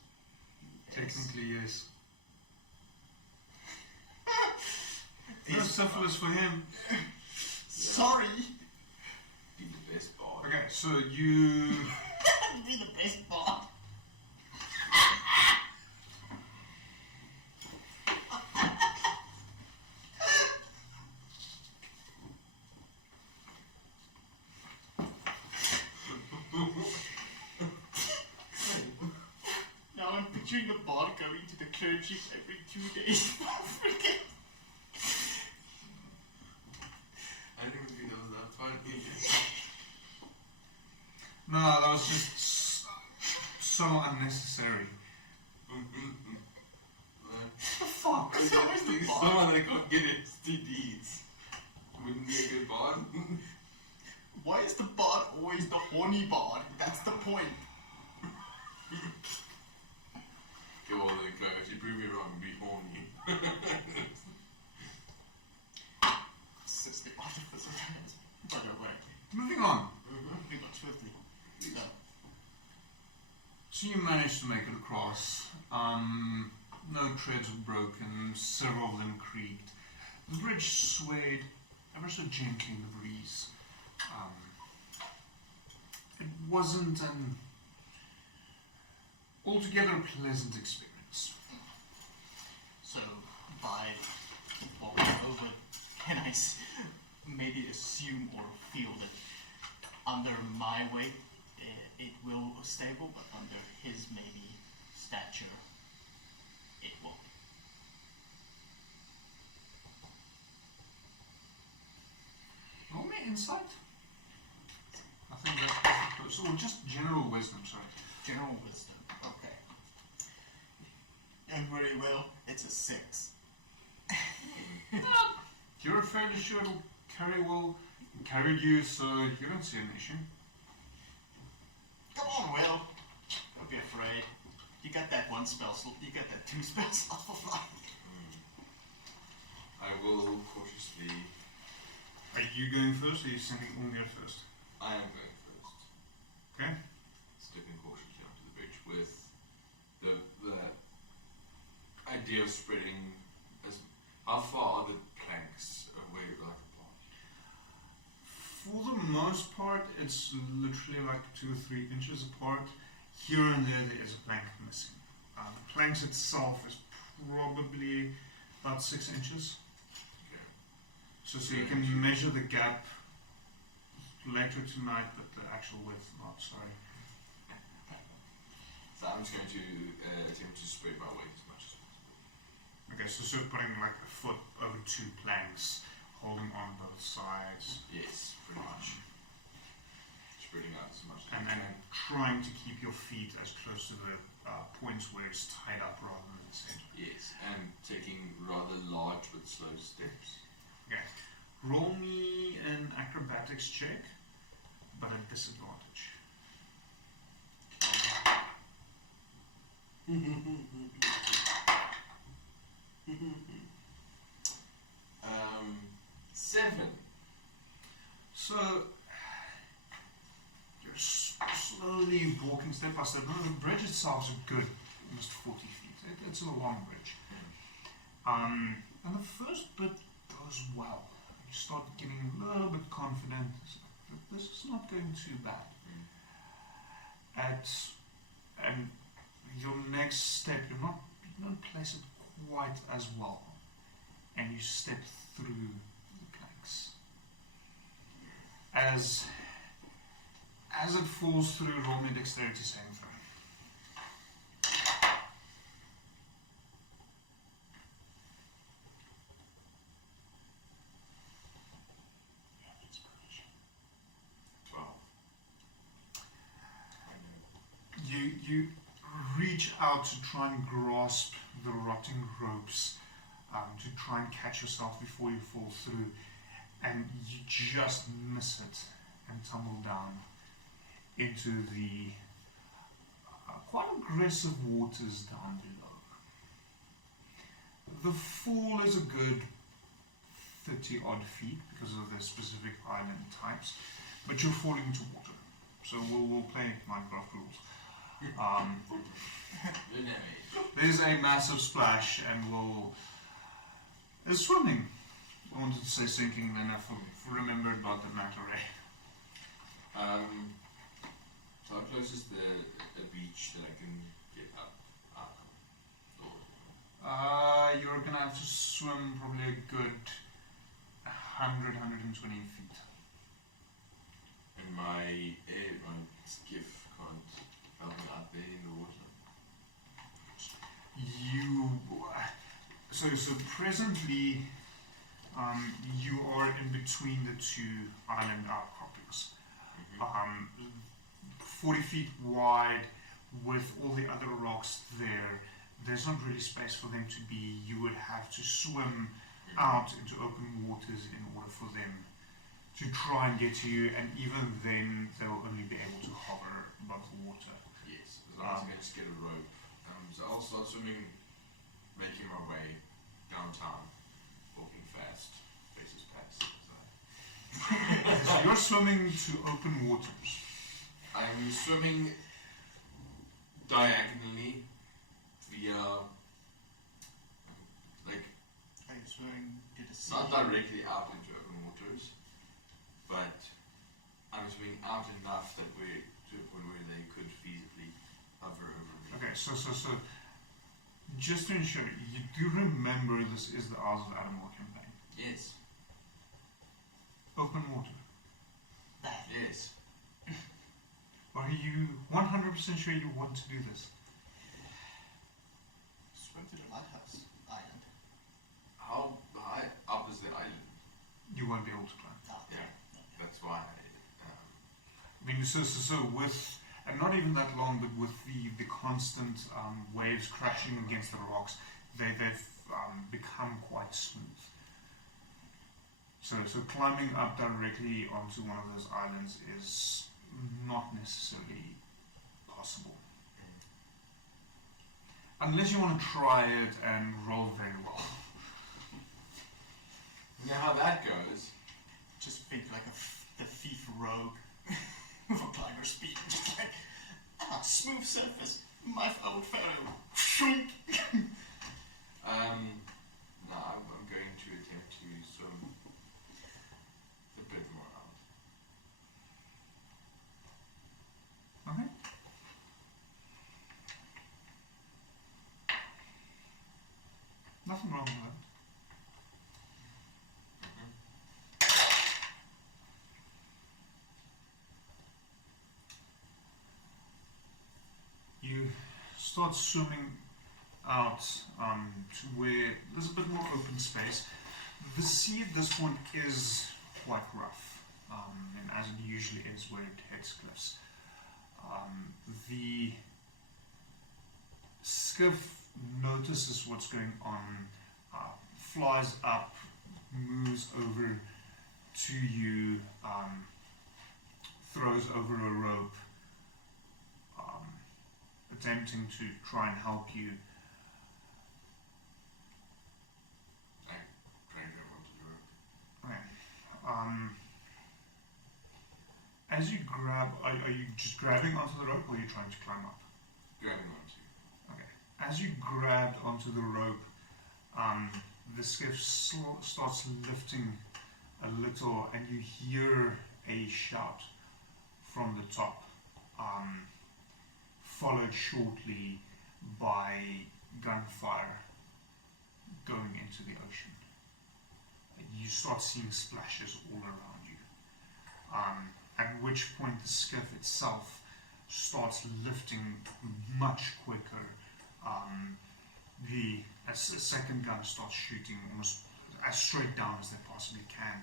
Technically, yes. Yes. No syphilis for him. Sorry! Be the best bard. Okay, so you. Be the best bard. Now I'm picturing the bard going to the clergy every 2 days. I didn't even think that was that funny. No, that was just so unnecessary. Fuck! Someone that can't get STDs wouldn't be a good bard. Why is the bard always the horny bard? That's the point. Okay, well then go. If you prove me wrong, be horny. This is the artifice of it. By the way. Moving on. Moving on swiftly. No. So you managed to make it across. No treads were broken, several of them creaked. The bridge swayed ever so gently in the breeze. It wasn't an altogether pleasant experience. So, by walking over, can I maybe assume or feel that under my weight it will stable, but under his maybe stature it won't? Roll me insight. I think that's close. Or just general wisdom, sorry. General wisdom, okay. And very well, it's a 6. You're fairly sure it'll carry you, so you don't see an issue. Come on, Will. Don't be afraid. You got that one spell slot, you got that 2 spell slot for flying. I will cautiously. Are you going first, or are you sending Ulmir first? I am going first. Okay. Stepping cautiously onto the bridge with the idea of spreading. How far are the planks away, like apart? For the most part, it's literally like 2 or 3 inches apart. Here and there is a plank missing. The planks itself is probably about 6 inches. Okay. So you can measure the gap later tonight, but the actual width, not, sorry. So I'm just going to attempt to spread my weight as much as possible. Okay, so sort of putting like a foot over 2 planks, holding on both sides. Yes, pretty much. Spreading out as much as And then trying to keep your feet as close to the points where it's tied up rather than the center. Yes, and taking rather large but slow steps. Okay. Roll me an acrobatics check, but at disadvantage. 7. So you're slowly walking step by step. The bridge itself is a good almost 40 feet. It's a long bridge. And the first bit goes well. You start getting a little bit confident that this is not going too bad. And your next step, you don't place it quite as well, and you step through the planks. As it falls through, roll me dexterity saving throw. You reach out to try and grasp the rotting ropes, to try and catch yourself before you fall through, and you just miss it and tumble down into the quite aggressive waters down below. The fall is a good 30 odd feet because of the specific island types, but you're falling into water. So we'll play Minecraft rules. There's a massive splash, and there's swimming. I wanted to say sinking, then I remembered about the manta ray. So how close is the beach that I can get up? You're gonna have to swim probably a good 120 feet. And my skiff can't help me out there in the water. So presently, you are in between the 2 island outcroppings. 40 feet wide, with all the other rocks there. There's not really space for them to be. You would have to swim out into open waters in order for them to try and get to you, and even then they'll only be able to hover above the water. Yes, as long as I can just get a rope. So I'll start swimming, making my way downtown, walking fast, faces past. So you're swimming to open waters. I'm swimming diagonally via, like, Are you swimming to the sea? not directly out into open waters, but I'm swimming out enough that we're to a point where they could feasibly hover over me. Okay, so just to ensure, you do remember this is the Isles of Adomawyr campaign. Yes, Open water. That. yes. Are you 100% sure you want to do this? Swim to the lighthouse island. How high up is the island? You won't be able to climb. Ah, Yeah, that's why. I mean, so with, and not even that long, but with the constant waves crashing against the rocks, they've become quite smooth. So climbing up directly onto one of those islands is not necessarily possible. Unless you want to try it and roll very well. You know how that goes? Just think like the thief rogue for climber speed. Just like, smooth surface. My old fellow. Shrink. No, I'm going to attempt to swim the bit more out. Okay. Nothing wrong with that. You start swimming out to where there's a bit more open space. The sea at this point is quite rough, and as it usually is where it hits cliffs. The skiff notices what's going on, flies up, moves over to you, throws over a rope, attempting to try and help you. I try and grab onto the rope. Okay. As you grab, are you just grabbing onto the rope, or are you trying to climb up? Grabbing onto. Okay. As you grabbed onto the rope, the skiff starts lifting a little, and you hear a shout from the top, followed shortly by gunfire going into the ocean. You start seeing splashes all around you. At which point the skiff itself starts lifting much quicker. A second gun starts shooting almost as straight down as they possibly can.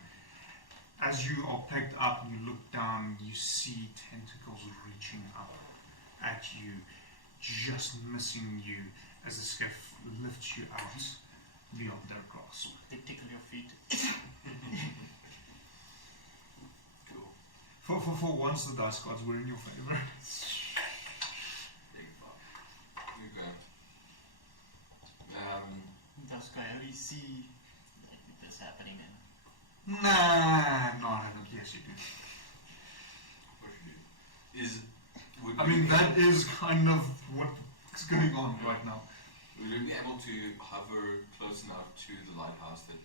As you are picked up and you look down, you see tentacles reaching up at you, just missing you as the skiff lifts you out beyond their grasp. They tickle your feet. Cool. For once, the dice cards were in your favor. Big fuck. Okay. Does Coyote see like this happening then? Nah, no, I haven't. Yes, you do. What should do? I mean, that is kind of what's going on right now. Would we be able to hover close enough to the lighthouse that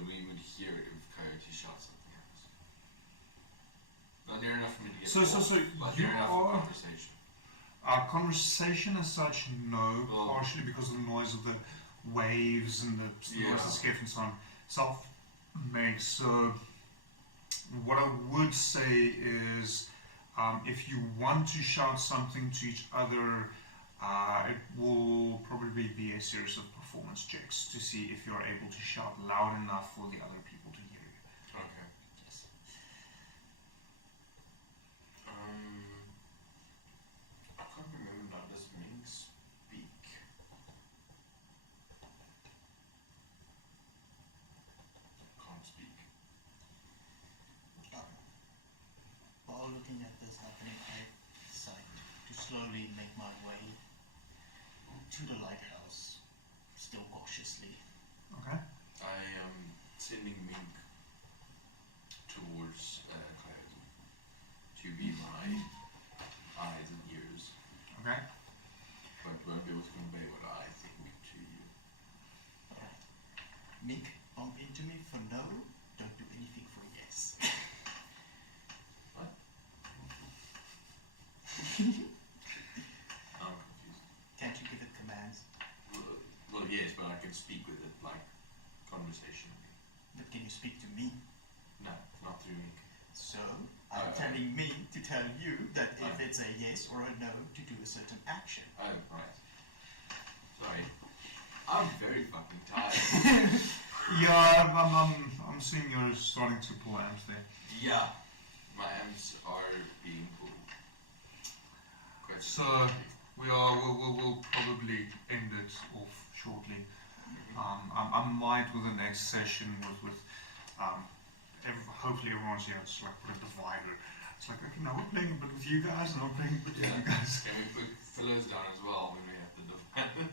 we would hear if Coyote shot something at us? Not near enough for me to get So but you near enough for are conversation. conversation as such, no, Well, partially because of the noise of the waves and the noise of the skiff and so on. Self makes. So what I would say is, if you want to shout something to each other, it will probably be a series of performance checks to see if you're able to shout loud enough for the other people to hear you. Okay. Yes. I can't remember now. Does Brink speak? Can't speak. was happening, I decided to slowly make my way to the lighthouse, still cautiously. Okay. I am sending Mink towards Clarity to be my eyes and ears, Okay. but won't be able to convey what I think to you. Alright. Mink, bump into me for no, don't do anything for yes. What? I'm confused. Can't you give it commands? Well, yes, but I can speak with it like conversationally. But can you speak to me? No, not through Mink. So, I'm telling me to tell you that if it's a yes or a no, to do a certain action. Oh, right. Sorry. I'm very fucking tired. Yeah, I'm seeing you're starting to pull amps there. Yeah, my amps are being pulled. Quite So significantly. we'll probably end it off shortly. I might with the next session with hopefully everyone's here. It's like put a divider. It's like, okay, now we're playing a bit with you guys, and we're playing a bit with you guys. Can we put pillows down as well when we have the divider?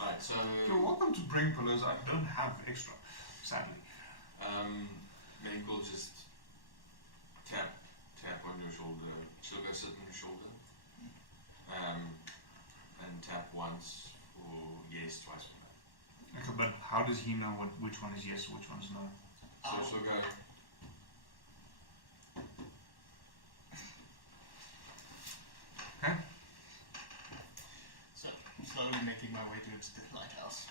Alright, so You're welcome to bring pillows. I don't have extra, sadly. Mink will just tap on your shoulder. She'll go sit on your shoulder. And tap once for yes, twice for no. Okay, but how does he know which one is yes, which one's no? So she'll go. Okay. So, I'm slowly making my way towards the lighthouse.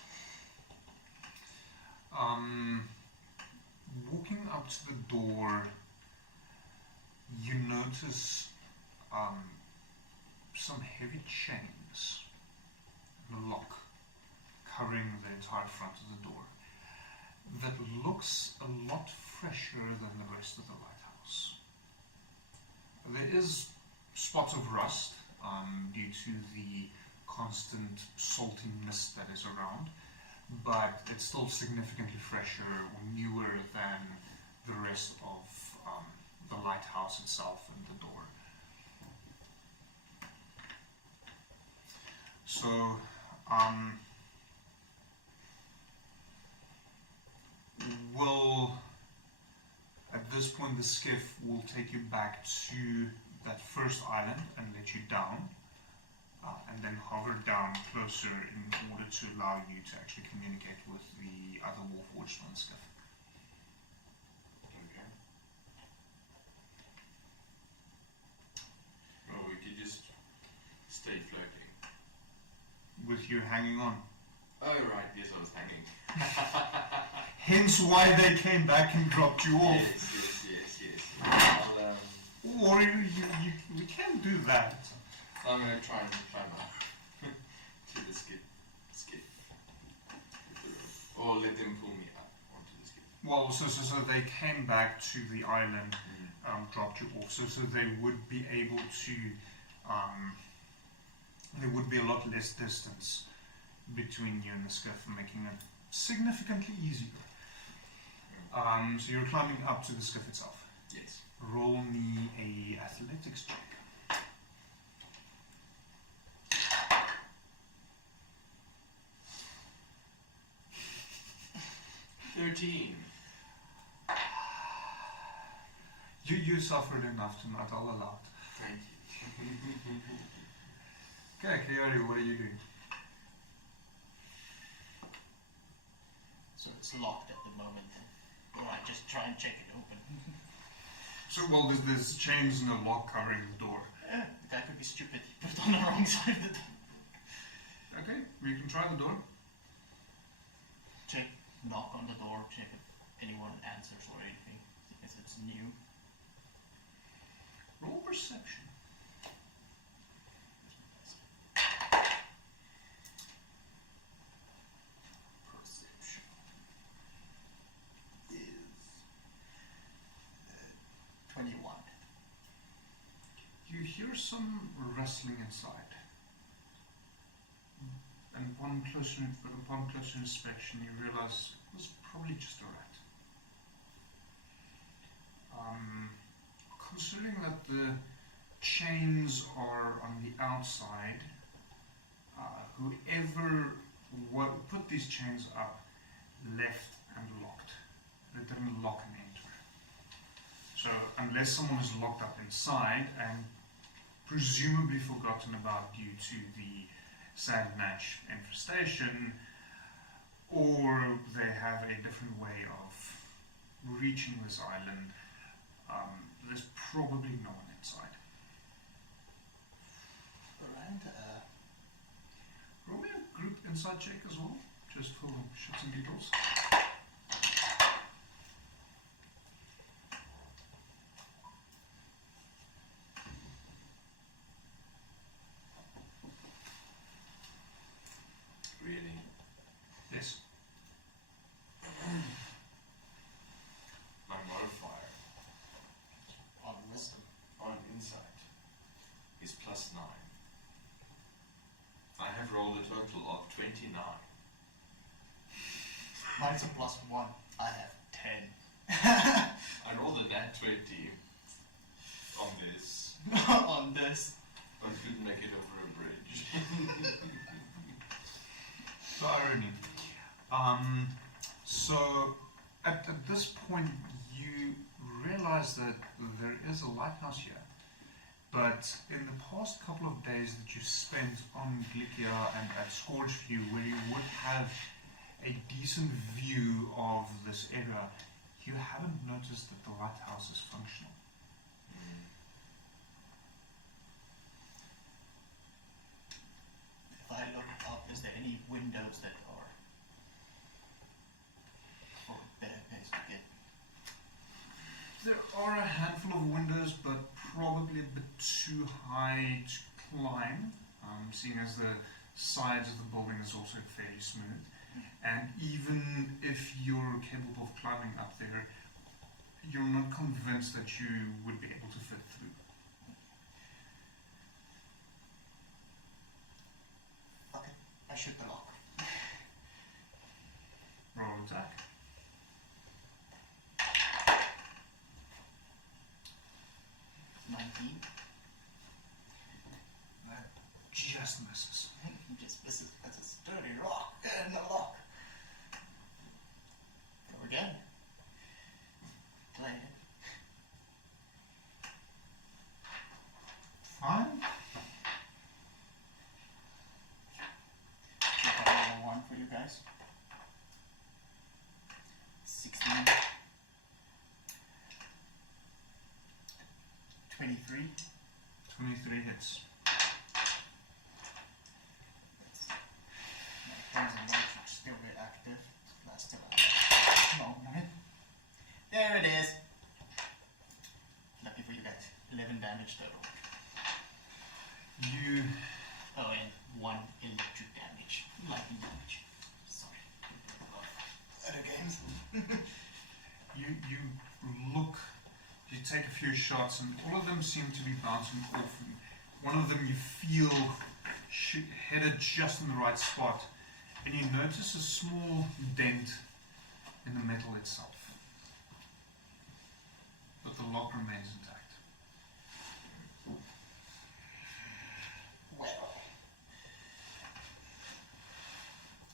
Walking up to the door, you notice some heavy chains and a lock covering the entire front of the door that looks a lot fresher than the rest of the lighthouse. There is spots of rust due to the constant salty mist that is around, but it's still significantly fresher or newer than the rest of the lighthouse itself and the door. So, at this point the skiff will take you back to that first island and let you down, and then hover down closer in order to allow you to actually communicate with the other Warforged on the skiff. Okay. Well, we could just stay floating. With you hanging on. Oh, right, yes, I was hanging. Hence why they came back and dropped you off. Yes. I'll, Or we can do that. I'm going to try and climb up to the skip. Or let them pull me up onto the skip. Well, so they came back to the island, dropped you off. So they would be able to. There would be a lot less distance between you and the skiff, making it significantly easier. So you're climbing up to the skiff itself. Yes. Roll me a athletics check. 13. You suffered enough tonight, I'll allow it. Thank you. Okay, Coyote, what are you doing? So it's locked at the moment, or I just try and check it open. So, well, there's chains and a lock covering the door. Yeah, the guy could be stupid. He put it on the wrong side of the door. Okay, you can try the door. Check, knock on the door, check if anyone answers or anything. If it's new. Roll perception. Perception is 21. You hear some rustling inside. And upon closer inspection, you realize it was probably just a rat. Considering that the chains are on the outside. Whoever put these chains up left and locked. They didn't lock and enter. So unless someone is locked up inside and presumably forgotten about due to the sand match infestation, or they have a different way of reaching this island, there's probably no one inside. Alright, Roll me a group insight check as well, just for shits and giggles. Really? Yes. My modifier on wisdom. on insight is +9. I have rolled a total of 29. Mine's a +1. I have 10. I rolled a nat 20 on this. On this. I couldn't make it over a bridge. So irony. So at this point you realize that there is a lighthouse here, but in the past couple of days that you spent on Glikia and at Scorchview, where you would have a decent view of this area, you haven't noticed that the lighthouse is functional. If I look up, is there any windows that are for a better place to get? There are a handful of windows, but probably a bit too high to climb, seeing as the sides of the building is also fairly smooth. And even if you're capable of climbing up there, you're not convinced that you would be able to fit through. Okay, I shoot the lock. Roll attack. That just misses. Just misses. That's a sturdy rock and a lock. Go again. Play it. Fine. Level 1 for you guys. 16. 23. 23 hits. My hands and legs should still be active. That's still a moment. There it is. Lucky for you guys. 11 damage total. You Oh, and 1 electric damage. Lightning damage. Sorry. Other games. you look, you take a few shots, and all of them seem to be bouncing off. And one of them you feel headed just in the right spot, and you notice a small dent in the metal itself, but the lock remains intact. Well,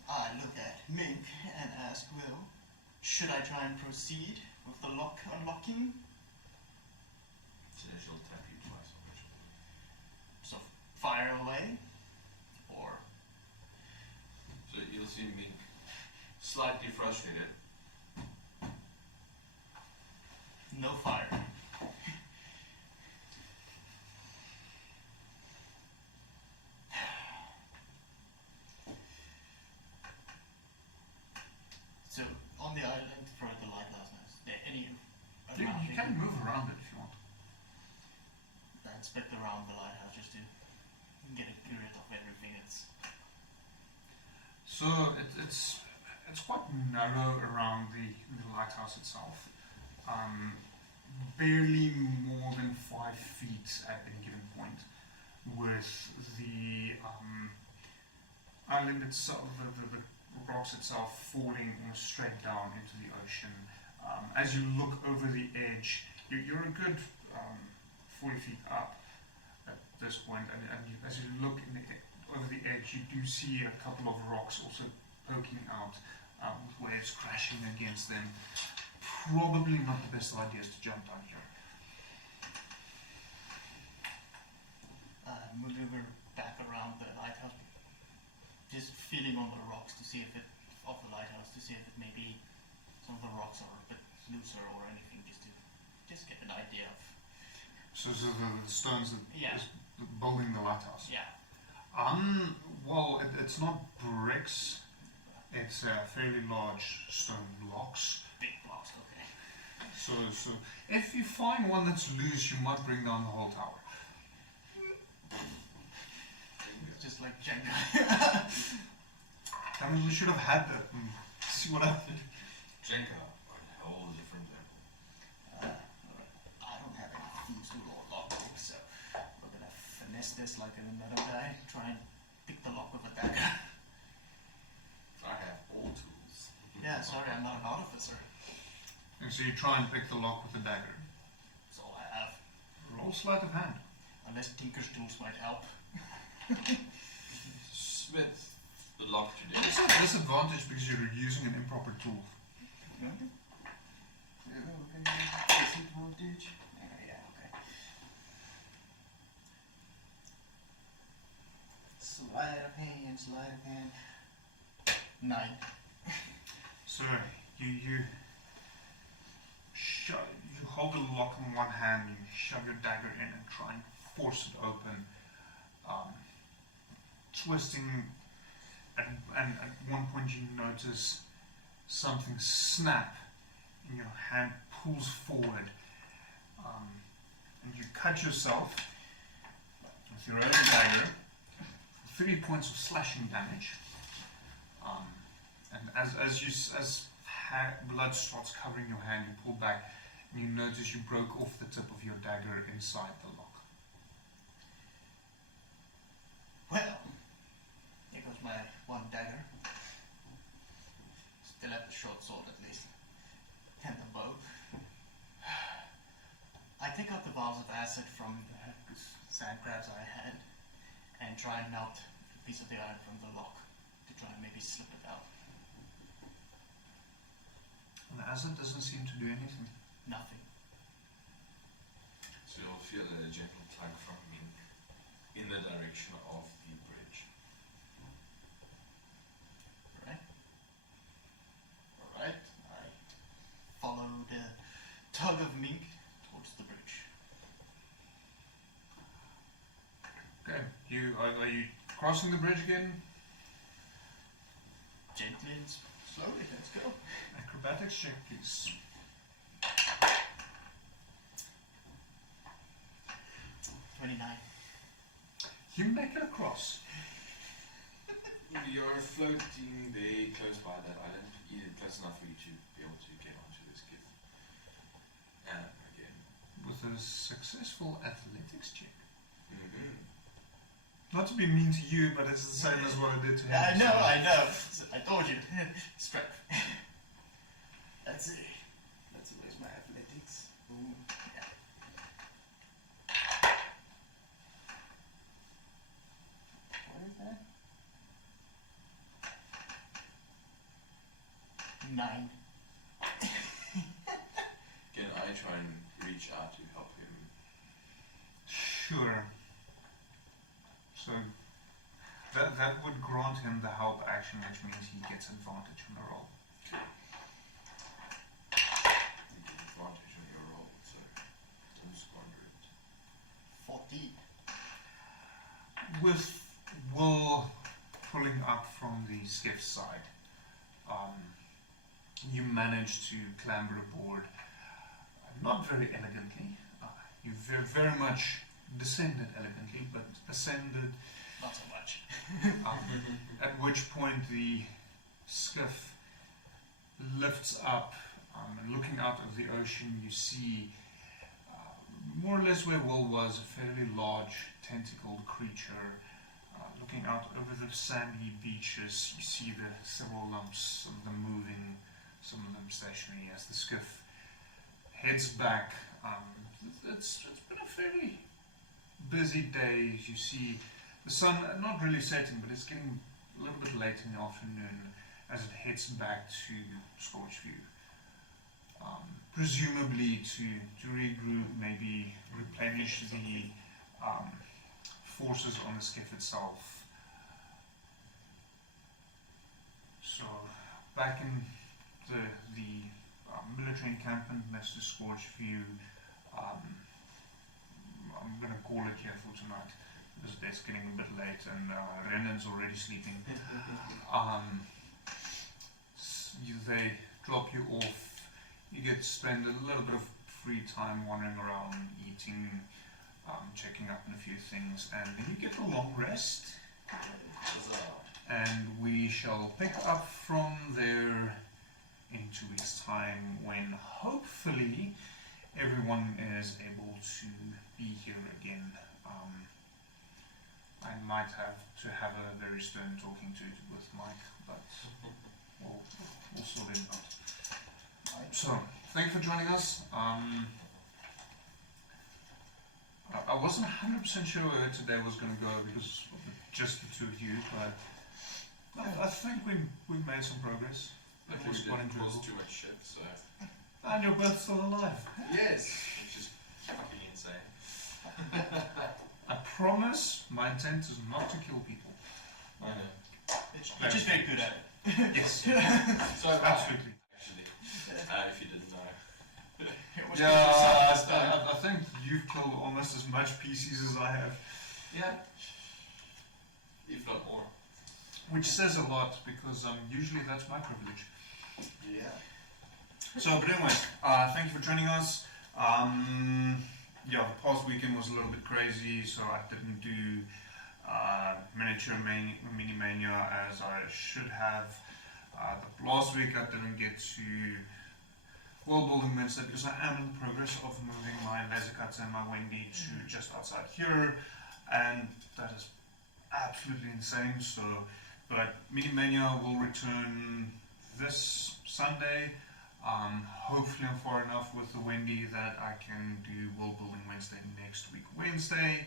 I look at Mink and ask Will, should I try and proceed with the lock unlocking? So she'll tap you twice on each So fire away? Or So you'll see me slightly frustrated. no fire? So on the island for the lighthouse, is there any around You can move around it if you want. I inspect around the lighthouse just to get rid of everything. So it's quite narrow around the lighthouse itself. Barely more than 5 feet at any given point, with the island itself, the rocks itself falling almost straight down into the ocean. As you look over the edge, you're a good 40 feet up, this point, and as you look over the edge, you do see a couple of rocks also poking out, with waves crashing against them. Probably not the best ideas to jump down here. Maneuver back around the lighthouse, just feeling on the rocks to see if it, of the lighthouse, to see if it maybe some of the rocks are a bit looser or anything, just to get an idea of. So the stones that Yeah. is building the lighthouse. Yeah. Well, it's not bricks. It's fairly large stone blocks. Big blocks. Okay. So if you find one that's loose, you might bring down the whole tower. It's just like Jenga. I mean, we should have had that and see what happened. Jenga, a whole different level. I don't have any thieves to roll lockpick, so we're gonna finesse this like another guy. Try and pick the lock with a dagger. I have all tools. Yeah, sorry, I'm not an artificer. And so you try and pick the lock with the dagger. That's all I have. Roll sleight of hand. Unless Tinker's tools might help. Smith, the lock today. It's a disadvantage because you're using an improper tool. Disadvantage. Yeah, okay. Sleight of hand. 9. So you hold the lock in one hand, you shove your dagger in and try and force it open, twisting, and at one point you notice something snap and your hand pulls forward, and you cut yourself with your own dagger, 3 points of slashing damage. And as blood starts covering your hand, you pull back and you notice you broke off the tip of your dagger inside the lock. Well, here goes my one dagger. Still have the short sword at least. And the bow. I take out the vials of acid from the sand crabs I had and try and melt a piece of the iron from the lock to try and maybe slip it out. And the acid doesn't seem to do anything. Nothing. So you'll feel a gentle tug from Mink in the direction of the bridge. Alright. I follow the tug of Mink towards the bridge. Okay, are you crossing the bridge again? Gently and slowly, let's go. Acrobatics check, please. 29. You make it across. You're floating very close by that island, close enough for you to be able to get onto this skiff. And again. With a successful athletics check. Mm-hmm. Not to be mean to you, but it's the same as what I did to him. I know. I told you. Strength. Let's see. Where's my athletics? Ooh, yeah. What is that? 9. Can I try and reach out to help him? Sure. So that would grant him the help action, which means he gets advantage on the roll. You get advantage on your roll, so don't squander it. 14. With Will pulling up from the skiff side, you manage to clamber aboard, not very elegantly. You very much descended elegantly, but ascended. Not so much. At which point the skiff lifts up, and looking out of the ocean, you see more or less where Will was, a fairly large tentacled creature. Looking out over the sandy beaches, you see the several lumps, some of them moving, some of them stationary as the skiff heads back. It's been a fairly busy days. You see the sun not really setting, but it's getting a little bit late in the afternoon as it heads back to Scorchview. Presumably to regroup, maybe replenish the forces on the skiff itself. So back in the military encampment next to Scorchview, I'm going to call it here for tonight because it's getting a bit late and Renan's already sleeping. They drop you off. You get to spend a little bit of free time wandering around, eating, checking up on a few things, and then you get a long rest. And we shall pick up from there in 2 weeks' time when hopefully everyone is able to be here again. I might have to have a very stern talking to with Mike, but we'll sort it out. So, thank you for joining us. I wasn't 100% sure where today was going to go because of just the two of you, but I think we made some progress. It was quite enjoyable. Too much shit, so. And you're both still alive. Yes, which is fucking insane. I promise my intent is not to kill people. I know. You're just very good at it. Yes. So Absolutely. actually, if you didn't know. Yeah, I think you've killed almost as much PCs as I have. Yeah. If not more. Which says a lot because usually that's my privilege. Yeah. So, but anyways, thank you for joining us. Yeah, the past weekend was a little bit crazy, so I didn't do miniature mini mania as I should have. The last week I didn't get to world building Wednesday because I am in the progress of moving my laser cutter and my Wendy to just outside here, and that is absolutely insane. So, but Mini Mania will return this Sunday. Hopefully I'm far enough with the Wendy that I can do World Building Wednesday next week Wednesday.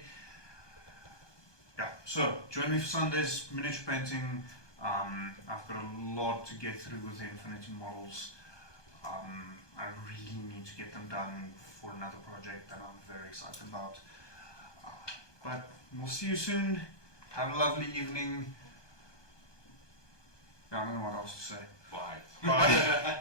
Yeah, so join me for Sunday's miniature painting. I've got a lot to get through with the Infinity models. I really need to get them done for another project that I'm very excited about. But we'll see you soon. Have a lovely evening. I don't know what else to say. Bye. Bye.